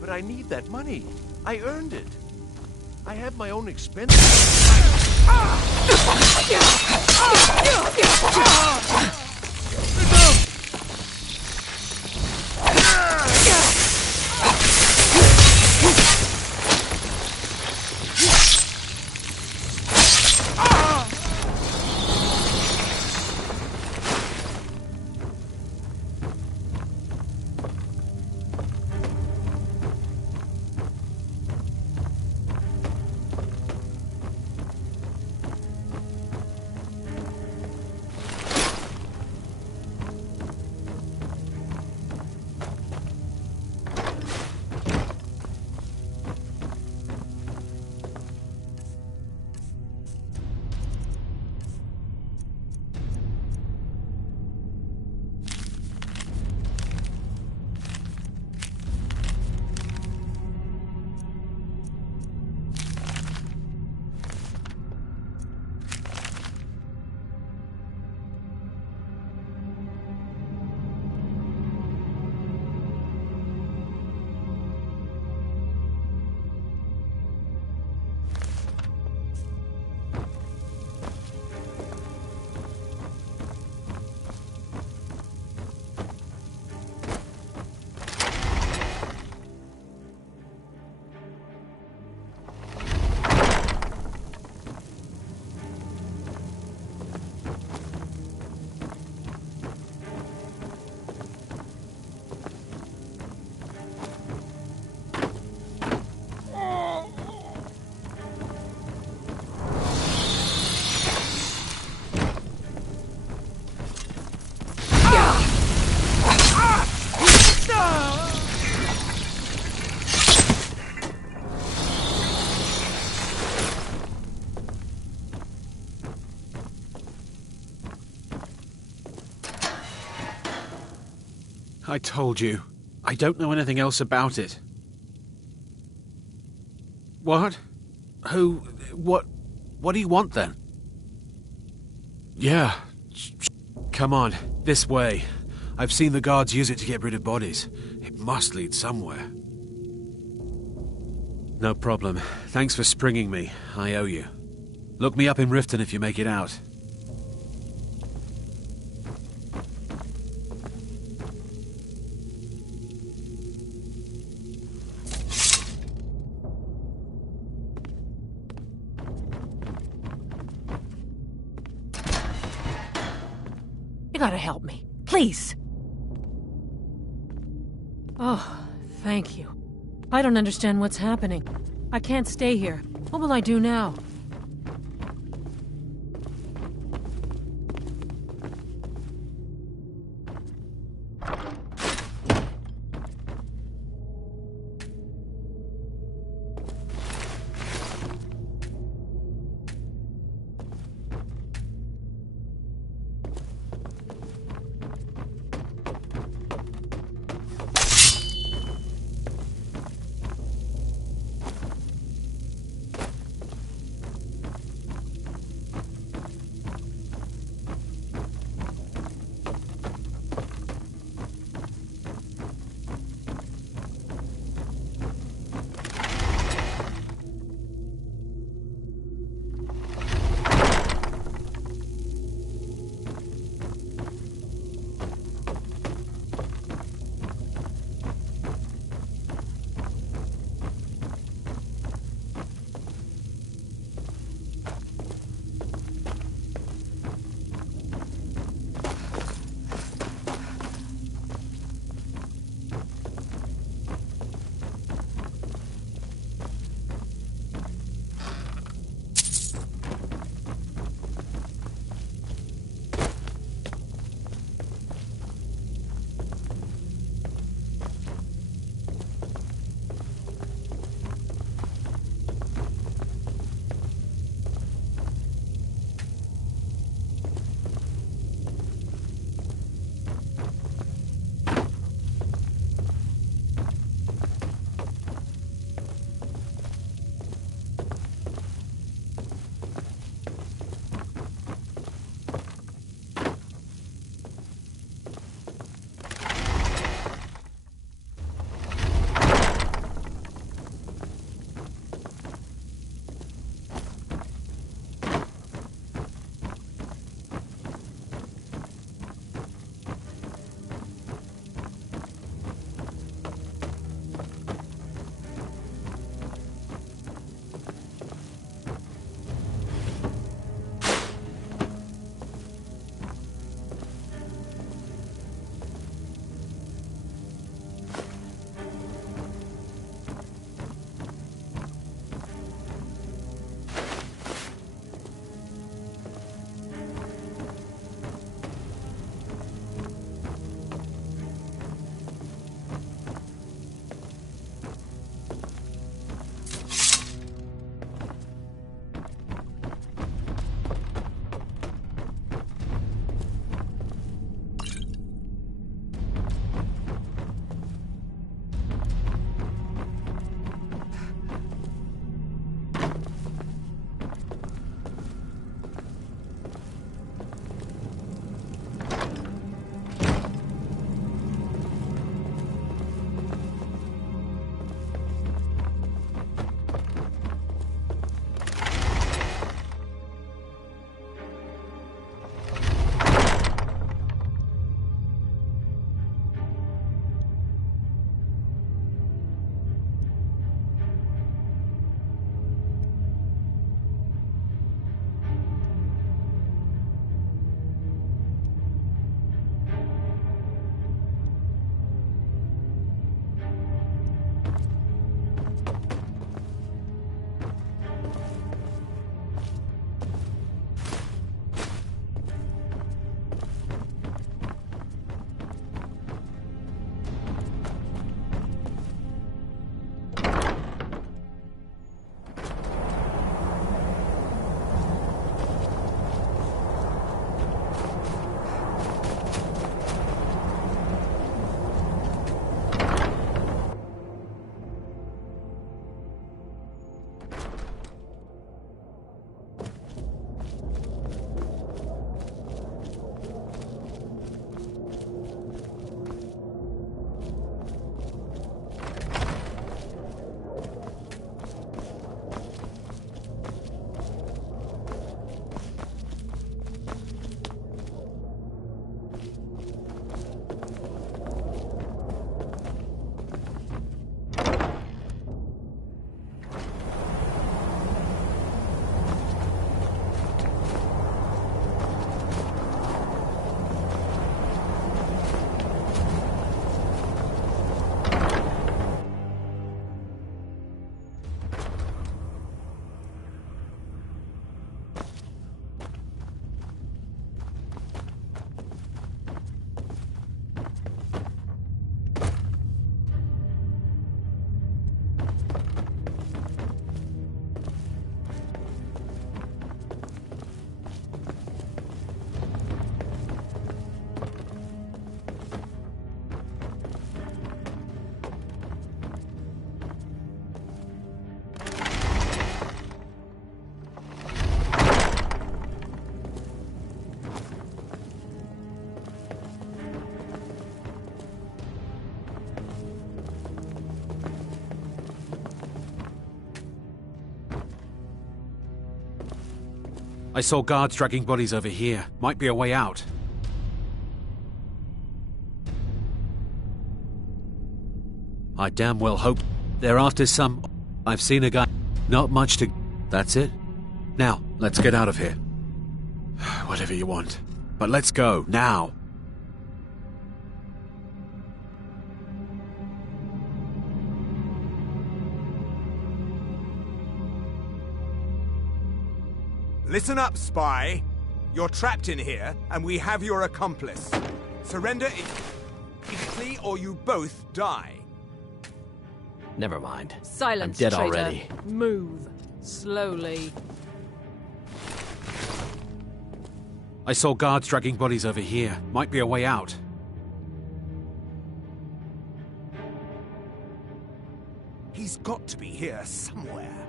But I need that money. I earned it. I have my own expenses. I told you. I don't know anything else about it. What? Who? What do you want, then? Yeah. Come on, this way. I've seen the guards use it to get rid of bodies. It must lead somewhere. No problem. Thanks for springing me. I owe you. Look me up in Riften if you make it out. You gotta help me. Please. Oh, thank you. I don't understand what's happening. I can't stay here. What will I do now? I saw guards dragging bodies over here. Might be a way out. I damn well hope they're after some... I've seen a guy... Not much to... That's it? Now, let's get out of here. Whatever you want. But let's go, now! Listen up, spy. You're trapped in here, and we have your accomplice. Surrender immediately, or you both die. Never mind. Silence, I'm dead traitor. already. Move. Slowly. I saw guards dragging bodies over here. Might be a way out. He's got to be here somewhere.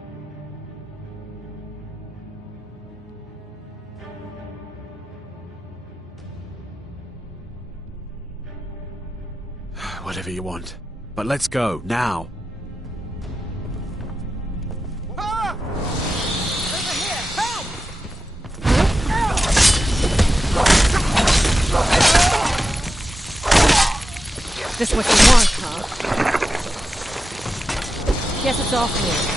Whatever you want. But let's go, now! Ah! Over here! Help! This what you want, huh? Guess it's off here.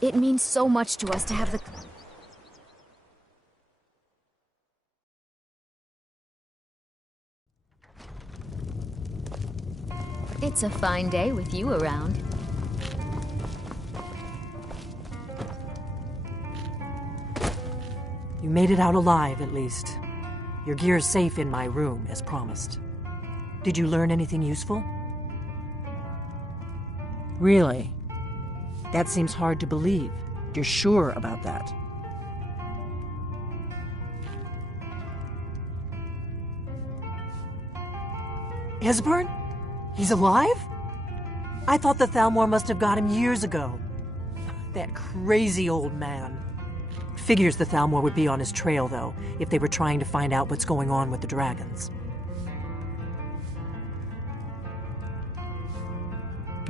It means so much to us to have the... It's a fine day with you around. You made it out alive, at least. Your gear's safe in my room, as promised. Did you learn anything useful? Really? That seems hard to believe. You're sure about that? Esbern? He's alive? I thought the Thalmor must have got him years ago. That crazy old man. Figures the Thalmor would be on his trail, though, if they were trying to find out what's going on with the dragons.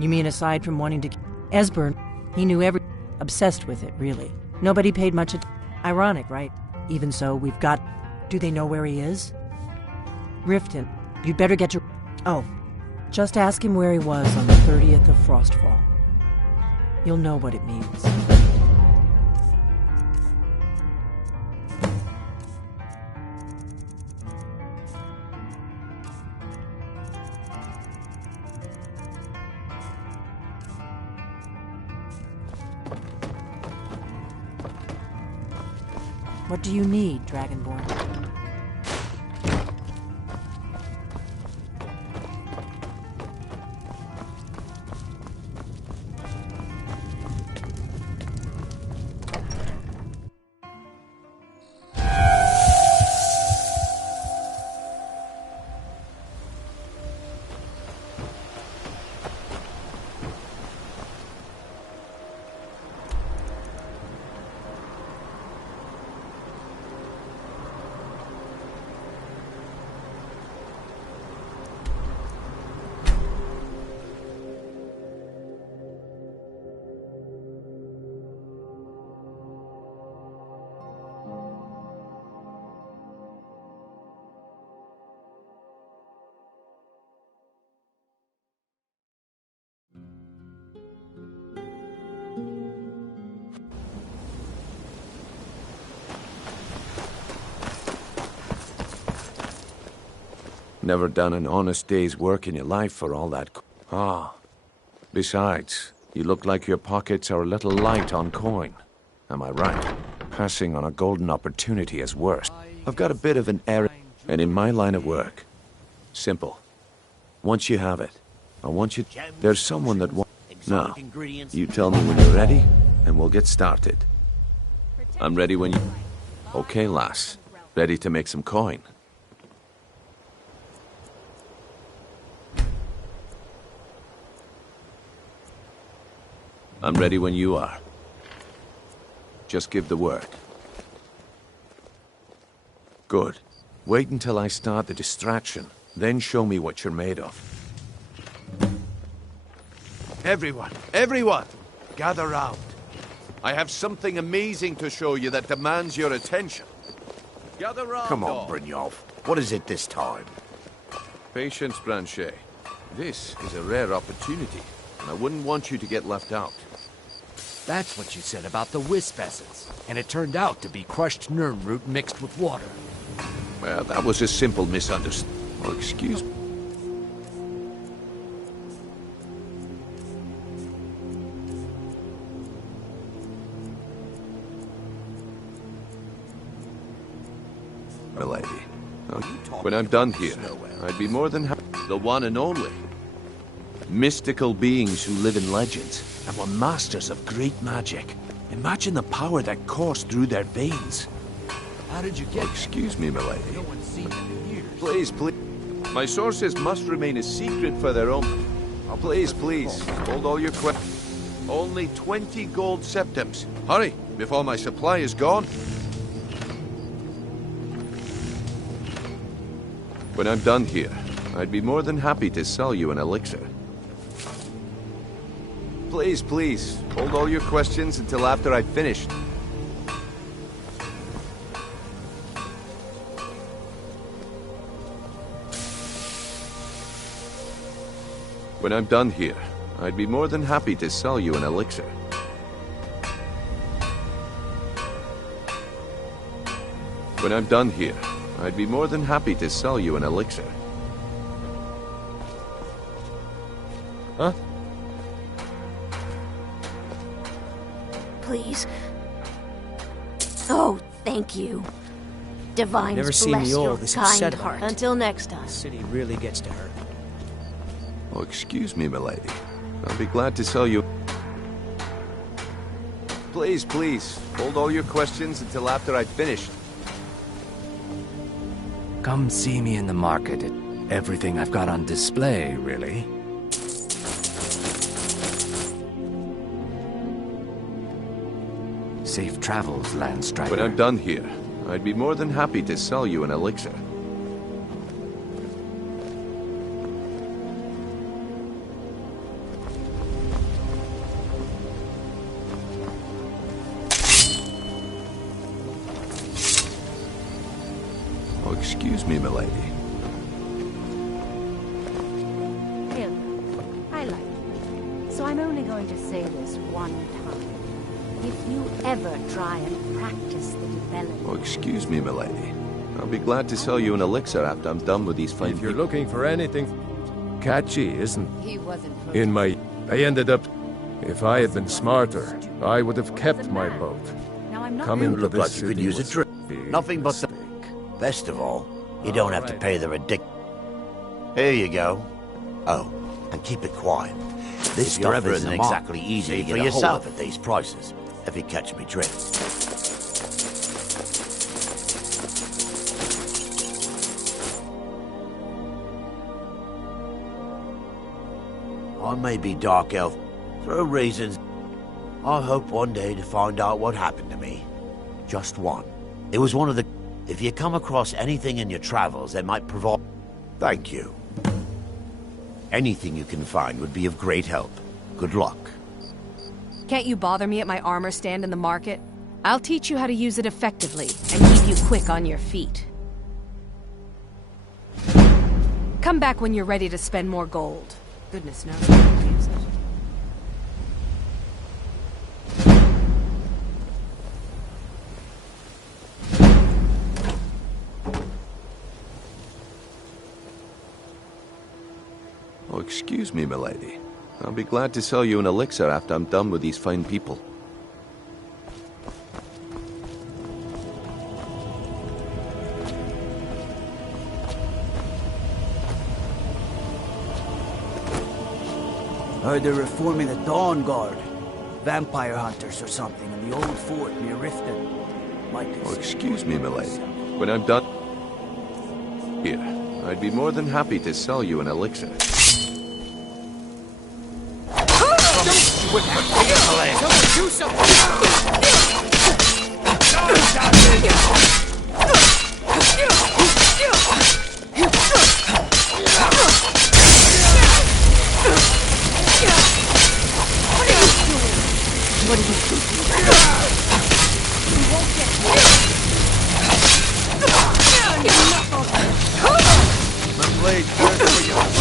You mean aside from wanting to... Esbern, he knew every... Obsessed with it, really. Nobody paid much attention. Ironic, right? Even so, we've got... Do they know where he is? Riften, you'd better get your... Oh, just ask him where he was on the 30th of Frostfall. You'll know what it means. What do you need, Dragonborn? Never done an honest day's work in your life for all that. Besides, you look like your pockets are a little light on coin. Am I right? Passing on a golden opportunity is worse. I've got a bit of an errand, and in my line of work, simple. Once you have it, I want you. There's someone that wants. Now, you tell me when you're ready, and we'll get started. I'm ready when you. Okay, lass. Ready to make some coin. I'm ready when you are. Just give the word. Good. Wait until I start the distraction, then show me what you're made of. Everyone, gather round. I have something amazing to show you that demands your attention. Gather round. Come on, Brynjolf. What is it this time? Patience, Branchet. This is a rare opportunity, and I wouldn't want you to get left out. That's what you said about the wisp essence. And it turned out to be crushed nirn root mixed with water. Well, that was a simple misunderstanding. Oh, excuse me. Milady. When I'm done here, I'd be more than happy. The one and only. Mystical beings who live in legends and were masters of great magic. Imagine the power that coursed through their veins. How did you get Excuse me, milady. No one's seen them in years. Please. My sources must remain a secret for their own. Please. Hold all your questions. Only 20 gold septims. Hurry, before my supply is gone. When I'm done here, I'd be more than happy to sell you an elixir. Please, hold all your questions until after I've finished. When I'm done here, I'd be more than happy to sell you an elixir. When I'm done here, I'd be more than happy to sell you an elixir. Huh? Please. Oh, thank you. Divine Never seen bless me all your this kind upset heart. about it. Until next time. The city really gets to hurt. Oh, excuse me, milady. I'll be glad to sell you. Please, hold all your questions until after I've finished. Come see me in the market at everything I've got on display, really. Safe travels, Landstrider. When I'm done here, I'd be more than happy to sell you an elixir. Oh, excuse me, milady. I like you. So I'm only going to say this one time. If you ever try and practice the development... Oh, excuse me, milady. I'll be glad to sell you an elixir after I'm done with these fine If you're looking for anything catchy, isn't He wasn't... I ended up... If I had been smarter, I would have kept my boat. Now I'm not... Coming to look this like city was Nothing but the... Best of all, you don't have to pay the ridiculous... Here you go. Oh, and keep it quiet. This stuff isn't exactly easy to get a hold of at these prices, if you catch me drift. I may be Dark Elf through reasons. I hope one day to find out what happened to me. Just one. It was one of the... If you come across anything in your travels that might provide... Thank you. Anything you can find would be of great help. Good luck. Can't you bother me at my armor stand in the market? I'll teach you how to use it effectively and keep you quick on your feet. Come back when you're ready to spend more gold. Goodness knows I can use it. Oh, excuse me, milady. I'll be glad to sell you an elixir after I'm done with these fine people. Heard they're reforming the Dawn Guard. Vampire hunters or something in the old fort near Riften. Oh, excuse me, milady. When I'm done... Here, I'd be more than happy to sell you an elixir. Someone do something! What are you doing? You won't get me. My blade burns for your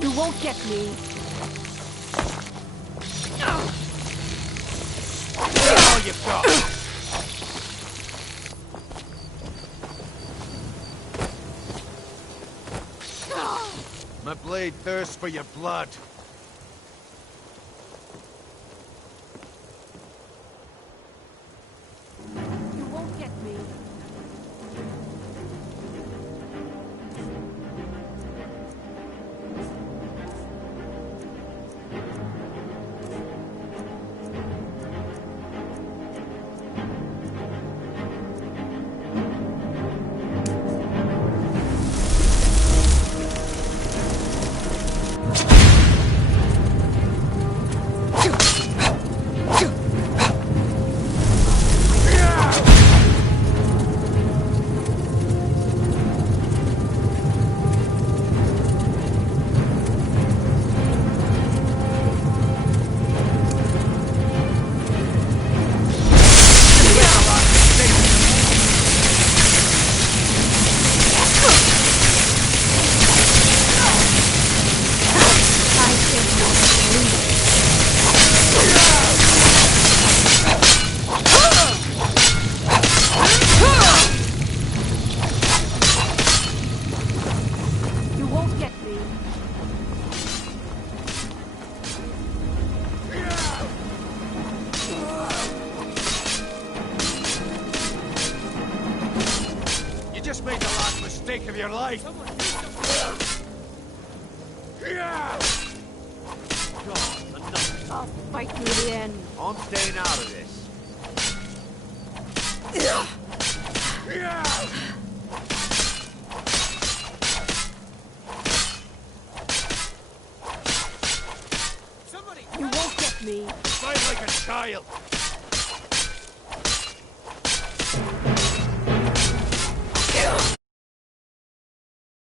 You won't get me. all you've got. My blade thirsts for your blood. You won't get me. right! I'll fight you to the end. I'm staying out of this. You won't get me. Fight like a child!